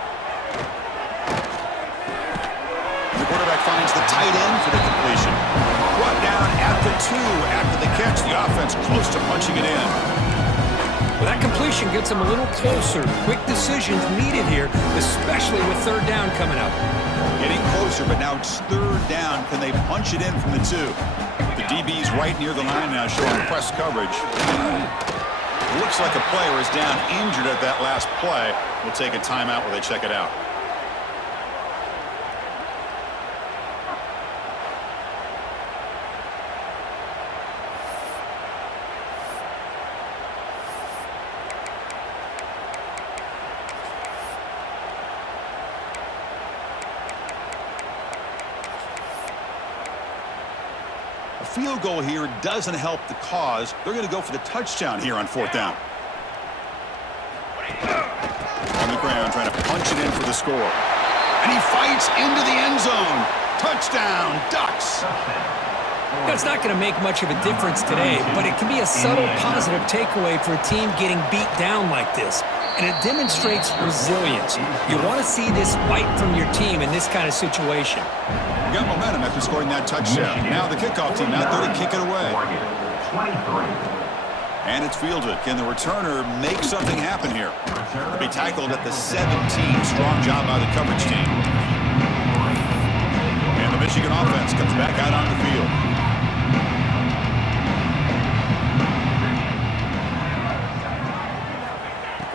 The quarterback finds the tight end for the completion. Brought down at the 2 after the catch. The offense close to punching it in. Well, that completion gets them a little closer. Quick decisions needed here, especially with 3rd down coming up. Getting closer, but now it's 3rd down. Can they punch it in from the 2? The DB's right near the line now, showing press coverage. Looks like a player is down injured at that last play. We'll take a timeout while they check it out. Field goal here doesn't help the cause. They're going to go for the touchdown here on 4th down. On the ground, trying to punch it in for the score. And he fights into the end zone. Touchdown, Ducks. That's not going to make much of a difference today, but it can be a subtle positive takeaway for a team getting beat down like this. And it demonstrates resilience. You want to see this fight from your team in this kind of situation. Got momentum after scoring that touchdown. Now the kickoff team out there to kick it away. And it's fielded. Can the returner make something happen here? He'll be tackled at the 17. Strong job by the coverage team. And the Michigan offense comes back out on the field.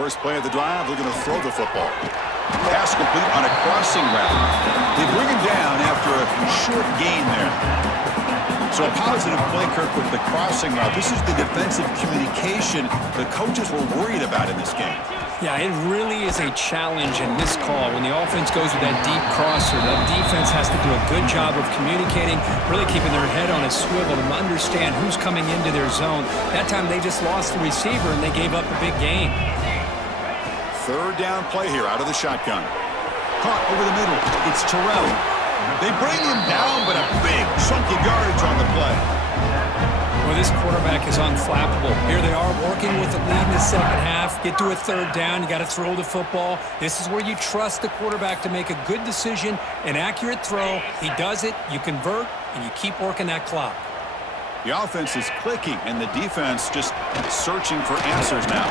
First play of the drive, they're going to throw the football. Pass complete on a crossing route. They bring him down after a short gain there. So a positive play, Kirk, with the crossing route. This is the defensive communication the coaches were worried about in this game. Yeah, it really is a challenge in this call. When the offense goes with that deep crosser, that defense has to do a good job of communicating, really keeping their head on a swivel to understand who's coming into their zone. That time they just lost the receiver and they gave up a big gain. 3rd down play here out of the shotgun. Caught over the middle. It's Terrell. They bring him down, but a big chunk of yardage on the play. Well, this quarterback is unflappable. Here they are working with the lead in the 2nd half. Get to a 3rd down. You got to throw the football. This is where you trust the quarterback to make a good decision, an accurate throw. He does it, you convert, and you keep working that clock. The offense is clicking, and the defense just searching for answers now.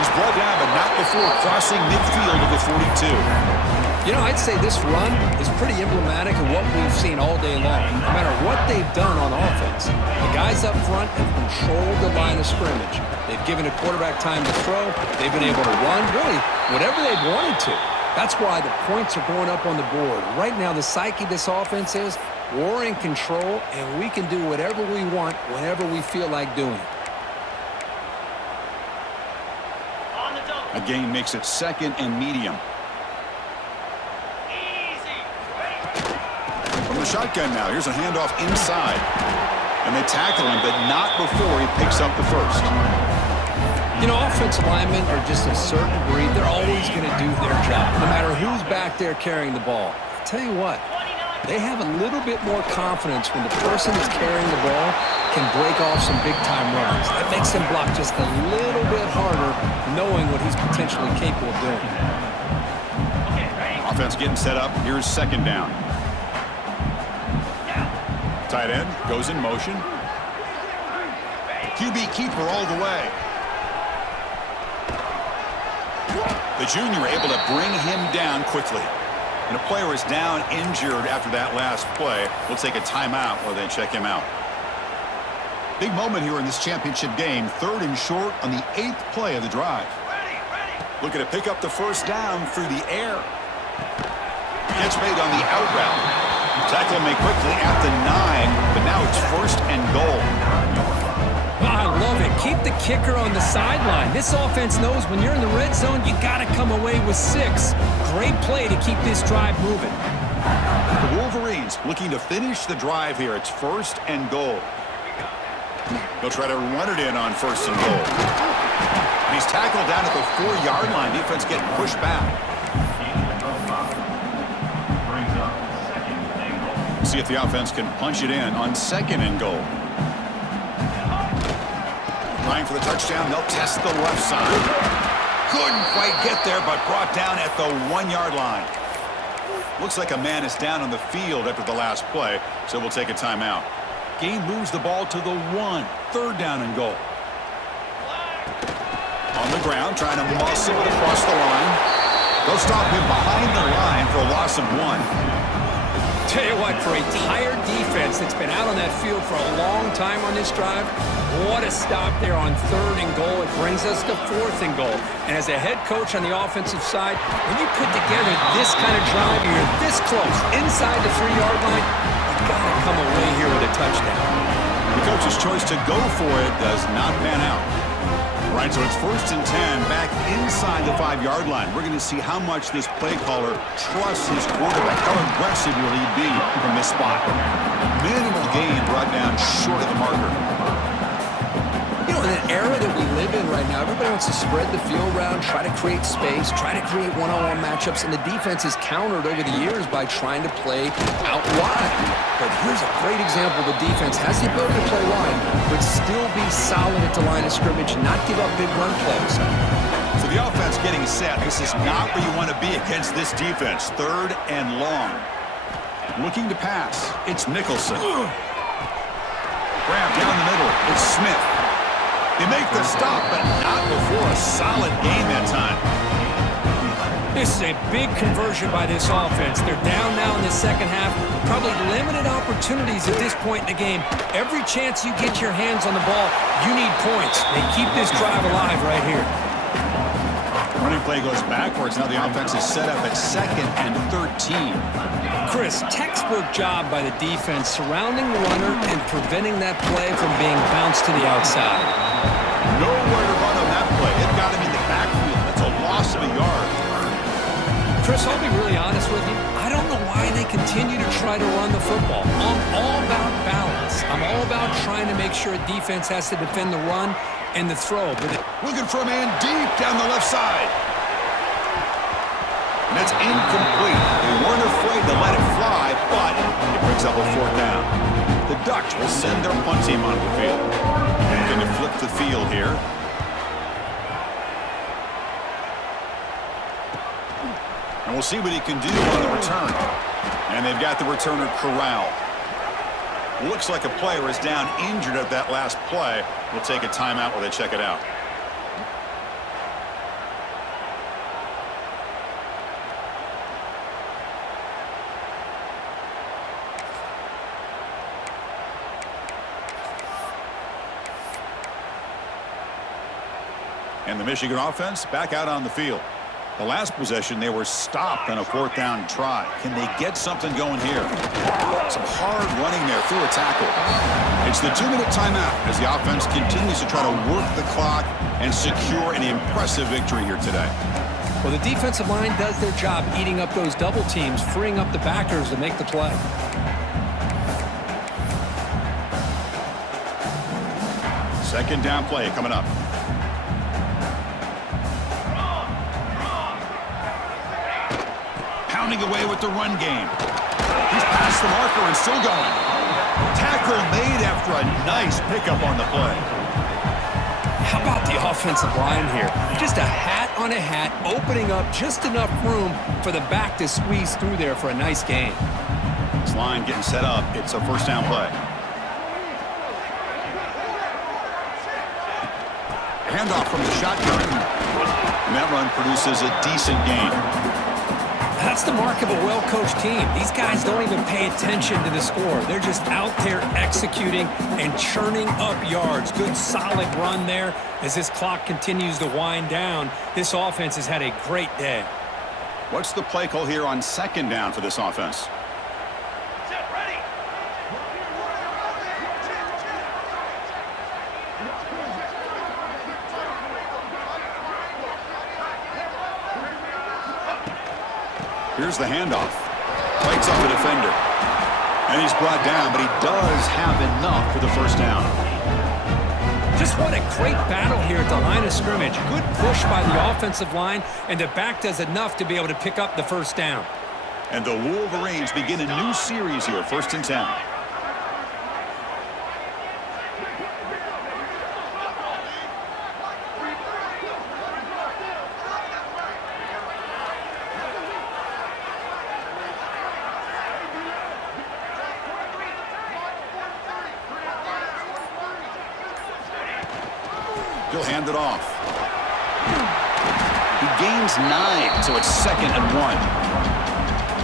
He's brought down, but not before crossing midfield of the 42. You know, I'd say this run is pretty emblematic of what we've seen all day long. No matter what they've done on offense, the guys up front have controlled the line of scrimmage. They've given a quarterback time to throw. They've been able to run, really, whatever they've wanted to. That's why the points are going up on the board. Right now, the psyche of this offense is we're in control, and we can do whatever we want whenever we feel like doing it. A gain makes it 2nd and medium. From the shotgun now, here's a handoff inside. And they tackle him, but not before he picks up the first. You know, offensive linemen are just a certain breed. They're always going to do their job, no matter who's back there carrying the ball. I'll tell you what, they have a little bit more confidence when the person that's carrying the ball can break off some big-time runs. That makes them block just a little bit harder, knowing what he's potentially capable of doing. Offense getting set up. Here's 2nd down. Tight end goes in motion. QB keeper all the way. The junior able to bring him down quickly. And a player is down injured after that last play. We'll take a timeout while they check him out. Big moment here in this championship game. 3rd and short on the 8th play of the drive. Looking to pick up the first down through the air. Catch made on the out route. Tackle made quickly at the 9, but now it's 1st and goal. Oh, I love it. Keep the kicker on the sideline. This offense knows when you're in the red zone, you got to come away with 6. Great play to keep this drive moving. The Wolverines looking to finish the drive here. It's 1st and goal. They'll try to run it in on 1st and goal. And he's tackled down at the 4-yard line. Defense getting pushed back. See if the offense can punch it in on 2nd and goal. Trying for the touchdown. They'll test the left side. Couldn't quite get there, but brought down at the 1-yard line. Looks like a man is down on the field after the last play, so we'll take a timeout. Game moves the ball to the 1. 3rd down and goal. On the ground, trying to muscle it across the line. They'll stop him behind the line for a loss of 1. Tell you what, for a tired defense that's been out on that field for a long time on this drive, what a stop there on 3rd and goal. It brings us to 4th and goal. And as a head coach on the offensive side, when you put together this kind of drive, you're this close, inside the 3-yard line, you got to come away here with a touchdown. The coach's choice to go for it does not pan out. Right, so it's 1st and 10 back inside the 5-yard line. We're going to see how much this play caller trusts his quarterback. How aggressive will he be from this spot? Minimal gain brought down short of the marker. You know, in an era that we live in right now, everybody wants to spread the field around, try to create space, try to create one-on-one matchups, and the defense is countered over the years by trying to play out wide. But here's a great example. The defense has the ability to play wide, but still be solid at the line of scrimmage, not give up big run plays. So the offense getting set. This is not where you want to be against this defense. 3rd and long. Looking to pass. It's Nicholson. Grab down the middle. It's Smith. They make the stop, but not before a solid gain that time. This is a big conversion by this offense. They're down now in the 2nd half. Probably limited opportunities at this point in the game. Every chance you get your hands on the ball, you need points. They keep this drive alive right here. Running play goes backwards. Now the offense is set up at 2nd and 13. Chris, textbook job by the defense surrounding the runner and preventing that play from being bounced to the outside. Nowhere to run on that play. It got him in the backfield. That's a loss of a yard. Chris, I'll be really honest with you. I don't know why they continue to try to run the football. I'm all about balance. I'm all about trying to make sure a defense has to defend the run and the throw. But looking for a man deep down the left side. And that's incomplete. They weren't afraid to let it fly, but it brings up a 4th down. The Ducks will send their punt team onto the field. Looking to flip the field here. And we'll see what he can do on the return. And they've got the returner corralled. Looks like a player is down injured at that last play. We'll take a timeout while they check it out. And the Michigan offense back out on the field. The last possession, they were stopped on a 4th down try. Can they get something going here? Some hard running there through a tackle. It's the 2-minute timeout as the offense continues to try to work the clock and secure an impressive victory here today. Well, the defensive line does their job eating up those double teams, freeing up the backers to make the play. Second down play coming up. Pounding away with the run game. He's past the marker and still going. Tackle made after a nice pickup on the play. How about the offensive line here? Just a hat on a hat, opening up just enough room for the back to squeeze through there for a nice gain. This line getting set up. It's a 1st down play. Handoff from the shotgun. And that run produces a decent gain. That's the mark of a well-coached team. These guys don't even pay attention to the score. They're just out there executing and churning up yards. Good, solid run there. As this clock continues to wind down, this offense has had a great day. What's the play call here on 2nd down for this offense? Here's the handoff. Lights up the defender. And he's brought down, but he does have enough for the 1st down. Just what a great battle here at the line of scrimmage. Good push by the offensive line, and the back does enough to be able to pick up the 1st down. And the Wolverines begin a new series here, 1st and 10. He'll hand it off. He gains 9, so it's 2nd and 1.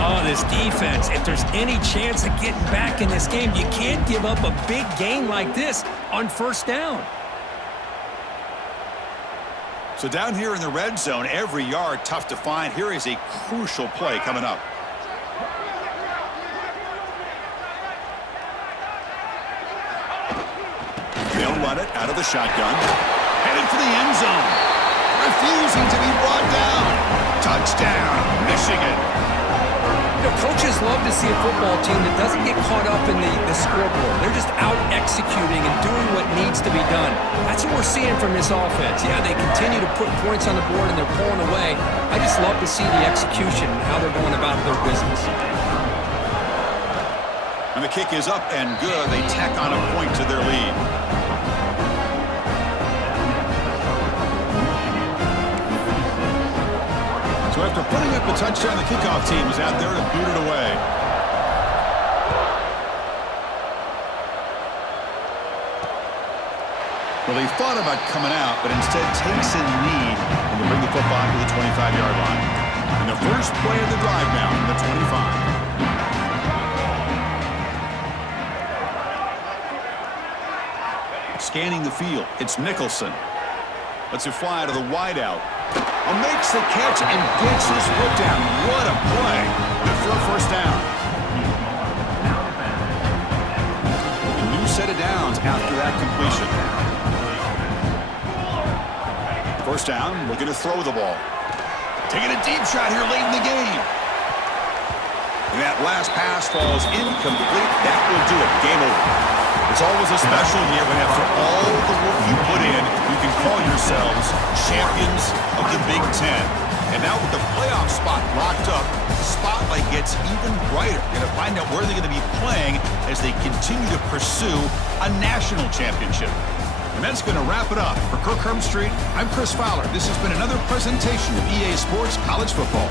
Oh, this defense, if there's any chance of getting back in this game, you can't give up a big gain like this on 1st down. So down here in the red zone, every yard tough to find. Here is a crucial play coming up. They'll run it out of the shotgun. Headed for the end zone. Refusing to be brought down. Touchdown, Michigan. You know, coaches love to see a football team that doesn't get caught up in the scoreboard. They're just out executing and doing what needs to be done. That's what we're seeing from this offense. Yeah, they continue to put points on the board and they're pulling away. I just love to see the execution and how they're going about their business. And the kick is up and good. They tack on a point to their lead. So after putting up a touchdown, the kickoff team is out there to boot it away. Well, he thought about coming out, but instead takes a lead and to bring the football to the 25-yard line. And the first play of the drive now from the 25. Scanning the field, it's Nicholson. Lets it fly to the wideout. Makes the catch and gets his foot down. What a play. Good for a 1st down. A new set of downs after that completion. 1st down, looking to throw the ball. Taking a deep shot here late in the game. And that last pass falls incomplete. That will do it. Game over. It's always a special year when after all the work you put in, you can call yourselves champions of the Big Ten. And now with the playoff spot locked up, the spotlight gets even brighter. You're going to find out where they're going to be playing as they continue to pursue a national championship. And that's going to wrap it up. For Kirk Herbstreit, I'm Chris Fowler. This has been another presentation of EA Sports College Football.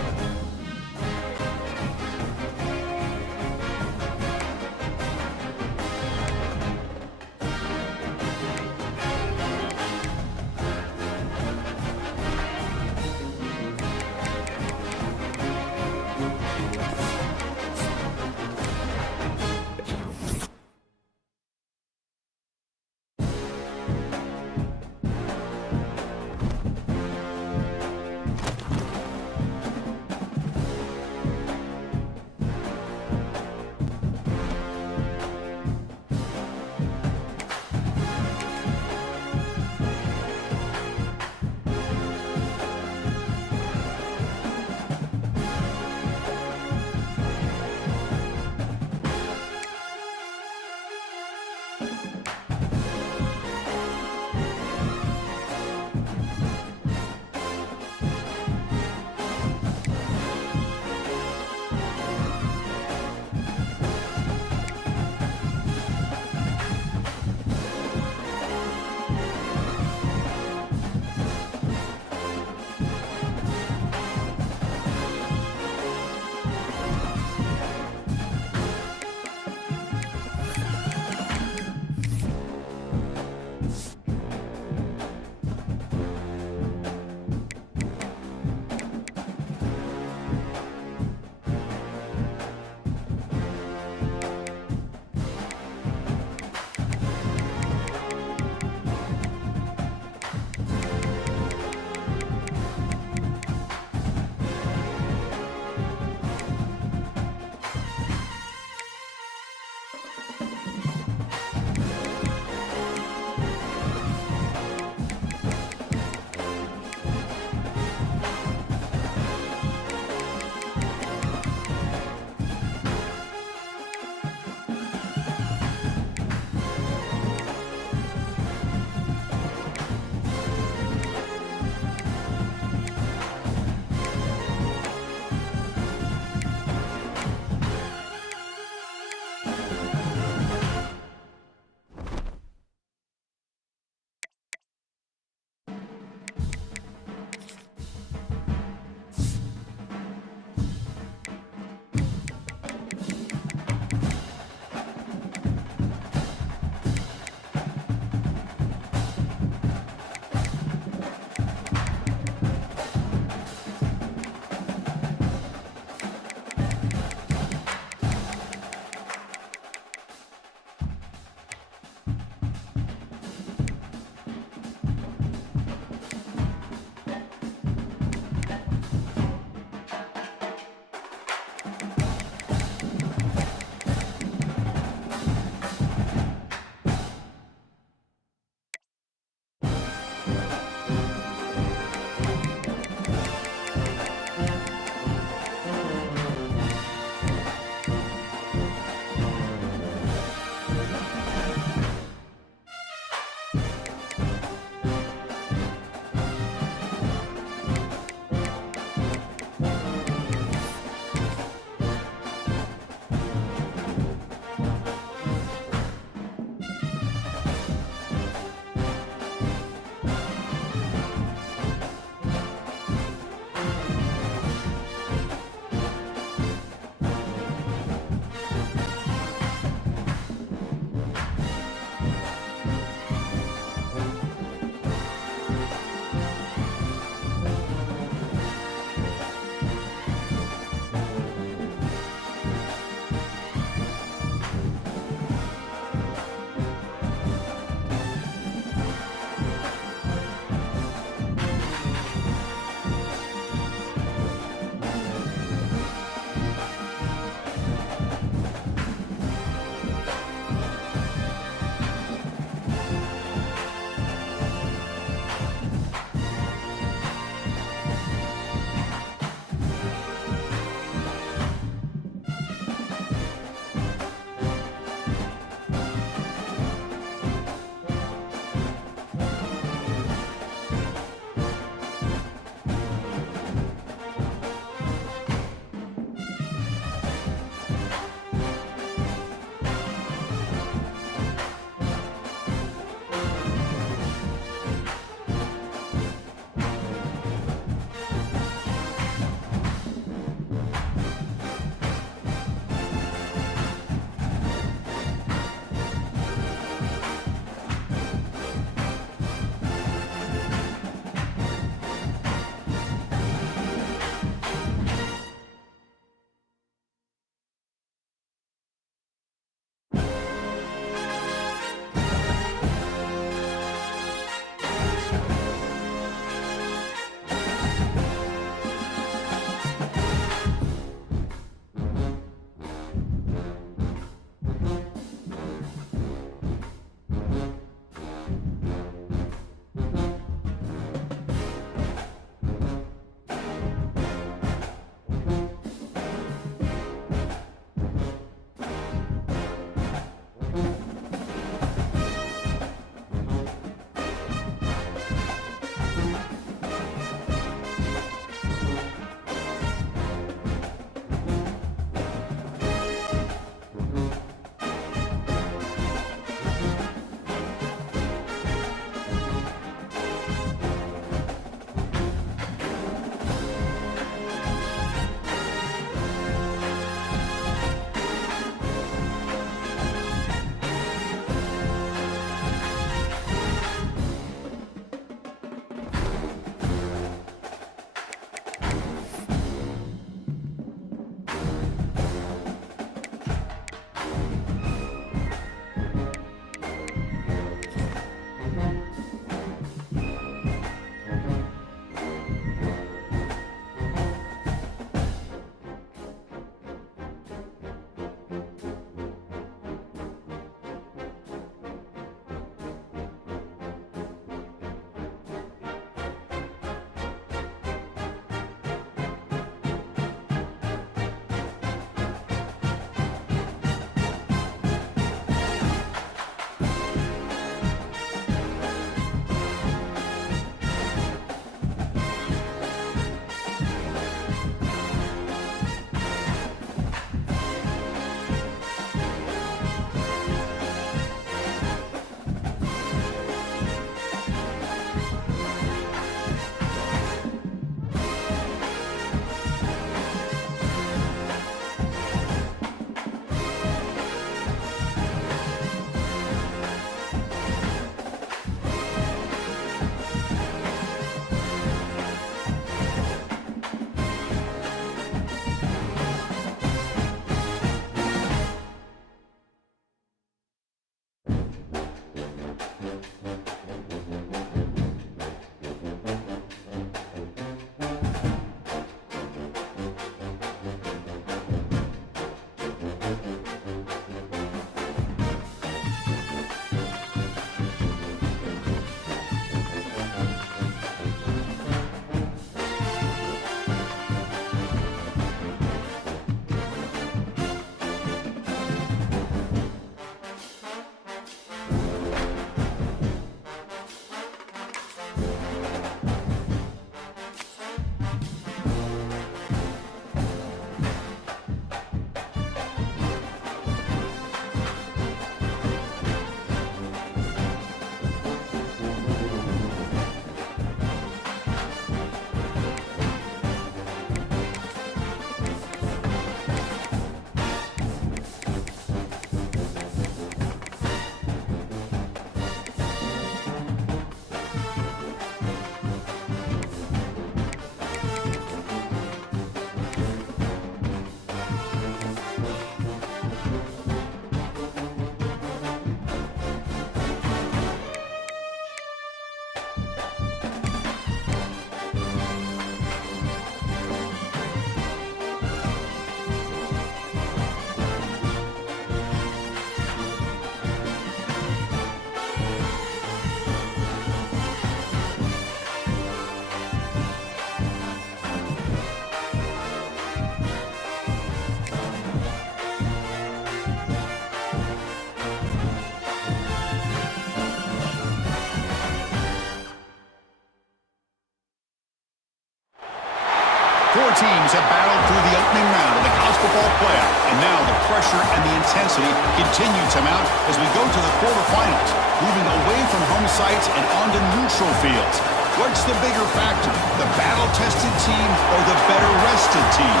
teams have battled through the opening round of the college football playoff, and now the pressure and the intensity continue to mount as we go to the quarterfinals, moving away from home sites and onto neutral fields. What's the bigger factor, the battle-tested team or the better-rested team?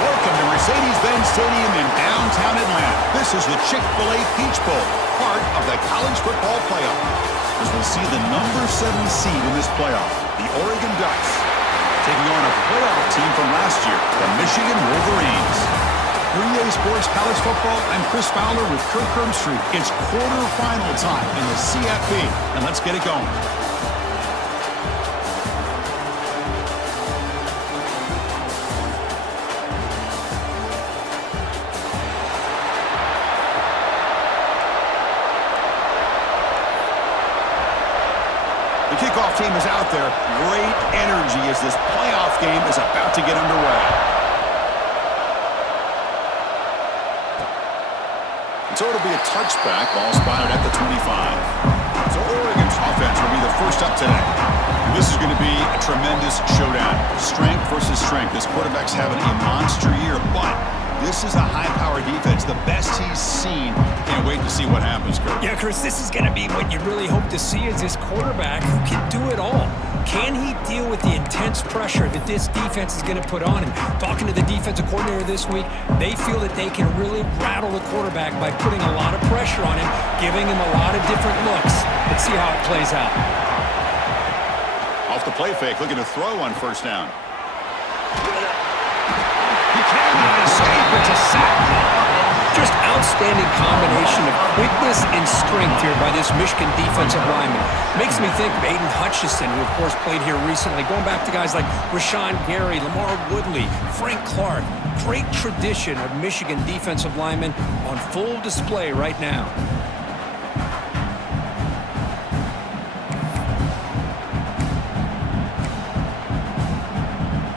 Welcome to Mercedes-Benz Stadium in downtown Atlanta. This is the Chick-fil-A Peach Bowl, part of the college football playoff. As we see the number 7 seed in this playoff, the Oregon Ducks, taking on a playoff team from last year, the Michigan Wolverines. 3A Sports College Football, I'm Chris Fowler with Kirk Herbstreit. It's quarterfinal time in the CFP, and let's get it going. Kickoff team is out there. Great energy as this playoff game is about to get underway. So it'll be a touchback, ball spotted at the 25. So Oregon's offense will be the first up today. This is going to be a tremendous showdown. Strength versus strength. This quarterback's having a monster year, but this is a high-power defense, the best he's seen. Can't wait to see what happens, Kurt. Yeah, Chris, this is going to be what you really hope to see is this quarterback who can do it all. Can he deal with the intense pressure that this defense is going to put on him? Talking to the defensive coordinator this week, they feel that they can really rattle the quarterback by putting a lot of pressure on him, giving him a lot of different looks. Let's see how it plays out. Off the play fake, looking to throw on first down. He cannot escape. It's a sack. Just outstanding combination of quickness and strength here by this Michigan defensive lineman. Makes me think of Aiden Hutchinson, who of course played here recently. Going back to guys like Rashawn Gary, Lamar Woodley, Frank Clark. Great tradition of Michigan defensive linemen on full display right now.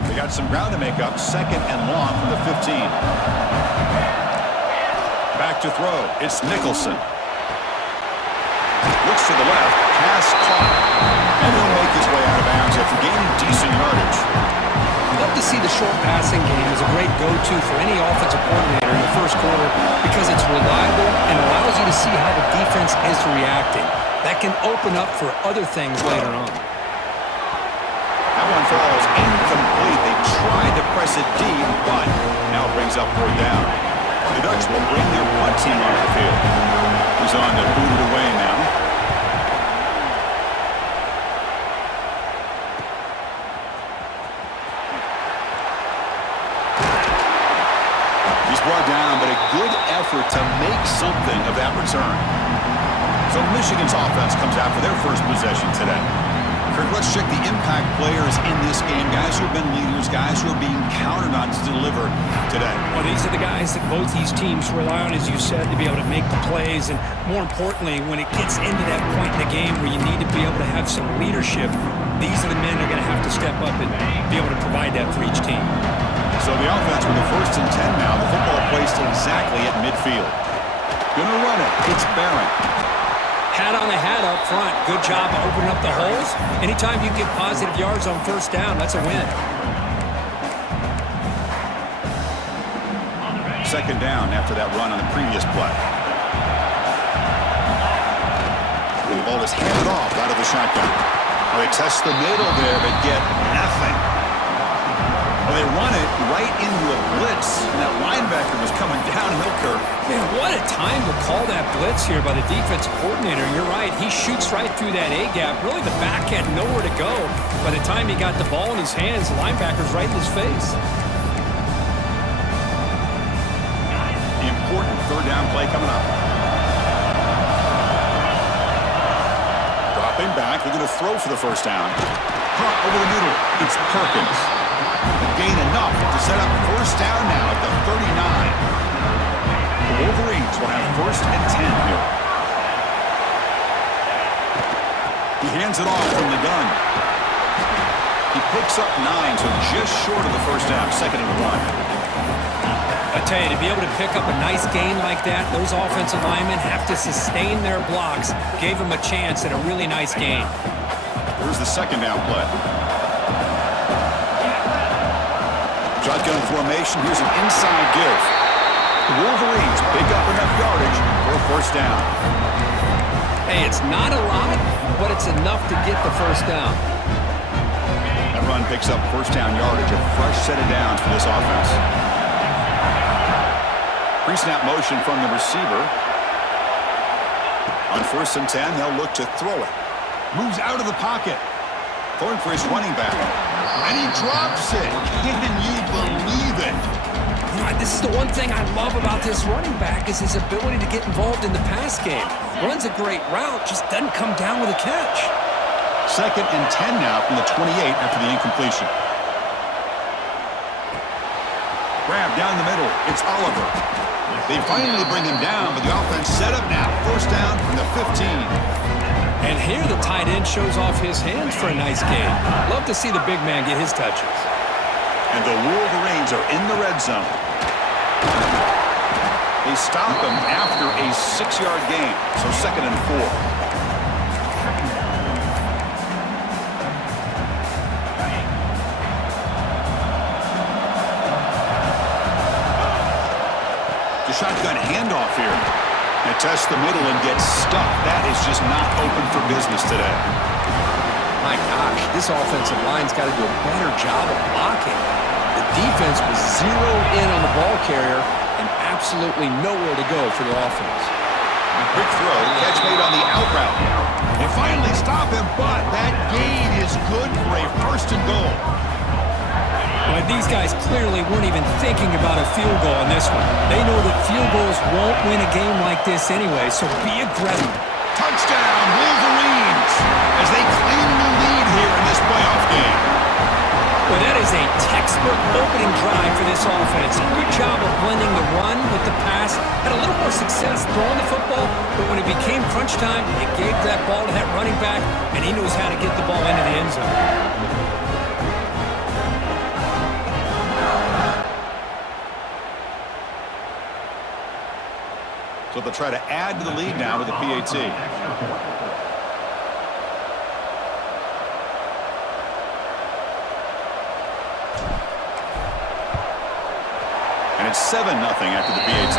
They got some ground to make up. Second and long from the 15. Back to throw. It's Nicholson. Looks to the left. Pass caught. And he'll make his way out of bounds after gaining decent yardage. I'd love to see the short passing game as a great go-to for any offensive coordinator in the first quarter because it's reliable and allows you to see how the defense is reacting. That can open up for other things later on. That one falls incomplete. They tried to press it deep, but now it brings up 4th down. The Ducks will bring their punt team onto the field. He's on to boot it away now. He's brought down, but a good effort to make something of that return. So Michigan's offense comes out for their first possession today. Kirk, let's check the impact players in this game. Guys who have been leaders, guys who are being counted on to deliver today. Well, these are the guys that both these teams rely on, as you said, to be able to make the plays. And more importantly, when it gets into that point in the game where you need to be able to have some leadership, these are the men that are going to have to step up and be able to provide that for each team. So the offense with the 1st and 10 now. The football placed exactly at midfield. Gonna run it. It's Barron. Hat on a hat up front. Good job of opening up the holes. Anytime you get positive yards on first down, that's a win. Second down after that run on the previous play. The ball is handed off out of the shotgun. Well, they test the middle there, but get nothing. Well, they run it right into a blitz, and that linebacker was coming downhill, Kirk. Man, what a time to call that blitz here by the defensive coordinator. You're right. He shoots right through that A-gap. Really, the back had nowhere to go. By the time he got the ball in his hands, the linebacker's right in his face. Important 3rd down play coming up. Dropping back. They're going to throw for the first down. Caught over the middle. It's Perkins. Gain enough to set up first down now at the 39. The Wolverines will have 1st and 10 here. He hands it off from the gun. He picks up 9, so just short of the first down, 2nd and 1. I tell you, to be able to pick up a nice gain like that, those offensive linemen have to sustain their blocks. Gave them a chance at a really nice gain. Here's the 2nd down play. Shotgun formation. Here's an inside give. The Wolverines pick up enough yardage for a first down. Hey, it's not a lot, but it's enough to get the first down. That run picks up first down yardage, a fresh set of downs for this offense. Pre-snap motion from the receiver. On 1st and 10, they'll look to throw it. Moves out of the pocket. Throwing for his running back. And he drops it. Can you believe it? This is the one thing I love about this running back is his ability to get involved in the pass game. Runs a great route, just doesn't come down with a catch. 2nd and 10 now from the 28 after the incompletion. Grab down the middle. It's Oliver. They finally bring him down, but the offense set up now. First down from the 15. And here the tight end shows off his hands for a nice game. Love to see the big man get his touches. And the Wolverines are in the red zone. They stop him after a 6-yard gain, so 2nd and 4. The shotgun handoff here. They test the middle and get stuck. That is just not open for business today. My gosh, this offensive line's got to do a better job of blocking. The defense was zeroed in on the ball carrier and absolutely nowhere to go for the offense. Quick throw, catch made on the out route. They finally stop him, but that gain is good for a 1st and goal. But these guys clearly weren't even thinking about a field goal on this one. They know that field goals won't win a game like this anyway, so be aggressive. Touchdown, Wolverines, as they claim the lead here in this playoff game. Well, that is a textbook opening drive for this offense. Good job of blending the run with the pass. Had a little more success throwing the football, but when it became crunch time, it gave that ball to that running back, and he knows how to get the ball into the end zone. So they'll try to add to the lead now with the PAT. And it's 7-0 after the PAT.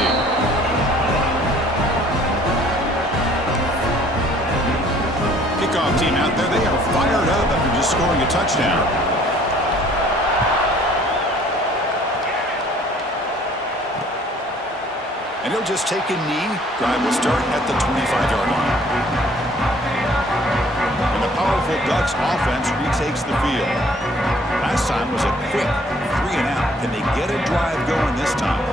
Kickoff team out there, they are fired up after just scoring a touchdown. And he'll just take a knee. Drive will start at the 25-yard line. And the powerful Ducks offense retakes the field. Last time was a quick 3-and-out. Can they get a drive going this time?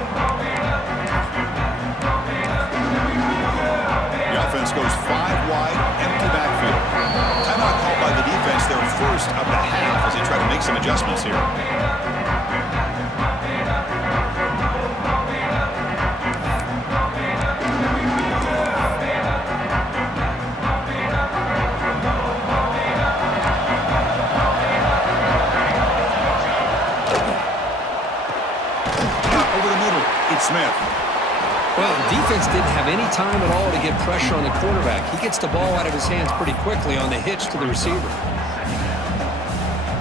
The offense goes 5 wide, empty backfield. Timeout called by the defense, their first of the half as they try to make some adjustments here. Smith. Well, the defense didn't have any time at all to get pressure on the quarterback. He gets the ball out of his hands pretty quickly on the hitch to the receiver.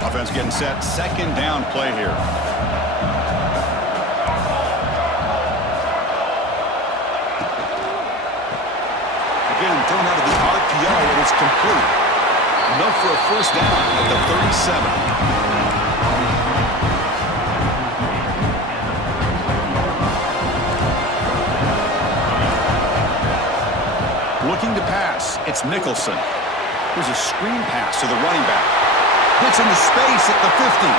Offense getting set. 2nd down play here. Again, thrown out of the RPO, and it's complete. Enough for a first down at the 37. Looking to pass, it's Nicholson. Here's a screen pass to the running back. Hits into space at the 50.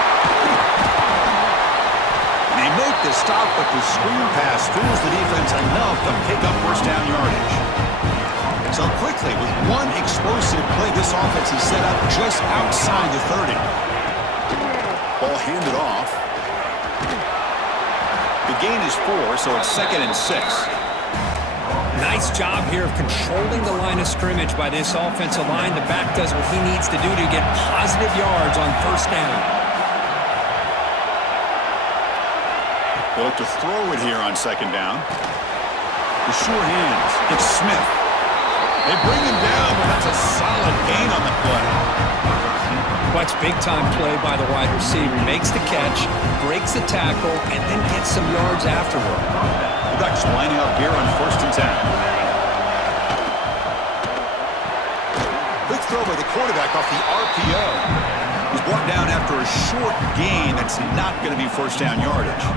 And they make the stop, but the screen pass fools the defense enough to pick up first down yardage. So quickly, with one explosive play, this offense is set up just outside the 30. Ball handed off. The gain is 4, so it's 2nd and 6. Nice job here of controlling the line of scrimmage by this offensive line. The back does what he needs to do to get positive yards on first down. They'll look to throw it here on 2nd down. The sure hands. It's Smith. They bring him down, but that's a solid gain on the play. Watch big-time play by the wide receiver. He makes the catch, breaks the tackle, and then gets some yards afterward. The Ducks lining up here on 1st and 10. Quick throw by the quarterback off the RPO. He's brought down after a short gain. That's not going to be first down yardage.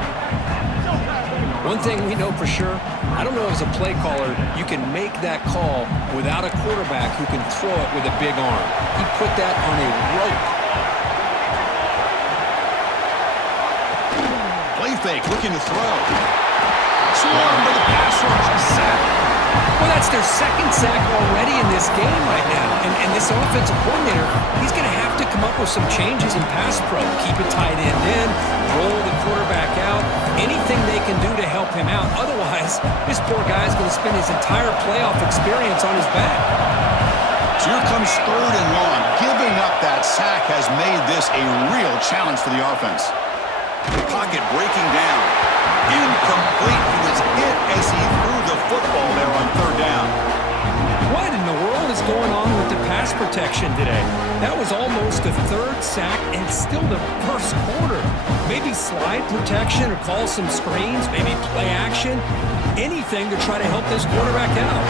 One thing we know for sure, I don't know as a play caller, you can make that call without a quarterback who can throw it with a big arm. He put that on a rope. Play fake, looking to throw. Swarmed by the pass rush, a sack. Well, that's their second sack already in this game right now. And this offensive coordinator, he's going to have to come up with some changes in pass pro. Keep a tight end in, roll the quarterback out, anything they can do to help him out. Otherwise, this poor guy's going to spend his entire playoff experience on his back. So here comes 3rd and long. Giving up that sack has made this a real challenge for the offense. Pocket breaking down. Incomplete. He was hit as he threw the football there on 3rd down. What in the world is going on with the pass protection today? That was almost a 3rd sack and still the 1st quarter. Maybe slide protection or call some screens, maybe play action, anything to try to help this quarterback out.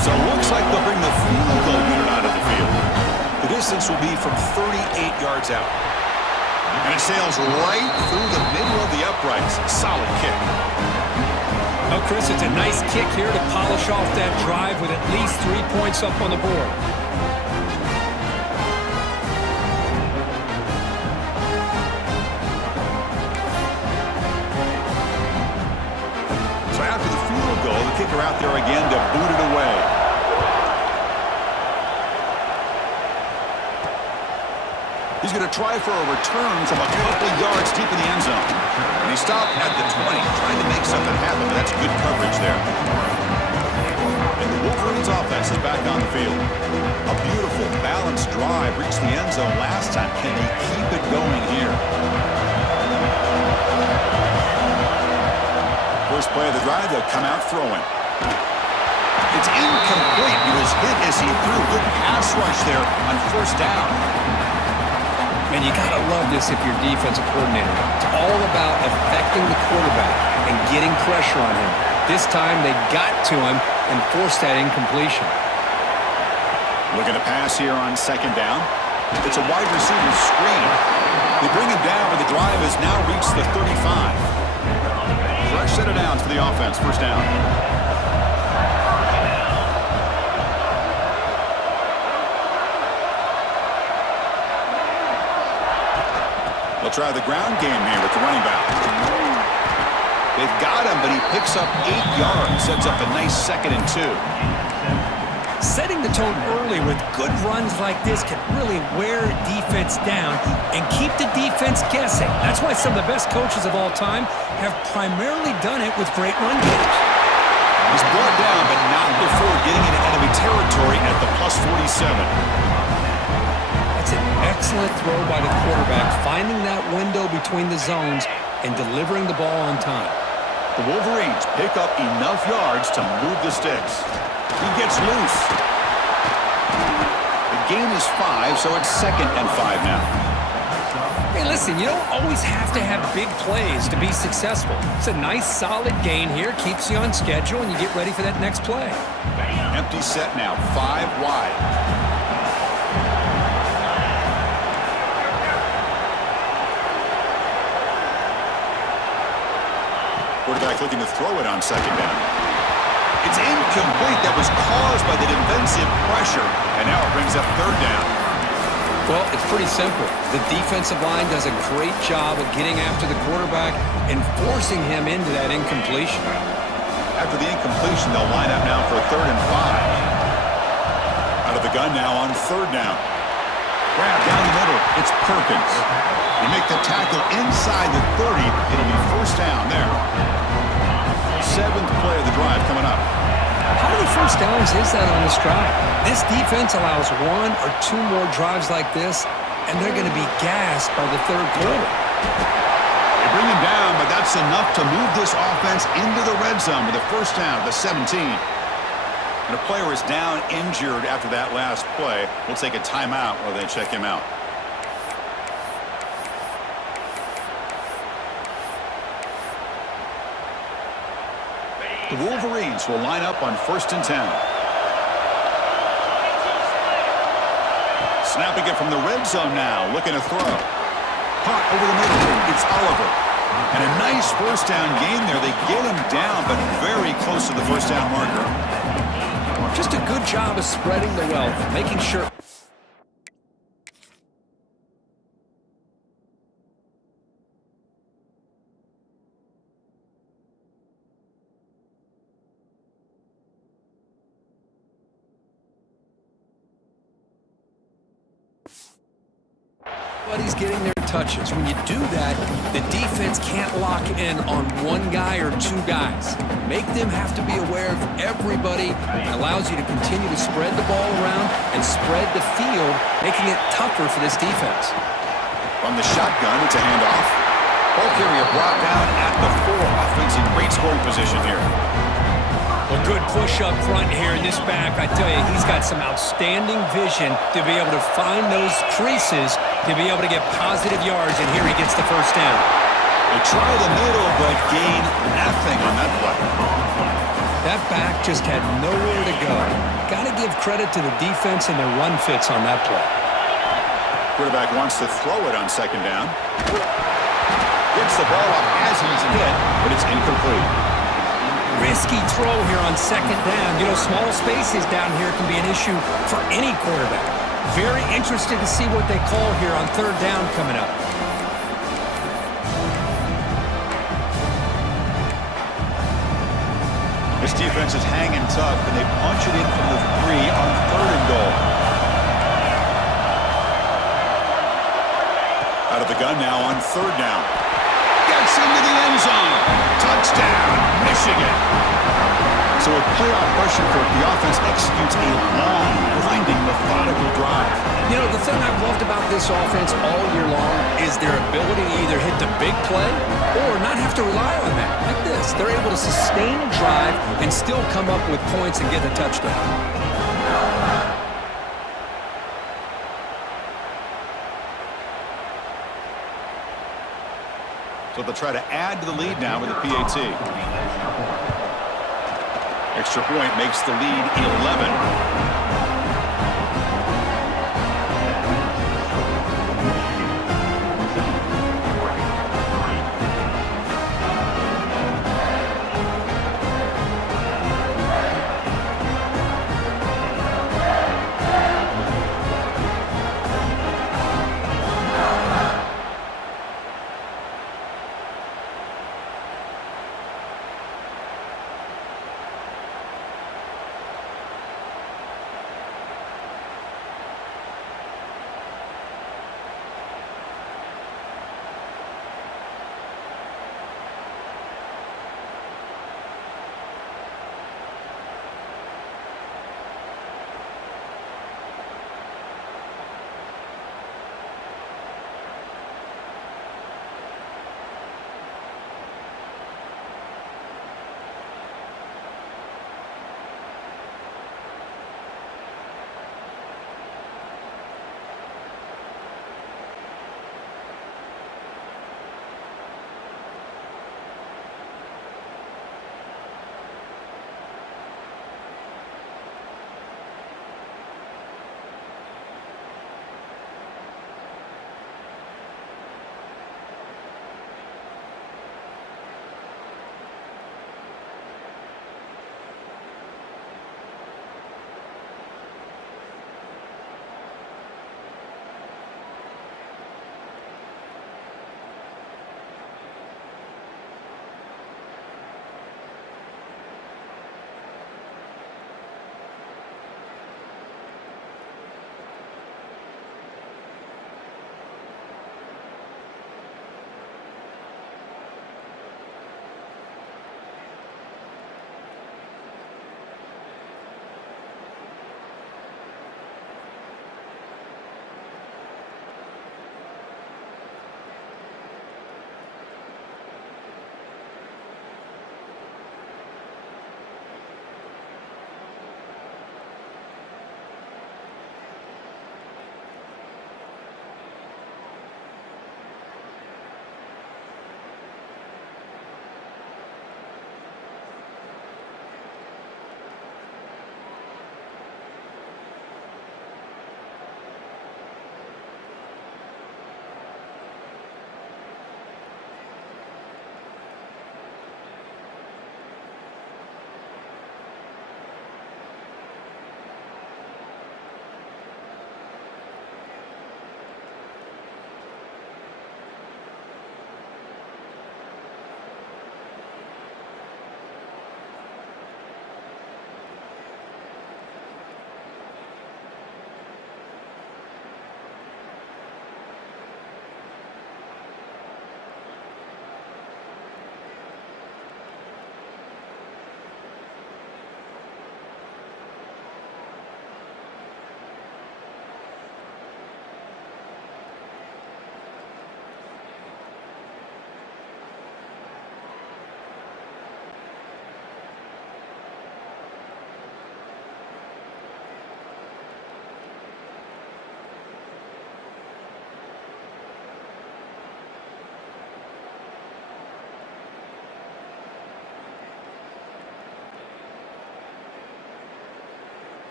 So it looks like they'll bring the field goal unit out of the field. The distance will be from 38 yards out. And it sails right through the middle of the uprights. Solid kick. Oh, Chris, it's a nice kick here to polish off that drive with at least 3 points up on the board. So after the field goal, the kicker out there again to boot it away. He's going to try for a return from a couple of yards deep in the end zone. And he stopped at the 20, trying to make something happen, but that's good coverage there. And the Wolverines offense is back on the field. A beautiful, balanced drive reached the end zone last time. Can they keep it going here? First play of the drive, they'll come out throwing. It's incomplete. He was hit as he threw. Good pass rush there on 1st down. And you got to love this if you're defensive coordinator. It's all about affecting the quarterback and getting pressure on him. This time they got to him and forced that incompletion. Looking to pass here on 2nd down. It's a wide receiver screen. They bring him down, but the drive has now reached the 35. Fresh set of downs for the offense. 1st down. They'll try the ground game here with the running back. They've got him, but he picks up 8 yards, sets up a nice 2nd and 2. Setting the tone early with good runs like this can really wear defense down and keep the defense guessing. That's why some of the best coaches of all time have primarily done it with great run games. He's brought down, but not before getting into enemy territory at the +47. That's an excellent throw by the quarterback, finding that window between the zones and delivering the ball on time. The Wolverines pick up enough yards to move the sticks. He gets loose. The gain is 5, so it's 2nd and 5 now. Hey, listen, you don't always have to have big plays to be successful. It's a nice, solid gain here, keeps you on schedule, and you get ready for that next play. Empty set now, 5 wide. Quarterback looking to throw it on 2nd down. It's incomplete. That was caused by the defensive pressure, and now it brings up 3rd down. Well, it's pretty simple. The defensive line does a great job of getting after the quarterback and forcing him into that incompletion. After the incompletion, they'll line up now for 3rd and 5. Out of the gun now on 3rd down. Grab down the middle. It's Perkins. They make the tackle inside the 30. It'll be 1st down there. 7th play of the drive coming up. How many 1st downs is that on this drive? This defense allows 1 or 2 more drives like this, and they're going to be gassed by the 3rd quarter. They bring him down, but that's enough to move this offense into the red zone with a 1st down at the 17. And a player is down injured after that last play. We'll take a timeout while they check him out. The Wolverines will line up on 1st and 10. Snapping it from the red zone now, looking to throw. Caught over the middle. It's Oliver. And a nice first down gain there. They get him down, but very close to the first down marker. Just a good job of spreading the wealth, making sure. Everybody's getting their touches. When you do that, the defense can't lock in on one guy or two guys. Make them have to be aware of everybody. It allows you to continue to spread the ball around and spread the field, making it tougher for this defense. From the shotgun, it's a handoff. Ball carrier brought down at the 4. Offense in great scoring position here. A good push up front here in this back. I tell you, he's got some outstanding vision to be able to find those creases, to be able to get positive yards, and here he gets the first down. They try the middle, but gain nothing on that play. That back just had nowhere to go. Got to give credit to the defense and their run fits on that play. Quarterback wants to throw it on 2nd down. Gets the ball off as he's hit, but it's incomplete. Risky throw here on 2nd down. You know, small spaces down here can be an issue for any quarterback. Very interested to see what they call here on 3rd down coming up. This defense is hanging tough, and they punch it in from the 3 on 3rd and goal. Out of the gun now on 3rd down. Gets into the end zone. Touchdown, Michigan. So with playoff pressure for it, the offense executes a long, grinding, methodical drive. You know, the thing I've loved about this offense all year long is their ability to either hit the big play or not have to rely on that. Like this, they're able to sustain a drive and still come up with points and get a touchdown. So they'll try to add to the lead now with a PAT. Extra point makes the lead 11.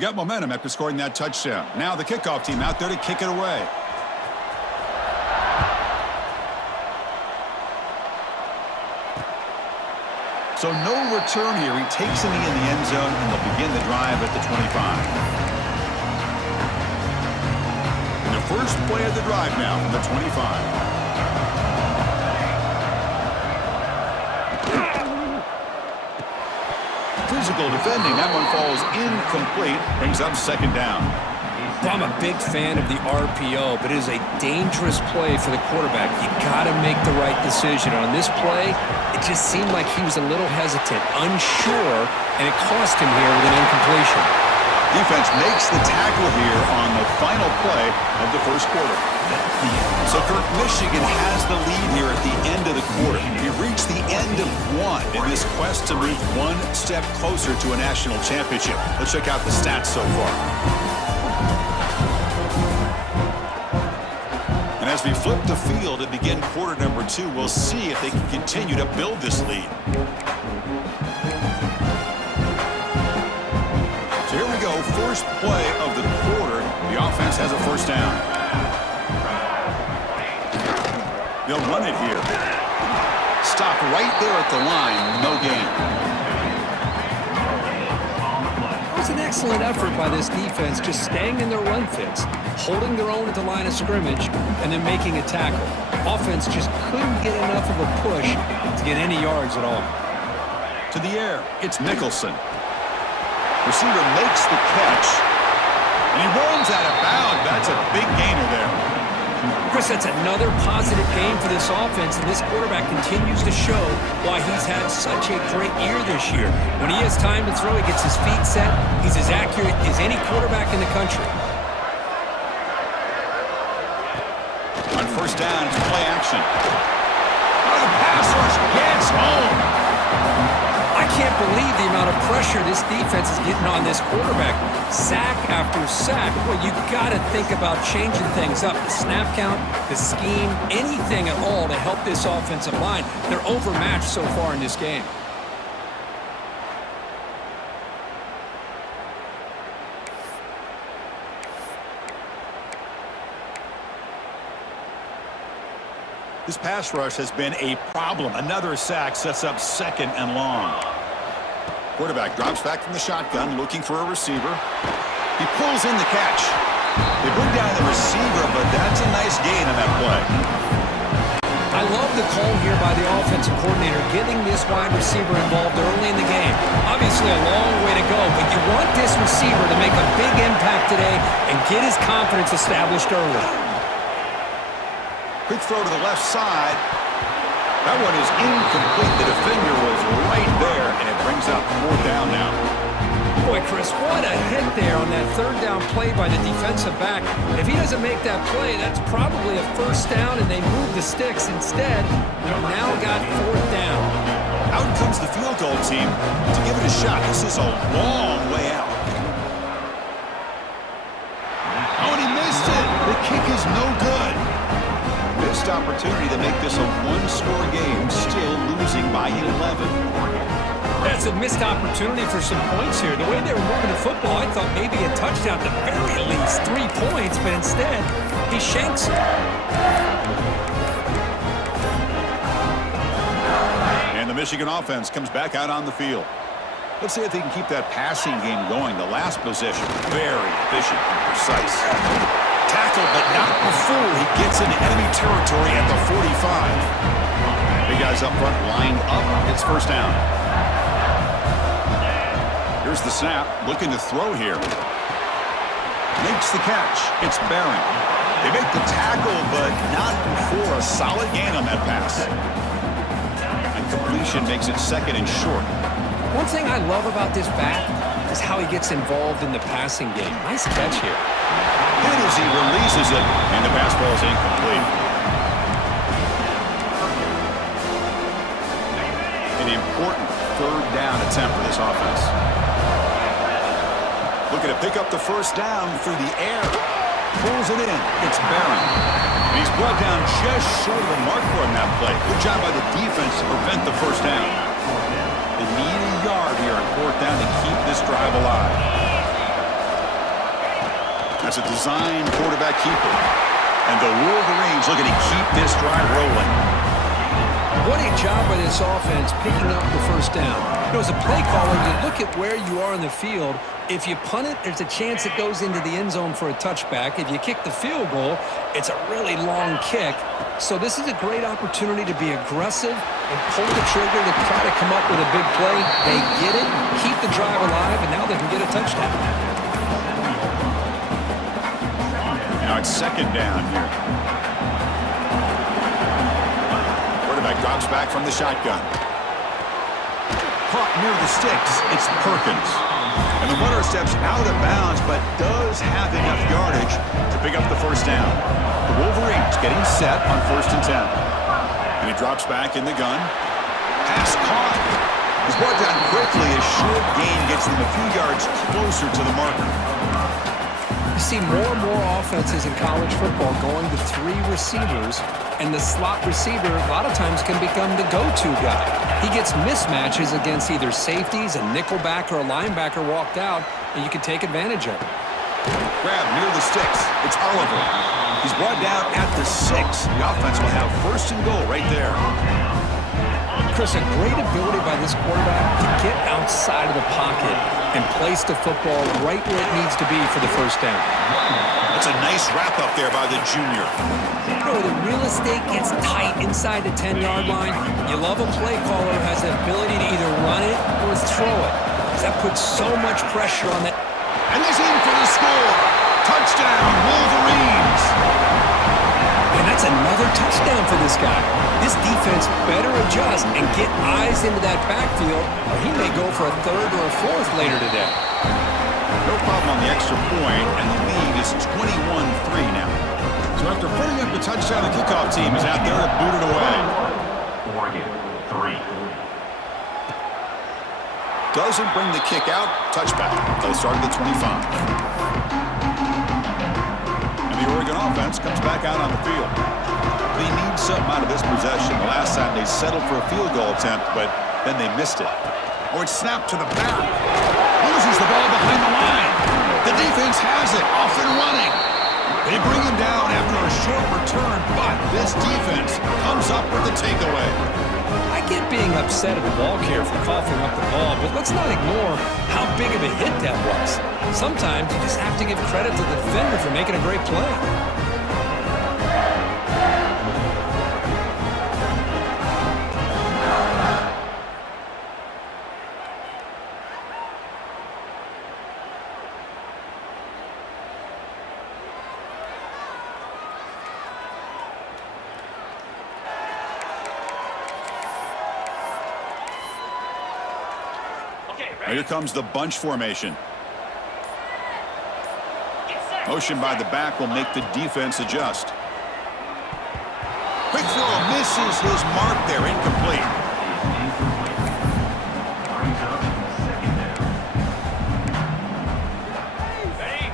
Got momentum after scoring that touchdown. Now the kickoff team out there to kick it away. So no return here. He takes a knee in the end zone, and they'll begin the drive at the 25. And the first play of the drive now from the 25. Physical defending. That one falls incomplete. Brings up second down. I'm a big fan of the RPO, but it is a dangerous play for the quarterback. You got to make the right decision. On this play, it just seemed like he was a little hesitant, unsure, and it cost him here with an incompletion. Defense makes the tackle here on the final play of the first quarter. So, Kirk, Michigan has the lead here at the end of the quarter. We reached the end of one in this quest to move one step closer to a national championship. Let's check out the stats so far. And as we flip the field and begin quarter number 2, we'll see if they can continue to build this lead. So here we go, first play of the quarter. The offense has a first down. They'll run it here. Stop right there at the line, no gain. It was an excellent effort by this defense, just staying in their run fits, holding their own at the line of scrimmage, and then making a tackle. Offense just couldn't get enough of a push to get any yards at all. To the air, it's Nicholson. Receiver makes the catch, and he runs out of bounds. That's a big gainer there. Chris, that's another positive game for this offense, and this quarterback continues to show why he's had such a great year this year. When he has time to throw, he gets his feet set. He's as accurate as any quarterback in the country. On first down, it's play action. Oh, the pass rush gets home. I can't believe the amount of pressure this defense is getting on this quarterback. Sack after sack. Well, you got to think about changing things up. The snap count, the scheme, anything at all to help this offensive line. They're overmatched so far in this game. This pass rush has been a problem. Another sack sets up second and long. Quarterback drops back from the shotgun, looking for a receiver. He pulls in the catch. They bring down the receiver, but that's a nice gain on that play. I love the call here by the offensive coordinator, getting this wide receiver involved early in the game. Obviously a long way to go, but you want this receiver to make a big impact today and get his confidence established early. Quick throw to the left side. That one is incomplete. The defender was right there, and it brings up fourth down now. Boy, Chris, what a hit there on that third down play by the defensive back. If he doesn't make that play, that's probably a first down, and they move the sticks. Instead, they've now got fourth down. Out comes the field goal team to give it a shot. This is a long way out. Oh, and he missed it. The kick is no good. Missed opportunity to make this a one-score game, still losing by 11. That's a missed opportunity for some points here. The way they were moving the football, I thought maybe a touchdown at the very least, 3 points, but instead, he shanks it. And the Michigan offense comes back out on the field. Let's see if they can keep that passing game going. The last possession, very efficient and precise. Tackle, but not before he gets into enemy territory at the 45. Big guys up front lined up. It's first down. Here's the snap, looking to throw here. Makes the catch. It's Barron. They make the tackle, but not before a solid gain on that pass. And completion makes it second and short. One thing I love about this back is how he gets involved in the passing game. Nice catch here. And as he releases it, and the pass ball is incomplete. An important third down attempt for this offense. Looking to pick up the first down through the air. Pulls it in. It's Barron. And he's brought down just short of the marker on that play. Good job by the defense to prevent the first down. They need a yard here on fourth down to keep this drive alive. That's a design quarterback keeper. And the Wolverines looking to keep this drive rolling. What a job by this offense picking up the first down. As a play caller, you look at where you are in the field. If you punt it, there's a chance it goes into the end zone for a touchback. If you kick the field goal, it's a really long kick. So this is a great opportunity to be aggressive and pull the trigger to try to come up with a big play. They get it, keep the drive alive, and now they can get a touchdown. Now it's second down here. Quarterback drops back from the shotgun. Caught near the sticks. It's Perkins. And the runner steps out of bounds, but does have enough yardage to pick up the first down. The Wolverines getting set on 1st and 10. And he drops back in the gun. Pass caught. He's brought down quickly as short gain gets them a few yards closer to the marker. You see more and more offenses in college football going to 3 receivers, and the slot receiver a lot of times can become the go-to guy. He gets mismatches against either safeties, a nickelback, or a linebacker walked out, and you can take advantage of it. Grab near the sticks. It's Oliver. He's brought down at the 6. The offense will have 1st and goal right there. Chris, a great ability by this quarterback to get outside of the pocket and place the football right where it needs to be for the first down. That's a nice wrap up there by the junior. The real estate gets tight inside the 10-yard line. You love a play caller who has the ability to either run it or throw it. That puts so much pressure on that. And he's in for the score. Touchdown, Wolverines. And that's another touchdown for this guy. This defense better adjust and get eyes into that backfield, or he may go for a 3rd or a 4th later today. No problem on the extra point, and the lead is 21-3 now. So after putting up the touchdown, the kickoff team is out there to boot it away. Oregon, 3. Doesn't bring the kick out. Touchback. They'll start at the 25. And the Oregon offense comes back out on the field. They need something out of this possession. The last time they settled for a field goal attempt, but then they missed it. Or it's snapped to the back. Loses the ball behind the line. The defense has it. Off and running. They bring him down after a short return, but this defense comes up with the takeaway. I get being upset at the ball carrier for coughing up the ball, but let's not ignore how big of a hit that was. Sometimes you just have to give credit to the defender for making a great play. Here comes the bunch formation. Motion by the back will make the defense adjust. Quick throw misses his mark there, incomplete.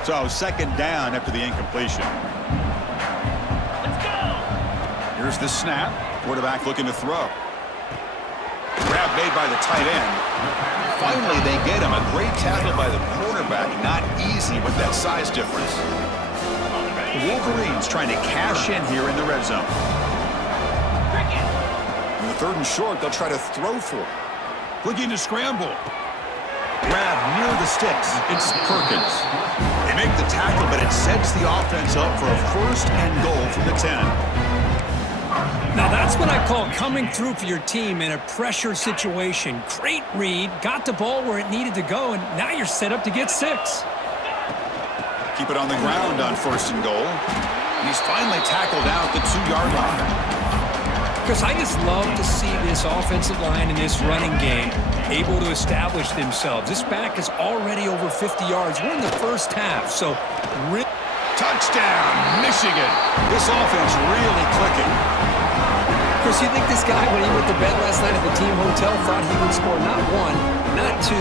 So 2nd down after the incompletion. Let's go. Here's the snap. Quarterback looking to throw. Grab made by the tight end. Finally, they get him. A great tackle by the quarterback. Not easy with that size difference. The Wolverines trying to cash in here in the red zone. In the 3rd and short, they'll try to throw for it. Looking to scramble. Grab near the sticks. It's Perkins. They make the tackle, but it sets the offense up for a 1st and goal from the 10. Now that's what I call coming through for your team in a pressure situation. Great read, got the ball where it needed to go, and now you're set up to get 6. Keep it on the ground on 1st and goal. And he's finally tackled out at the 2-yard line. Because I just love to see this offensive line in this running game able to establish themselves. This back is already over 50 yards. We're in the first half, so touchdown, Michigan. This offense really clicking. Chris, you think this guy, when he went to bed last night at the team hotel, thought he would score not 1, not 2,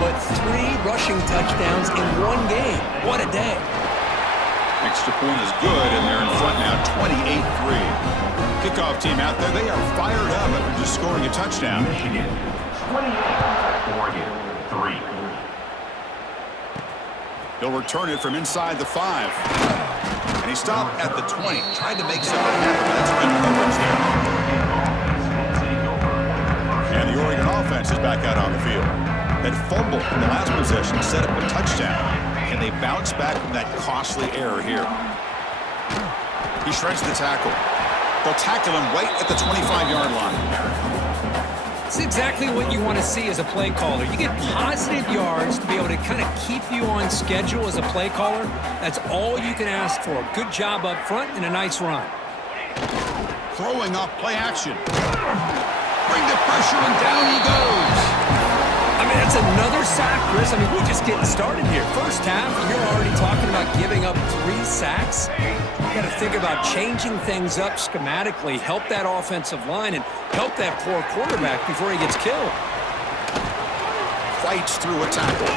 but 3 rushing touchdowns in 1 game? What a day. Extra point is good, and they're in front now 28-3. Kickoff team out there, they are fired up after just scoring a touchdown. Michigan, 28. Oregon, 3. He'll return it from inside the 5. And he stopped at the 20, trying to make something happen. That's good coverage there. And the Oregon offense is back out on the field. That fumble in the last possession set up a touchdown. Can they bounce back from that costly error here? He shreds the tackle. They'll tackle him right at the 25-yard line. It's exactly what you want to see as a play caller. You get positive yards to be able to kind of keep you on schedule as a play caller. That's all you can ask for. Good job up front and a nice run. Throwing up play action. Bring the pressure and down he goes. I mean, that's another sack, Chris. I mean, we're just getting started here. First half, you're already talking about giving up 3 sacks. You got to think about changing things up schematically, help that offensive line, and help that poor quarterback before he gets killed. Fights through a tackle.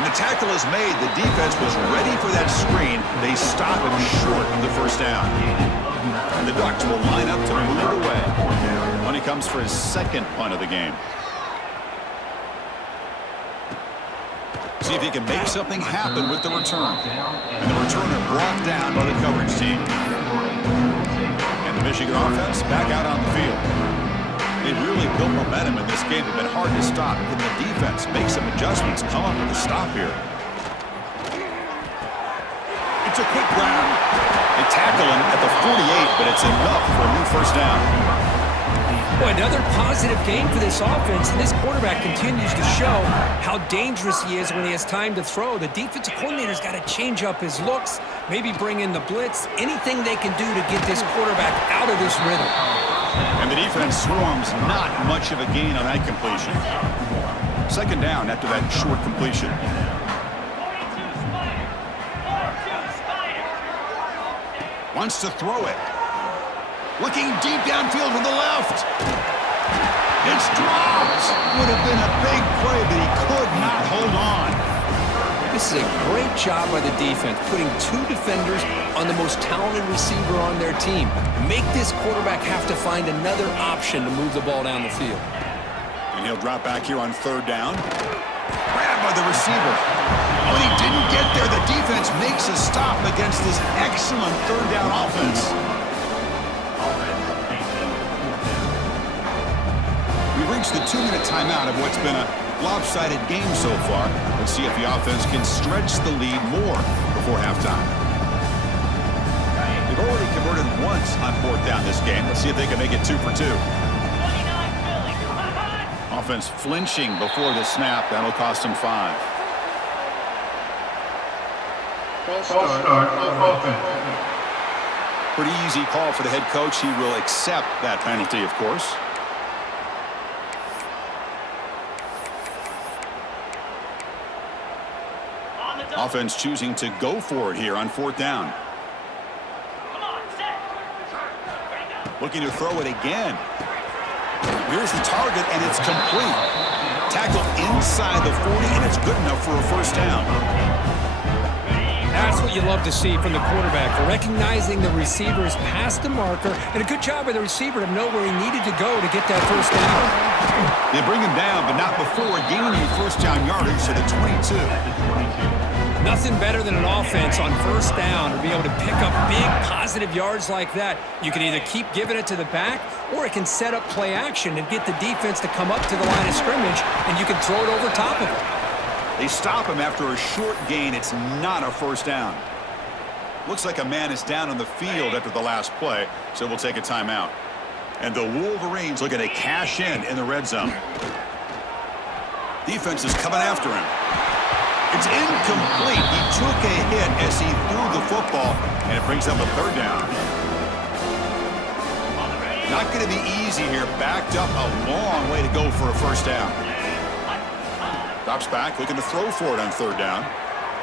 When the tackle is made, the defense was ready for that screen. They stop him short of the first down. And the Ducks will line up to move it away. When he comes for his second punt of the game. See if he can make something happen with the return. And the returner brought down by the coverage team. And the Michigan offense back out on the field. They've really built momentum in this game. They've been hard to stop. Can the defense make some adjustments, come up with a stop here? It's a quick grab. They tackle him at the 48, but it's enough for a new first down. Boy, another positive game for this offense, and this quarterback continues to show how dangerous he is when he has time to throw. The defensive coordinator's got to change up his looks, maybe bring in the blitz, anything they can do to get this quarterback out of this rhythm. And the defense swarms, not much of a gain on that completion. Second down after that short completion. 42 Spider. Wants to throw it. Looking deep downfield to the left. It's dropped. Would have been a big play, but he could not hold on. This is a great job by the defense, putting 2 defenders on the most talented receiver on their team. Make this quarterback have to find another option to move the ball down the field. And he'll drop back here on third down. Grabbed by the receiver. Oh, he didn't get there. The defense makes a stop against this excellent third down offense. We've reached the 2-minute timeout of what's been a lopsided game so far. Let's see if the offense can stretch the lead more before halftime. They've already converted once on fourth down this game. Let's see if they can make it 2 for 2. 29 Philly. Offense flinching before the snap. That'll cost him 5. False start offense. Pretty easy call for the head coach. He will accept that penalty, of course. Offense choosing to go for it here on fourth down. Come on, set. Ready, go. Looking to throw it again. Here's the target, and it's complete. Tackle inside the 40, and it's good enough for a first down. That's what you love to see from the quarterback, recognizing the receivers past the marker, and a good job by the receiver to know where he needed to go to get that first down. They bring him down, but not before gaining first down yardage to the 22. Nothing better than an offense on first down to be able to pick up big positive yards like that. You can either keep giving it to the back, or it can set up play action and get the defense to come up to the line of scrimmage, and you can throw it over top of it. They stop him after a short gain. It's not a first down. Looks like a man is down on the field after the last play, so we'll take a timeout. And the Wolverines looking to cash in the red zone. Defense is coming after him. It's incomplete. He took a hit as he threw the football, and it brings up a third down. Not going to be easy here. Backed up a long way to go for a first down. Drops back, looking to throw for it on third down.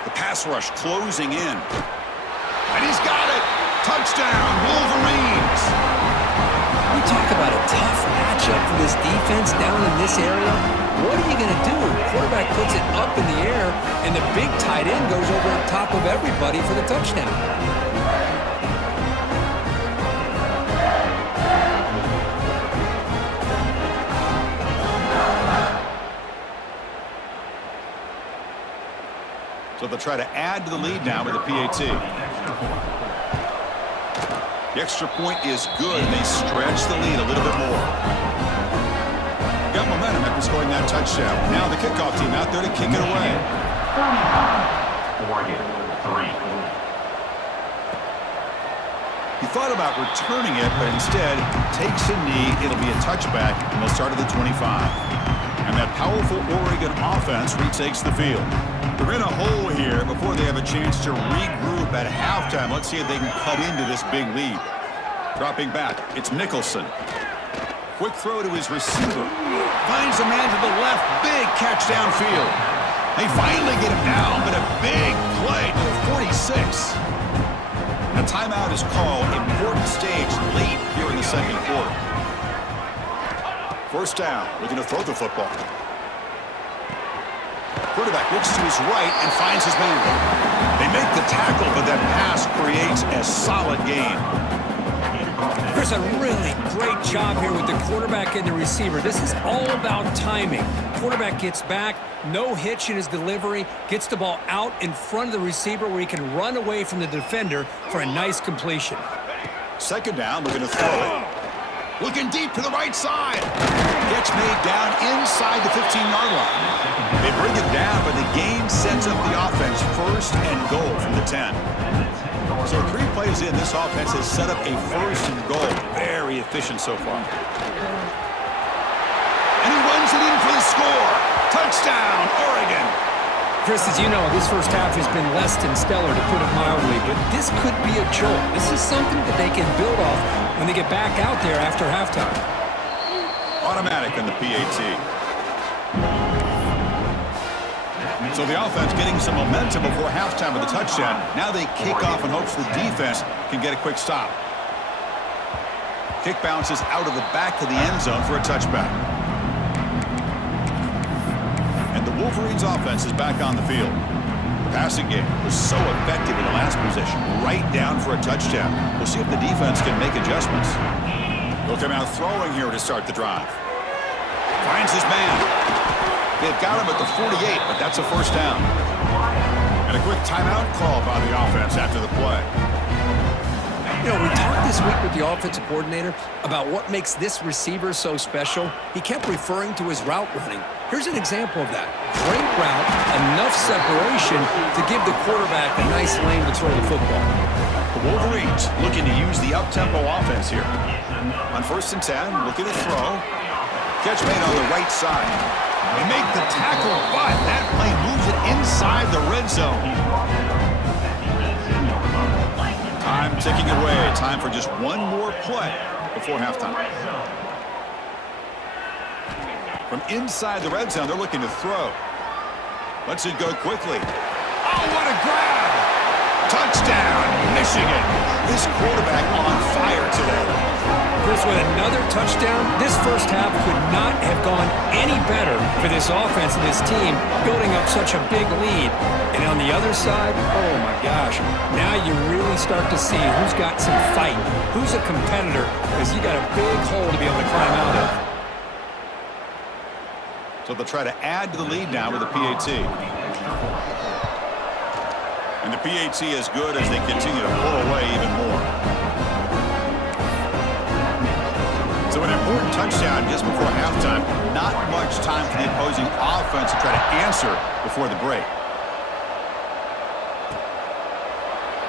The pass rush closing in. And he's got it! Touchdown, Wolverines! We talk about a tough matchup for this defense down in this area. What are you going to do? The quarterback puts it up in the air, and the big tight end goes over the top of everybody for the touchdown. So they'll try to add to the lead now with the PAT. The extra point is good, and they stretch the lead a little bit more. Got momentum after scoring that touchdown. Now the kickoff team out there to kick it away. Oregon, 3. He thought about returning it, but instead takes a knee. It'll be a touchback, and they'll start at the 25. And that powerful Oregon offense retakes the field. They're in a hole here before they have a chance to regroup at halftime. Let's see if they can cut into this big lead. Dropping back, it's Nicholson. Quick throw to his receiver. Finds a man to the left. Big catch downfield. They finally get him down, but a big play to the 46. A timeout is called. Important stage late here in the second quarter. First down, looking to throw the football. Quarterback looks to his right and finds his man. They make the tackle, but that pass creates a solid gain. There's a really great job here with the quarterback and the receiver. This is all about timing. Quarterback gets back, no hitch in his delivery, gets the ball out in front of the receiver where he can run away from the defender for a nice completion. Second down, looking to throw it. Looking deep to the right side. Catch made down inside the 15-yard line. They bring it down, but the game sets up the offense first and goal from the 10. So 3 plays in, this offense has set up a first and goal. Very efficient so far. And he runs it in for the score. Touchdown, Oregon. Chris, as you know, this first half has been less than stellar, to put it mildly, but this could be a jolt. This is something that they can build off when they get back out there after halftime. Automatic on the PAT. So the offense getting some momentum before halftime with a touchdown. Now they kick off in hopes the defense can get a quick stop. Kick bounces out of the back of the end zone for a touchback. And the Wolverines offense is back on the field. The passing game was so effective in the last possession, right down for a touchdown. We'll see if the defense can make adjustments. They'll come out throwing here to start the drive. Finds his man. They've got him at the 48, but that's a first down. And a quick timeout call by the offense after the play. You know, we talked this week with the offensive coordinator about what makes this receiver so special. He kept referring to his route running. Here's an example of that. Great route, enough separation to give the quarterback a nice lane to throw the football. The Wolverines looking to use the up-tempo offense here. On 1st and 10, looking to throw. Catch made on the right side. They make the tackle, but that play moves it inside the red zone. Time ticking away. Time for just one more play before halftime. From inside the red zone, they're looking to throw. Lets it go quickly. Oh, what a grab! Touchdown, Michigan. This quarterback on fire today. Chris, with another touchdown, this first half could not have gone any better for this offense and this team, building up such a big lead. And on the other side, oh my gosh, now you really start to see who's got some fight, who's a competitor, because you got a big hole to be able to climb out of. So they'll try to add to the lead now with the PAT. And the PAT is good as they continue to pull away even more. So an important touchdown just before halftime. Not much time for the opposing offense to try to answer before the break.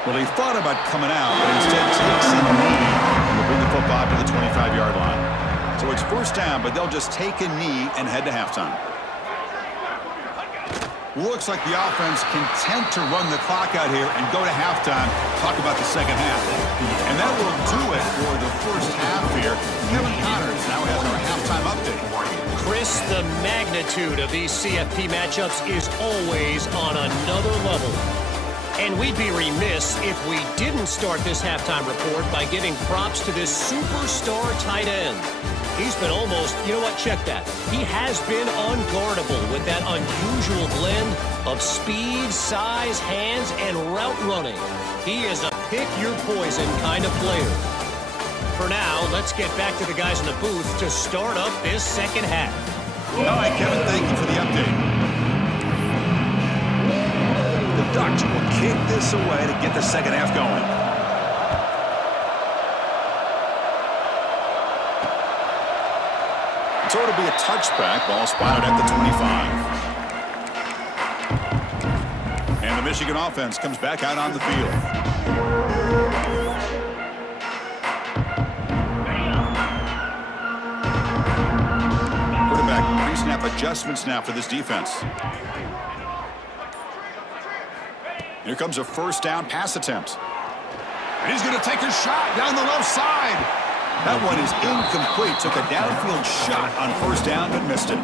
Well, he thought about coming out, but instead takes a knee and will bring the football to the 25-yard line. So it's first down, but they'll just take a knee and head to halftime. Looks like the offense content to run the clock out here and go to halftime. Talk about the second half. And that will do it for the first half here. Kevin Connors now has our halftime update. Chris, the magnitude of these CFP matchups is always on another level. And we'd be remiss if we didn't start this halftime report by giving props to this superstar tight end. He's been almost, you know what, check that. He has been unguardable with that unusual blend of speed, size, hands, and route running. He is a pick-your-poison kind of player. For now, let's get back to the guys in the booth to start up this second half. All right, Kevin, thank you for the update. The Ducks will kick this away to get the second half going. So it'll be a touchback. Ball spotted at the 25. And the Michigan offense comes back out on the field. Quarterback pre-snap adjustments now for this defense. Here comes a first down pass attempt. And he's going to take a shot down the left side. That one is incomplete. Took a downfield shot on first down, but missed it.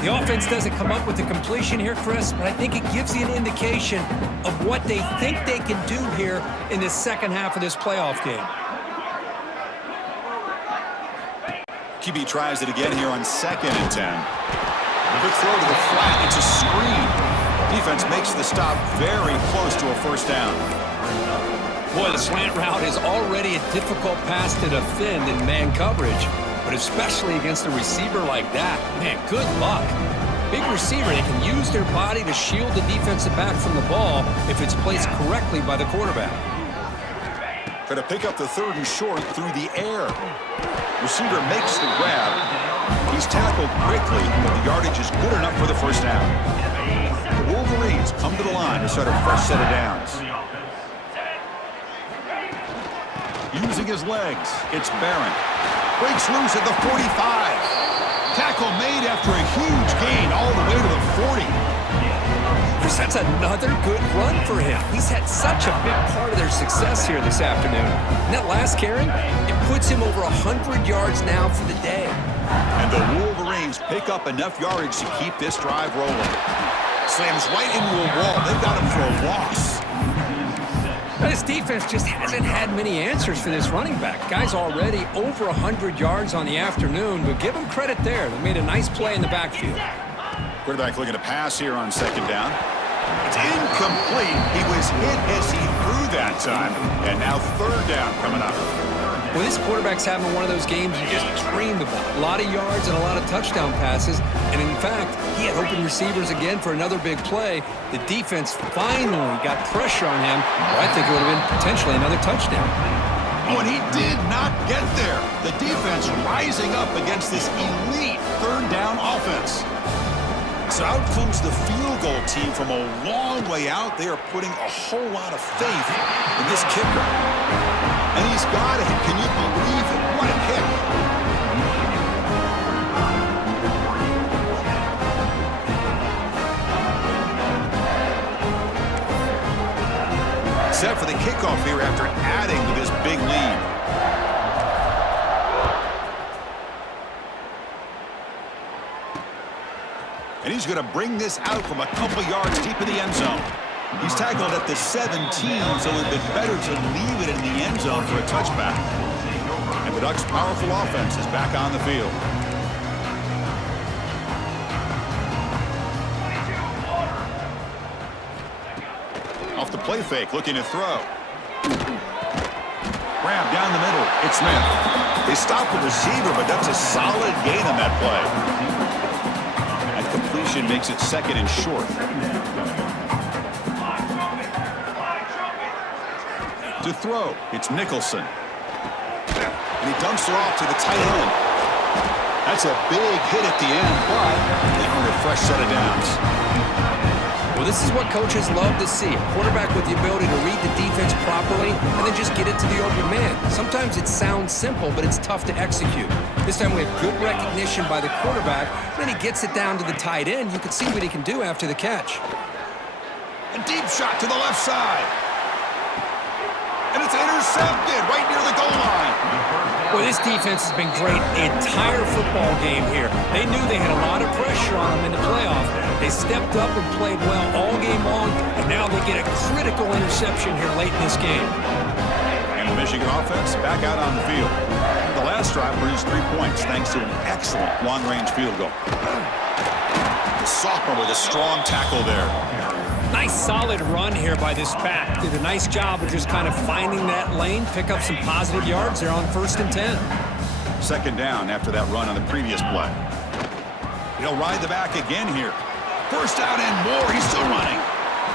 The offense doesn't come up with the completion here, Chris, but I think it gives you an indication of what they think they can do here in the second half of this playoff game. QB tries it again here on 2nd and 10. Quick throw to the flat. It's a screen. Defense makes the stop very close to a first down. Boy, the slant route is already a difficult pass to defend in man coverage, but especially against a receiver like that. Man, good luck. Big receiver, they can use their body to shield the defensive back from the ball if it's placed correctly by the quarterback. Try to pick up the 3rd and short through the air. Receiver makes the grab. He's tackled quickly, but the yardage is good enough for the first down. The Wolverines come to the line to start a fresh set of downs. Using his legs, it's Barron. Breaks loose at the 45. Tackle made after a huge gain all the way to the 40. That's another good run for him. He's had such a big part of their success here this afternoon. And that last carry, it puts him over 100 yards now for the day. And the Wolverines pick up enough yardage to keep this drive rolling. Slams right into a wall. They've got him for a loss. But his defense just hasn't had many answers for this running back. Guy's already over 100 yards on the afternoon, but give him credit there. They made a nice play in the backfield. Quarterback looking to pass here on 2nd down. It's incomplete. He was hit as he threw that time. And now 3rd down coming up. Well, this quarterback's having one of those games you just dreamed about. A lot of yards and a lot of touchdown passes. And in fact, he had open receivers again for another big play. The defense finally got pressure on him. Well, I think it would have been potentially another touchdown. Oh, and he did not get there. The defense rising up against this elite 3rd down offense. So out comes the field goal team from a long way out. They are putting a whole lot of faith in this kicker. And he's got it. Can you believe it? What a kick. Set for the kickoff here after adding to this big lead. And he's going to bring this out from a couple yards deep in the end zone. He's tackled at the 17, so it would have been better to leave it in the end zone for a touchback. And the Ducks' powerful offense is back on the field. Off the play fake, looking to throw. Grab down the middle. It's Smith. They stop the receiver, but that's a solid gain on that play. That completion makes it 2nd and short. To throw, it's Nicholson. And he dumps her off to the tight end. That's a big hit at the end, but they earn a fresh set of downs. Well, this is what coaches love to see. A quarterback with the ability to read the defense properly and then just get it to the open man. Sometimes it sounds simple, but it's tough to execute. This time we have good recognition by the quarterback. Then he gets it down to the tight end. You can see what he can do after the catch. A deep shot to the left side. And it's intercepted right near the goal line. Well, this defense has been great the entire football game here. They knew they had a lot of pressure on them in the playoff. They stepped up and played well all game long, and now they get a critical interception here late in this game. And the Michigan offense back out on the field. The last drive produced 3 points thanks to an excellent long-range field goal. The sophomore with a strong tackle there. Nice solid run here by this back. Did a nice job of just kind of finding that lane, pick up some positive yards there on 1st and 10. 2nd down after that run on the previous play. He'll ride the back again here. 1st down and more. He's still running.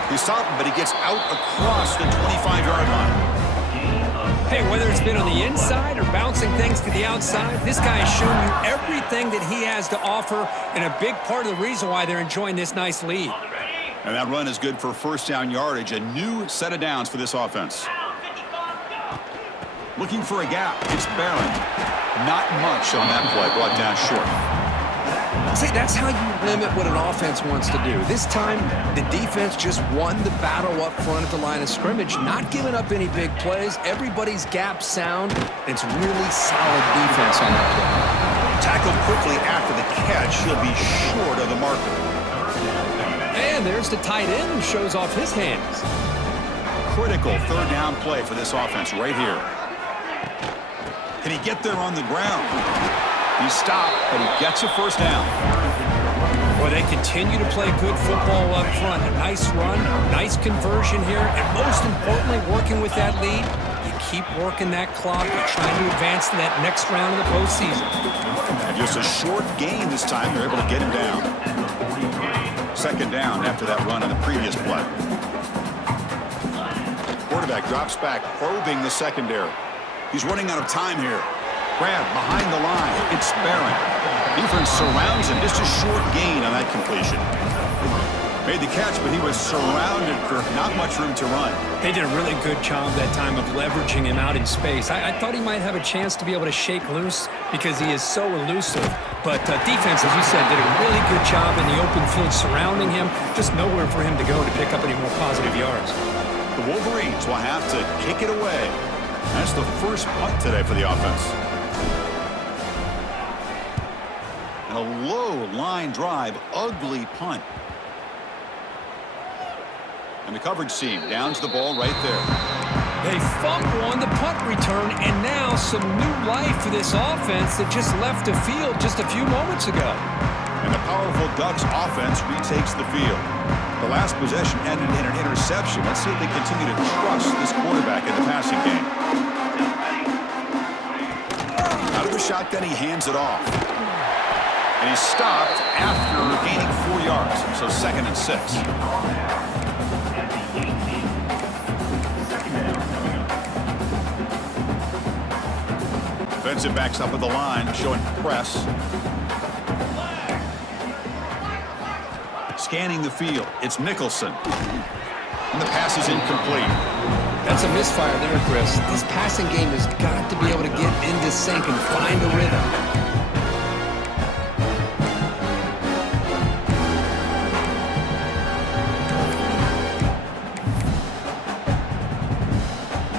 He's stopped, but he gets out across the 25-yard line. Hey, whether it's been on the inside or bouncing things to the outside, this guy has shown you everything that he has to offer, and a big part of the reason why they're enjoying this nice lead. And that run is good for first down yardage, a new set of downs for this offense. Looking for a gap, it's Barron. Not much on that play, brought down short. See, that's how you limit what an offense wants to do. This time, the defense just won the battle up front at the line of scrimmage, not giving up any big plays. Everybody's gap sound. It's really solid defense on that play. Tackled quickly after the catch. He'll be short of the marker. And there's the tight end who shows off his hands. Critical third down play for this offense right here. Can he get there on the ground? He stopped, but he gets a first down. Well, they continue to play good football up front. A nice run, nice conversion here, and most importantly, working with that lead, you keep working that clock. You're trying to advance to that next round of the postseason. And just a short gain this time. They're able to get him down. Second down after that run on the previous play. Quarterback drops back, probing the secondary. He's running out of time here. Grab behind the line. It's Barron. Defense surrounds him. Just a short gain on that completion. Made the catch, but he was surrounded for not much room to run. They did a really good job that time of leveraging him out in space. I thought he might have a chance to be able to shake loose because he is so elusive. But defense, as you said, did a really good job in the open field surrounding him. Just nowhere for him to go to pick up any more positive yards. The Wolverines will have to kick it away. That's the first punt today for the offense. And a low line drive, ugly punt. And the coverage team downs the ball right there. They fumble on the punt return, and now some new life for this offense that just left the field just a few moments ago. And the powerful Ducks offense retakes the field. The last possession ended in an interception. Let's see if they continue to trust this quarterback in the passing game. Out of the shotgun, he hands it off. And he's stopped after gaining 4 yards. So 2nd and 6. Defensive backs up at the line, showing press. Scanning the field, it's Nicholson. And the pass is incomplete. That's a misfire there, Chris. This passing game has got to be able to get into sync and find a rhythm.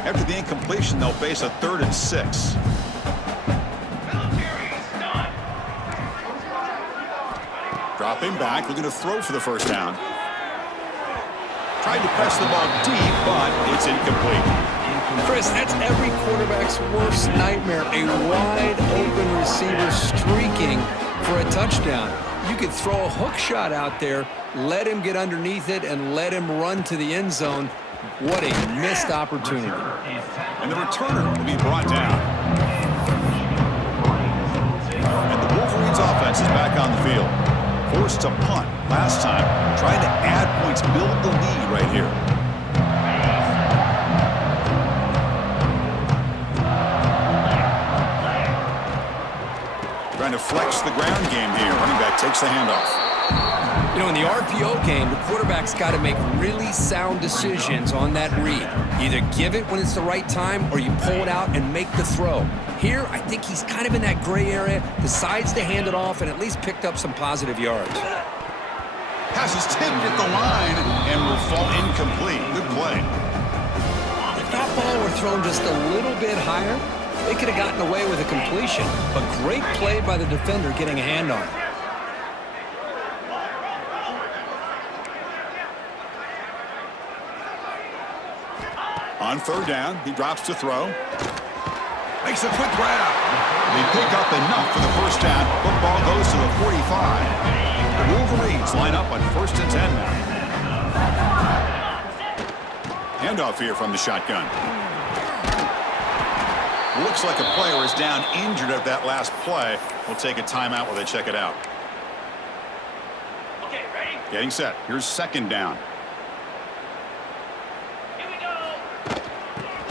After the incompletion, they'll face a 3rd and 6. Dropping back, looking to throw for the first down. Tried to press the ball deep, but it's incomplete. Chris, that's every quarterback's worst nightmare. A wide open receiver streaking for a touchdown. You could throw a hook shot out there, let him get underneath it, and let him run to the end zone. What a missed opportunity. And the returner will be brought down. And the Wolverines offense is back on the field. Forced to punt last time. Trying to add points, build the lead right here. Trying to flex the ground game here. Running back takes the handoff. You know, in the RPO game, the quarterback's got to make really sound decisions on that read. Either give it when it's the right time or you pull it out and make the throw. Here, I think he's kind of in that gray area, decides to hand it off and at least picked up some positive yards. Pass is tipped at the line and will fall incomplete. Good play. If that ball were thrown just a little bit higher, they could have gotten away with a completion. But great play by the defender getting a hand on it. On 3rd down, he drops to throw. Makes a quick grab. They pick up enough for the first down. Football goes to the 45. The Wolverines line up on 1st and 10 now. Handoff here from the shotgun. Looks like a player is down injured at that last play. We'll take a timeout while they check it out. Okay, ready? Getting set. Here's 2nd down.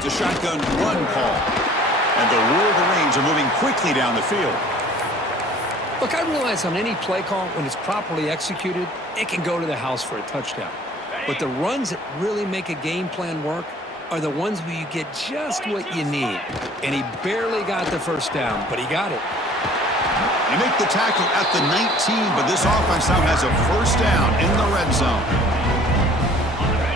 the shotgun run call. And the Wolverines are moving quickly down the field. Look, I realize on any play call, when it's properly executed, it can go to the house for a touchdown. But the runs that really make a game plan work are the ones where you get just what you need. And he barely got the first down, but he got it. They make the tackle at the 19, but this offense now has a first down in the red zone.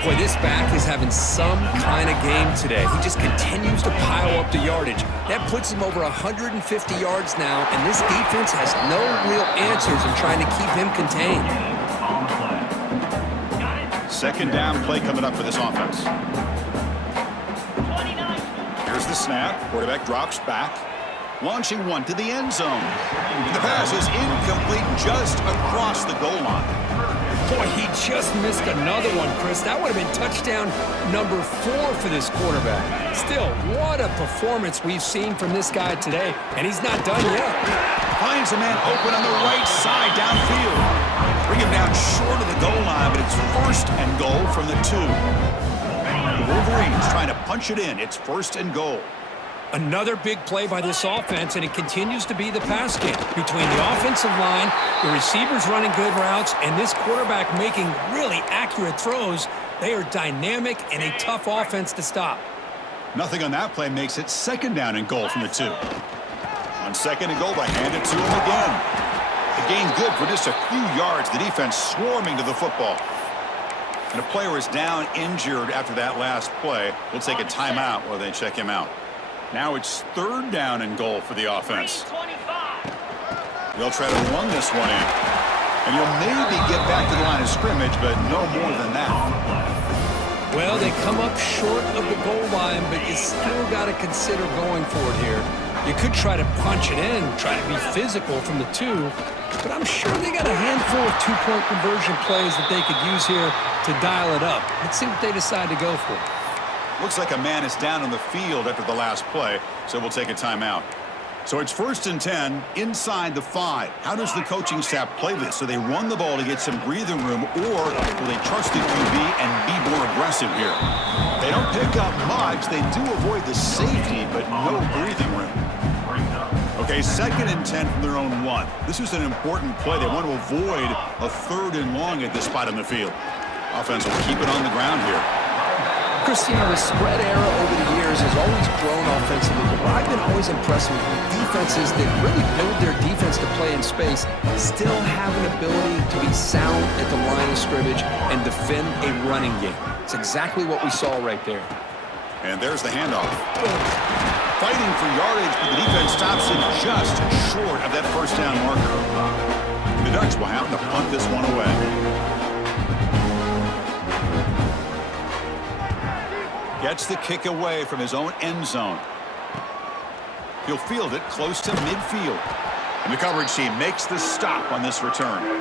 Boy, this back is having some kind of game today. He just continues to pile up the yardage. That puts him over 150 yards now, and this defense has no real answers in trying to keep him contained. Second down play coming up for this offense. 29. Here's the snap. Quarterback drops back. Launching one to the end zone. The pass is incomplete just across the goal line. Boy, he just missed another one, Chris. That would have been touchdown number 4 for this quarterback. Still, what a performance we've seen from this guy today, and he's not done yet. Finds a man open on the right side downfield. Bring him down short of the goal line, but it's first and goal from the 2. The Wolverines trying to punch it in. It's first and goal. Another big play by this offense, and it continues to be the pass game between the offensive line, the receivers running good routes, and this quarterback making really accurate throws. They are dynamic and a tough offense to stop. Nothing on that play makes it second down and goal from the 2. On second and goal, they hand it to him again. The gain good for just a few yards. The defense swarming to the football. And a player is down injured after that last play. We'll take a timeout while they check him out. Now it's third down and goal for the offense. 25. They'll try to run this one in. And you'll maybe get back to the line of scrimmage, but no more than that. Well, they come up short of the goal line, but you still got to consider going for it here. You could try to punch it in, try to be physical from the 2, but I'm sure they got a handful of 2-point conversion plays that they could use here to dial it up. Let's see what they decide to go for. Looks like a man is down on the field after the last play, so we'll take a timeout. So it's first and 10 inside the 5. How does the coaching staff play this? So they run the ball to get some breathing room, or will they trust the QB and be more aggressive here? They don't pick up much. They do avoid the safety, but no breathing room. Okay, second and 10 from their own 1. This is an important play. They want to avoid a third and long at this spot in the field. Offense will keep it on the ground here. Chris, you know, the spread era over the years has always grown offensively, but what I've been always impressed with defenses that really build their defense to play in space still have an ability to be sound at the line of scrimmage and defend a running game. It's exactly what we saw right there. And there's the handoff. Fighting for yardage, but the defense stops it just short of that first down marker. The Ducks will have to punt this one away. Gets the kick away from his own end zone. He'll field it close to midfield. And the coverage team makes the stop on this return. And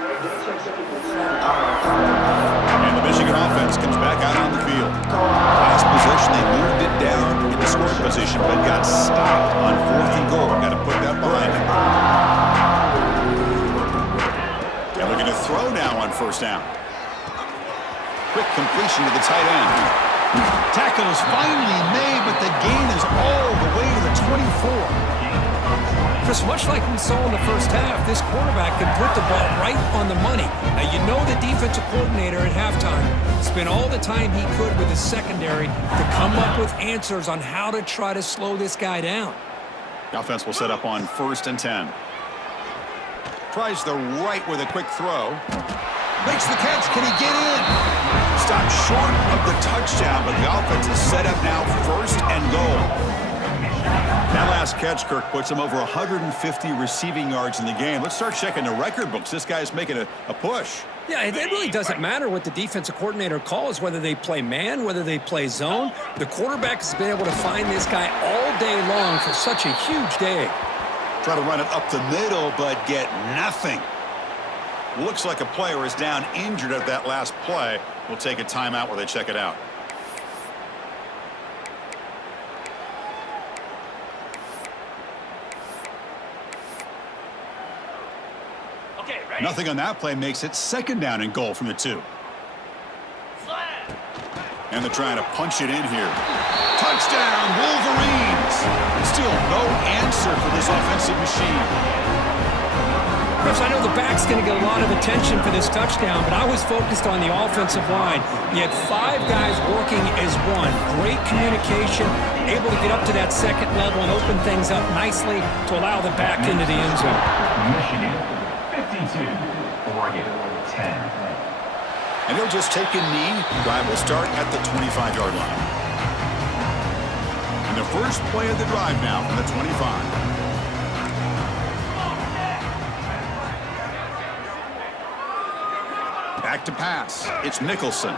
the Michigan offense comes back out on the field. Last possession, they moved it down into scoring position, but got stopped on 4th and goal. Got to put that behind them. And looking to throw now on first down. Quick completion to the tight end. Tackle is finally made, but the gain is all the way to the 24. Chris, much like we saw in the first half, this quarterback can put the ball right on the money. Now, you know the defensive coordinator at halftime spent all the time he could with his secondary to come up with answers on how to try to slow this guy down. The offense will set up on first and 10. Tries the right with a quick throw. Makes the catch. Can he get in? Stopped short of the touchdown, but the offense is set up now first and goal. That last catch, Kirk, puts him over 150 receiving yards in the game. Let's start checking the record books. This guy's making a push. Yeah, it really doesn't matter what the defensive coordinator calls, whether they play man, whether they play zone. The quarterback has been able to find this guy all day long for such a huge day. Try to run it up the middle, but get nothing. Looks like a player is down injured at that last play. We'll take a timeout while they check it out. Okay, ready? Nothing on that play makes it second down and goal from the 2. Slam. And they're trying to punch it in here. Touchdown, Wolverines. Still no answer for this offensive machine. Chris, I know the back's going to get a lot of attention for this touchdown, but I was focused on the offensive line. You had 5 guys working as one. Great communication, able to get up to that second level and open things up nicely to allow the back into the end zone. Michigan 52, Oregon 10. And he'll just take a knee. Drive will start at the 25-yard line. And the first play of the drive now from the 25. Back to pass. It's Nicholson.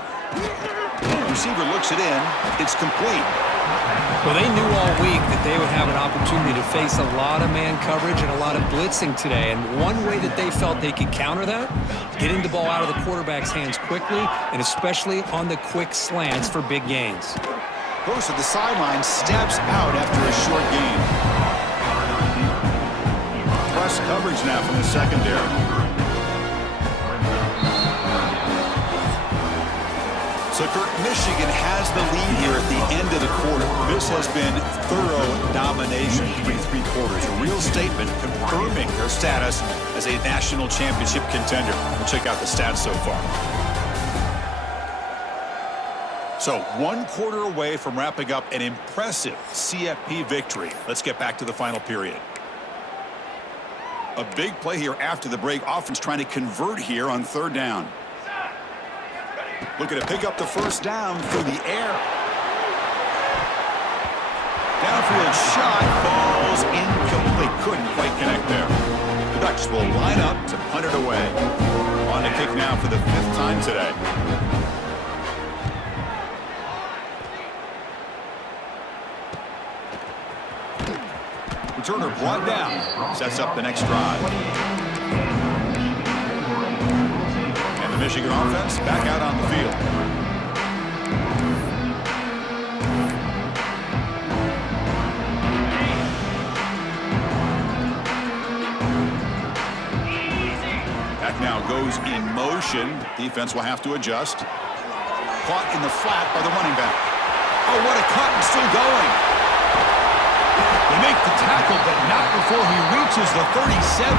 Receiver looks it in. It's complete. Well, they knew all week that they would have an opportunity to face a lot of man coverage and a lot of blitzing today. And one way that they felt they could counter that, getting the ball out of the quarterback's hands quickly, and especially on the quick slants for big gains. Goes to the sideline, steps out after a short gain. Press coverage now from the secondary. So, Kirk, Michigan has the lead here at the end of the quarter. This has been thorough domination through 3 quarters. A real statement confirming their status as a national championship contender. We'll check out the stats so far. So, 1 quarter away from wrapping up an impressive CFP victory. Let's get back to the final period. A big play here after the break. Offense trying to convert here on 3rd down. Looking to pick up the first down through the air. Downfield shot falls incomplete. Couldn't quite connect there. The Ducks will line up to punt it away. On the kick now for the 5th time today. Returner brought down. Sets up the next drive. Michigan offense back out on the field. Back now goes in motion. Defense will have to adjust. Caught in the flat by the running back. Oh, what a cut, and still going. They make the tackle, but not before he reaches the 37.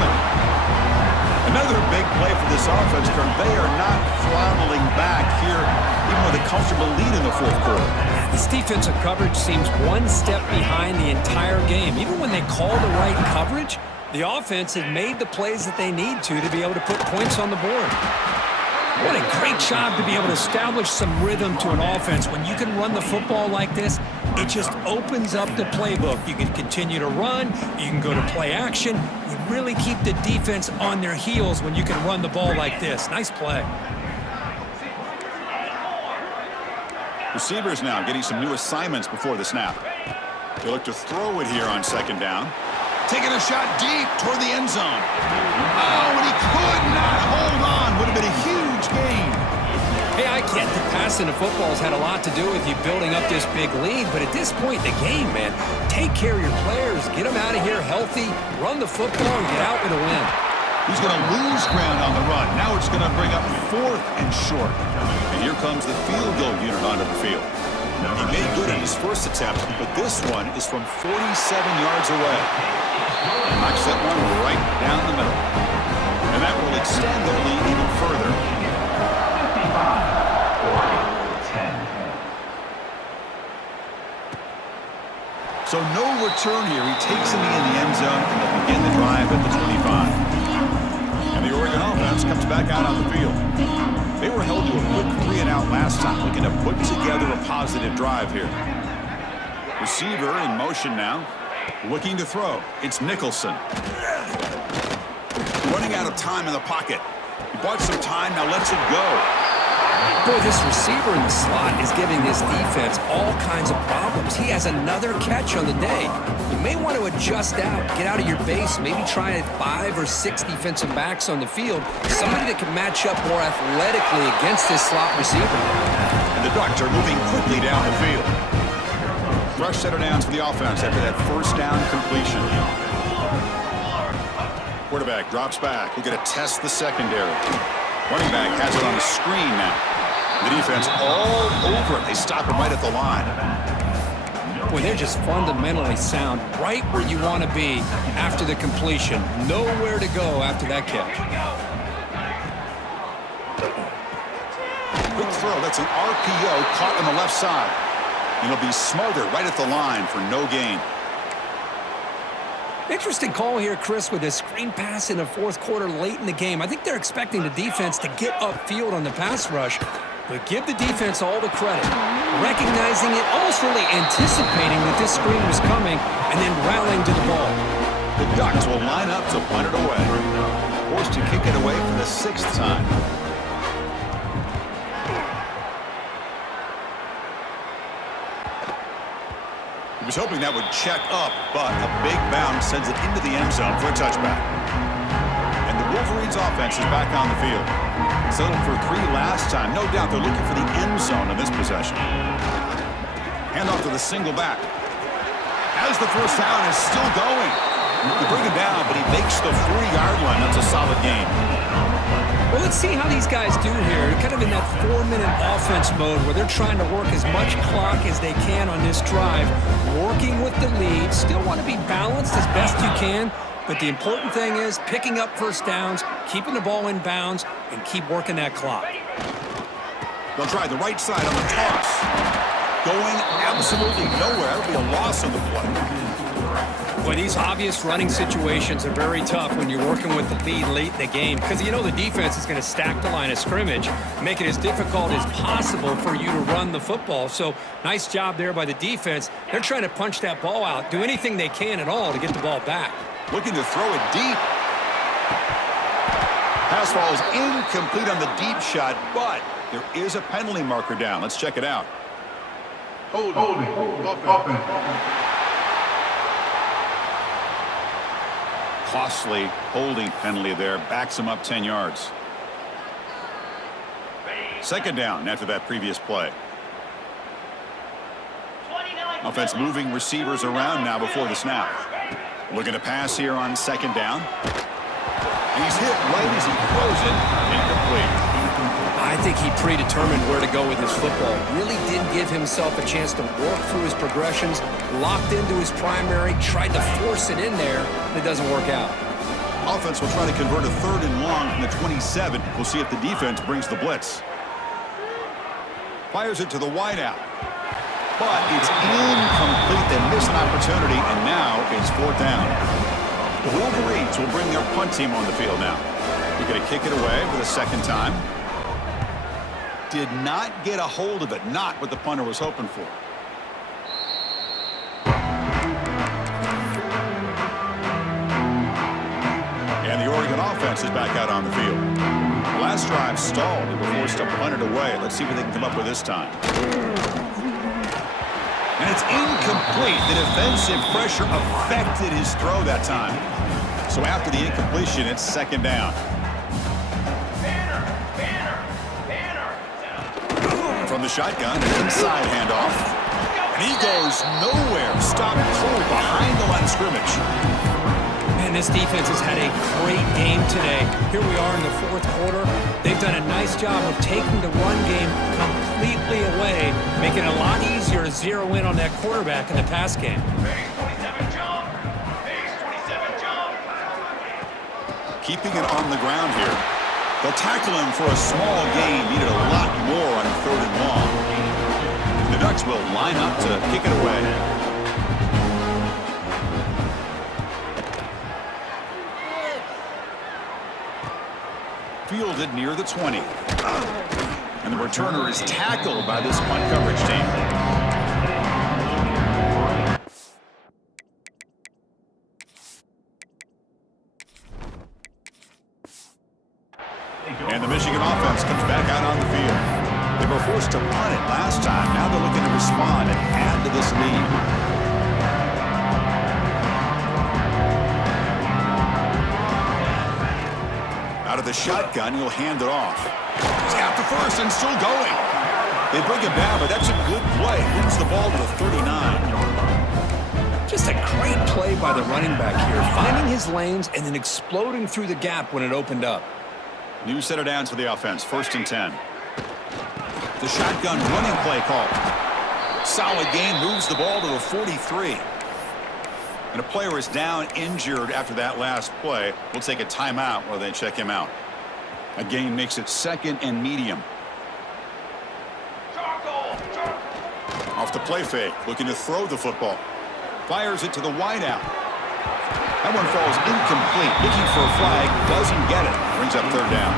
Another big play for this offense, Kurt. They are not throttling back here, even with a comfortable lead in the 4th quarter. This defensive coverage seems one step behind the entire game. Even when they call the right coverage, the offense has made the plays that they need to be able to put points on the board. What a great job to be able to establish some rhythm to an offense. When you can run the football like this, it just opens up the playbook. You can continue to run. You can go to play action. You really keep the defense on their heels when you can run the ball like this. Nice play. Receivers now getting some new assignments before the snap. They look to throw it here on 2nd down. Taking a shot deep toward the end zone. Oh, and he could not hold on. Would have been a huge gain. Hey, I get that passing the football has had a lot to do with you building up this big lead, but at this point in the game, man, take care of your players, get them out of here healthy, run the football, and get out with a win. He's going to lose ground on the run. Now it's going to bring up 4th and short. And here comes the field goal unit onto the field. He made good in his first attempt, but this one is from 47 yards away. Knocks that one right down the middle. And that will extend their lead even further. 55, so no return here. He takes him in the end zone, and they'll begin the drive at the 25. And the Oregon offense comes back out on the field. They were held to a quick 3-and-out last time, looking to put together a positive drive here. Receiver in motion now, looking to throw. It's Nicholson. Running out of time in the pocket. He bought some time, now lets it go. Boy, this receiver in the slot is giving this defense all kinds of problems. He has another catch on the day. You may want to adjust out, get out of your base, maybe try 5 or 6 defensive backs on the field. Somebody that can match up more athletically against this slot receiver. And the Ducks are moving quickly down the field. Fresh set of downs for the offense after that first down completion. Quarterback drops back. We're going to test the secondary. Running back has it on the screen now. The defense all over it. They stop him right at the line. Boy, they're just fundamentally sound, right where you want to be after the completion. Nowhere to go after that catch. Quick throw. That's an RPO caught on the left side. And he'll be smothered right at the line for no gain. Interesting call here, Chris, with a screen pass in the fourth quarter late in the game. I think they're expecting the defense to get upfield on the pass rush, but give the defense all the credit. Recognizing it, almost really anticipating that this screen was coming, and then rallying to the ball. The Ducks will line up to punt it away. Forced to kick it away for the 6th time. He was hoping that would check up, but a big bounce sends it into the end zone for a touchback. And the Wolverines offense is back on the field. Settled for 3 last time. No doubt they're looking for the end zone in this possession. Handoff to the single back. As the first down is still going. They bring him down, but he makes the 40-yard line. That's a solid game. Well, let's see how these guys do here. They're kind of in that 4-minute offense mode where they're trying to work as much clock as they can on this drive, working with the lead. Still want to be balanced as best you can, but the important thing is picking up first downs, keeping the ball in bounds, and keep working that clock. They'll try the right side on the toss. Going absolutely nowhere. It'll be a loss on the play. Boy, these obvious running situations are very tough when you're working with the lead late in the game because you know the defense is going to stack the line of scrimmage, make it as difficult as possible for you to run the football. So nice job there by the defense. They're trying to punch that ball out, do anything they can at all to get the ball back. Looking to throw it deep. Pass ball is incomplete on the deep shot, but there is a penalty marker down. Let's check it out. Holding. Costly holding penalty there. Backs him up 10 yards. 2nd down after that previous play. Offense moving receivers around now before the snap. Looking to pass here on 2nd down. He's hit right as he throws it. Incomplete. I think he predetermined where to go with his football. Really didn't give himself a chance to work through his progressions, locked into his primary, tried to force it in there, and it doesn't work out. Offense will try to convert a 3rd and long from the 27. We'll see if the defense brings the blitz. Fires it to the wideout. But it's incomplete. They missed an opportunity, and now it's 4th down. The Wolverines will bring their punt team on the field now. They're going to kick it away for the 2nd time. Did not get a hold of it. Not what the punter was hoping for. And the Oregon offense is back out on the field. The last drive stalled. They were forced to punt it away. Let's see what they can come up with this time. And it's incomplete. The defensive pressure affected his throw that time. So after the incompletion, it's 2nd down. From the shotgun, an inside handoff. And he goes nowhere. Stopped cold behind the line of scrimmage. Man, this defense has had a great game today. Here we are in the 4th quarter. They've done a nice job of taking the run game completely away, making it a lot easier to zero in on that quarterback in the pass game. Keeping it on the ground here. They'll tackle him for a small gain. Needed a lot more on 3rd and long. The Ducks will line up to kick it away. Fielded near the 20. And the returner is tackled by this punt coverage team. And the Michigan offense comes back out on the field. They were forced to punt it last time. Now they're looking to respond and add to this lead. Out of the shotgun, he'll hand it off. He's got the first and still going. They bring him down, but that's a good play. Moves the ball to the 39. Just a great play by the running back here, finding his lanes and then exploding through the gap when it opened up. New set of downs for the offense. 1st and 10. The shotgun running play call. Solid gain, moves the ball to the 43. And a player is down injured after that last play. We'll take a timeout while they check him out. A gain makes it 2nd and medium. Off the play fake, looking to throw the football. Fires it to the wideout. That one falls incomplete. Looking for a flag, doesn't get it. Brings up 3rd down.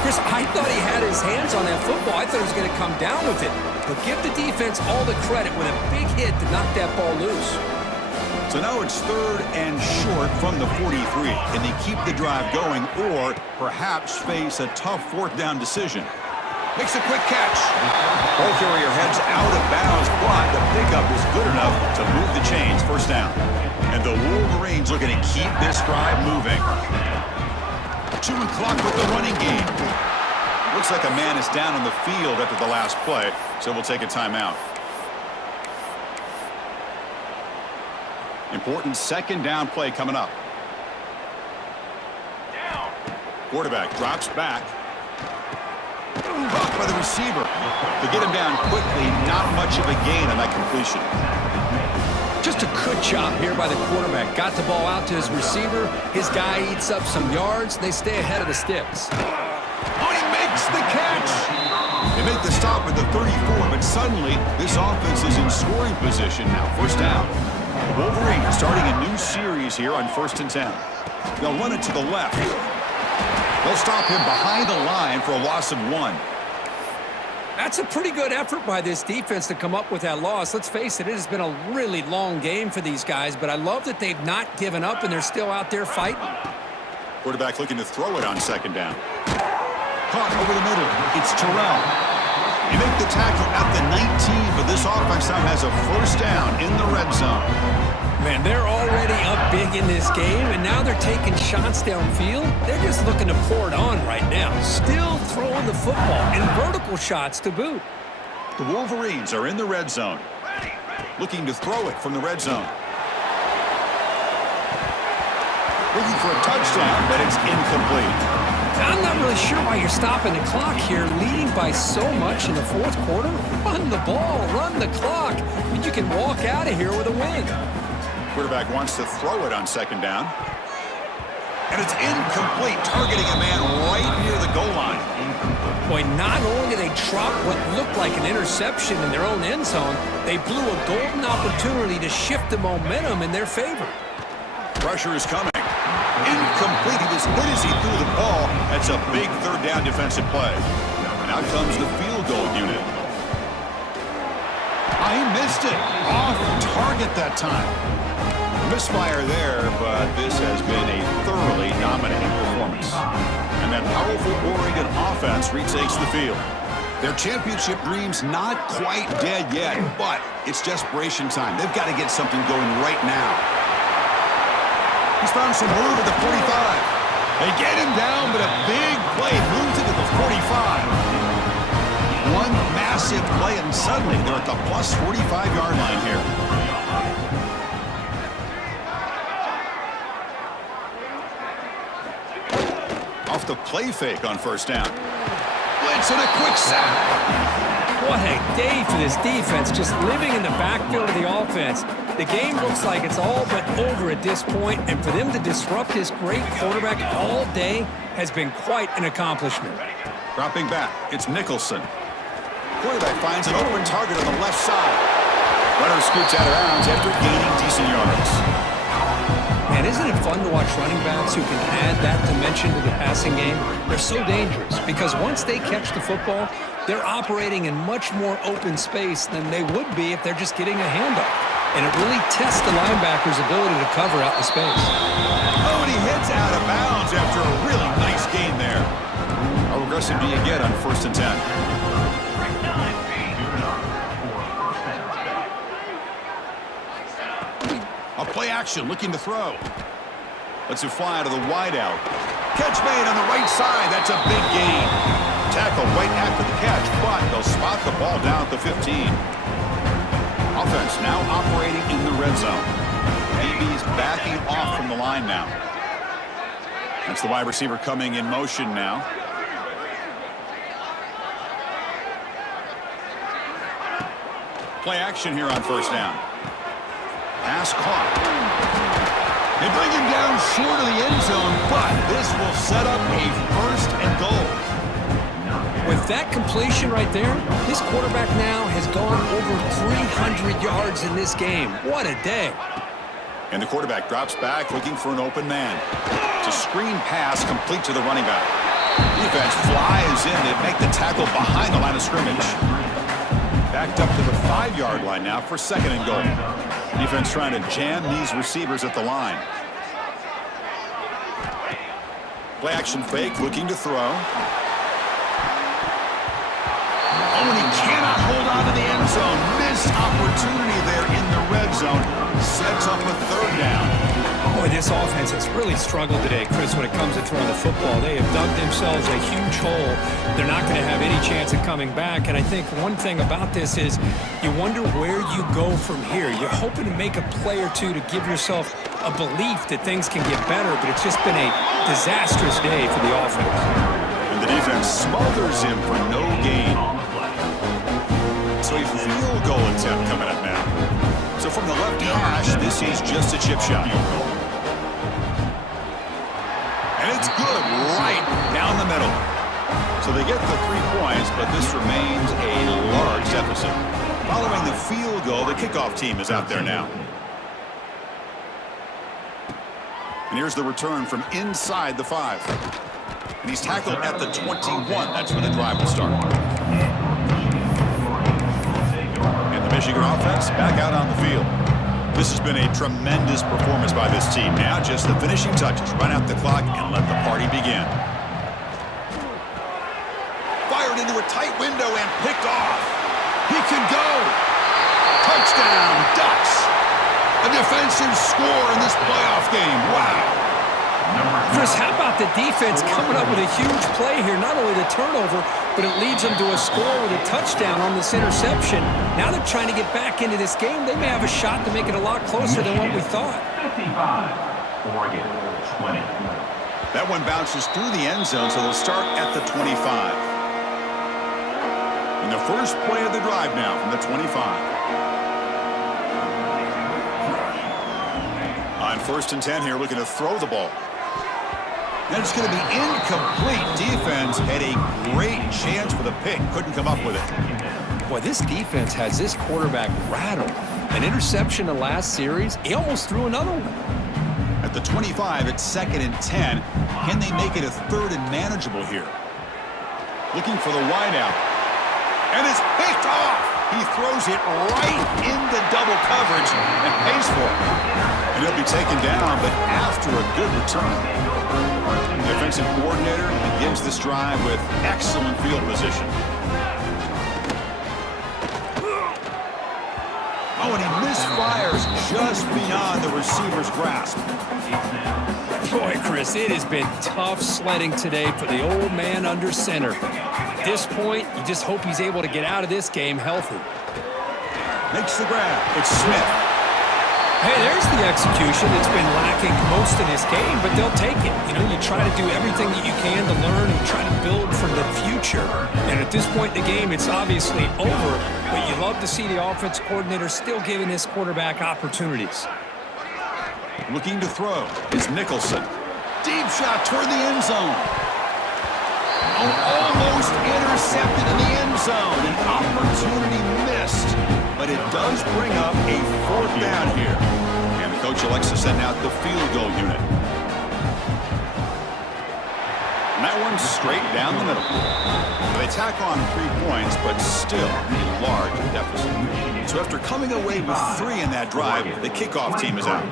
Chris, I thought he had his hands on that football. I thought he was going to come down with it. But give the defense all the credit with a big hit to knock that ball loose. So now it's 3rd and short from the 43. Can they keep the drive going or perhaps face a tough 4th down decision? Makes a quick catch. Ball carrier heads out of bounds, but the pickup is good enough to move the chains. 1st down. And the Wolverines looking to keep this drive moving. Chewing clock with the running game. Looks like a man is down on the field after the last play, so we'll take a timeout. Important 2nd down play coming up. Quarterback drops back. Caught by the receiver. To get him down quickly, not much of a gain on that completion. Just a good job here by the quarterback. Got the ball out to his receiver. His guy eats up some yards. They stay ahead of the sticks. Oh, he makes the catch. They make the stop at the 34, but suddenly this offense is in scoring position now. 1st down. The Wolverines starting a new series here on 1st and 10. They'll run it to the left. They'll stop him behind the line for a loss of 1. That's a pretty good effort by this defense to come up with that loss. Let's face it, it has been a really long game for these guys, but I love that they've not given up and they're still out there fighting. Quarterback looking to throw it on 2nd down. Caught over the middle. It's Terrell. You make the tackle at the 19, but this offense now has a 1st down in the red zone. Man, they're already up big in this game, and now they're taking shots downfield. They're just looking to pour it on right now. Still throwing the football, and vertical shots to boot. The Wolverines are in the red zone. Looking to throw it from the red zone. Looking for a touchdown, but it's incomplete. I'm not really sure why you're stopping the clock here, leading by so much in the 4th quarter. Run the ball, run the clock, and you can walk out of here with a win. Quarterback wants to throw it on 2nd down. And it's incomplete, targeting a man right near the goal line. Boy, not only did they drop what looked like an interception in their own end zone, they blew a golden opportunity to shift the momentum in their favor. Pressure is coming. Incomplete. He was hit as he threw the ball. That's a big 3rd down defensive play. And out comes the field goal unit. He missed it. Off target that time. Misfire there, but this has been a thoroughly dominating performance. And that powerful Oregon offense retakes the field. Their championship dream's not quite dead yet, but it's desperation time. They've got to get something going right now. He's found some room at the 45. They get him down, but a big play moves it to the 45. One massive play, and suddenly they're at the plus 45-yard line here. Off the play fake on 1st down. Blitz and a quick sack. What a day for this defense, just living in the backfield of the offense. The game looks like it's all but over at this point, and for them to disrupt this great quarterback all day has been quite an accomplishment. Dropping back, it's Nicholson. Quarterback finds an open target on the left side. Runner scoots out of bounds after gaining decent yards. Man, isn't it fun to watch running backs who can add that dimension to the passing game? They're so dangerous because once they catch the football, they're operating in much more open space than they would be if they're just getting a handoff. And it really tests the linebacker's ability to cover out the space. Oh, and he heads out of bounds after a really nice gain there. How aggressive do you get on 1st and 10? A play action, looking to throw. Lets it fly to the wideout. Catch made on the right side. That's a big gain. Tackle right after the catch, but they'll spot the ball down at the 15. Offense now operating in the red zone. DB's backing off from the line now. That's the wide receiver coming in motion now. Play action here on first down. Pass caught. They bring him down short of the end zone, but this will set up a first and goal. With that completion right there, this quarterback now has gone over 300 yards in this game. What a day. And the quarterback drops back looking for an open man. It's a screen pass complete to the running back. Defense flies in to make the tackle behind the line of scrimmage. Backed up to the 5-yard line now for second and goal. Defense trying to jam these receivers at the line. Play action fake, looking to throw. Oh, and he cannot hold on to the end zone. Missed opportunity there in the red zone. Sets up a third down. Boy, this offense has really struggled today, Chris, when it comes to throwing the football. They have dug themselves a huge hole. They're not going to have any chance of coming back. And I think one thing about this is you wonder where you go from here. You're hoping to make a play or two to give yourself a belief that things can get better, but it's just been a disastrous day for the offense. And the defense smothers him for no gain. So a field goal attempt coming up now. So from the left hash, this is just a chip shot. And it's good right down the middle. So they get the 3 points, but this remains a large deficit. Following the field goal, the kickoff team is out there now. And here's the return from inside the 5. And he's tackled at the 21. That's where the drive will start. And the Michigan offense back out on the field. This has been a tremendous performance by this team. Now just the finishing touches. Run out the clock and let the party begin. Fired into a tight window and picked off. He can go. Touchdown, Ducks. A defensive score in this playoff game. Wow. Chris, how about the defense coming up with a huge play here? Not only the turnover, but it leads them to a score with a touchdown on this interception. Now they're trying to get back into this game. They may have a shot to make it a lot closer than what we thought. 55, Oregon 20. That one bounces through the end zone, so they'll start at the 25. And the first play of the drive now from the 25. On first and 10 here, looking to throw the ball. And it's going to be incomplete. Defense had a great chance for the pick. Couldn't come up with it. Boy, this defense has this quarterback rattled. An interception in the last series. He almost threw another one. At the 25, it's second and 10. Can they make it a third and manageable here? Looking for the wideout. And it's picked off. He throws it right into double coverage and pays for it. And he'll be taken down, but after a good return. The defensive coordinator begins this drive with excellent field position. Oh, and he misfires just beyond the receiver's grasp. Boy, Chris, it has been tough sledding today for the old man under center. At this point, you just hope he's able to get out of this game healthy. Makes the grab. It's Smith. Hey, there's the execution that's been lacking most of this game, but they'll take it. You know, you try to do everything that you can to learn and try to build for the future. And at this point in the game, it's obviously over, but you love to see the offense coordinator still giving his quarterback opportunities. Looking to throw is Nicholson. Deep shot toward the end zone. Oh, almost intercepted in the end zone. An opportunity missed. But it does bring up a fourth down here. And the coach elects to send out the field goal unit. And that one's straight down the middle. They tack on 3 points, but still a large deficit. So after coming away with 3 in that drive, the kickoff team is out.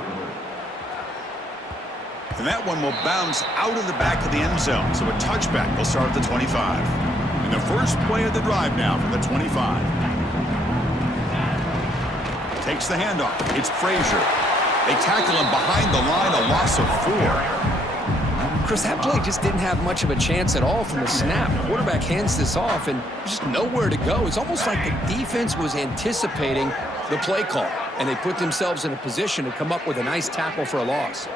And that one will bounce out of the back of the end zone. So a touchback will start at the 25. And the first play of the drive now from the 25. Takes the handoff. It's Frazier. They tackle him behind the line, a loss of 4. Chris, that play just didn't have much of a chance at all from the snap. The quarterback hands this off and just nowhere to go. It's almost like the defense was anticipating the play call, and they put themselves in a position to come up with a nice tackle for a loss.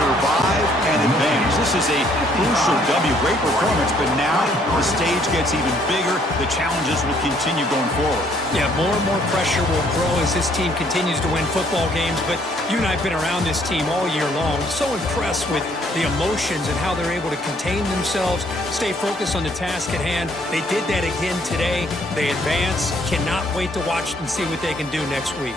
survive and advance. This is a crucial W. Great performance, but now the stage gets even bigger. The challenges will continue going forward. Yeah, more and more pressure will grow as this team continues to win football games, but you and I have been around this team all year long. So impressed with the emotions and how they're able to contain themselves, stay focused on the task at hand. They did that again today. They advance. Cannot wait to watch and see what they can do next week.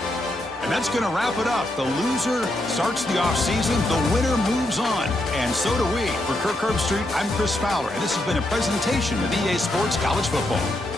And that's going to wrap it up. The loser starts the offseason. The winner moves on. And so do we. For Kirk Herbstreit, I'm Chris Fowler, and this has been a presentation of EA Sports College Football.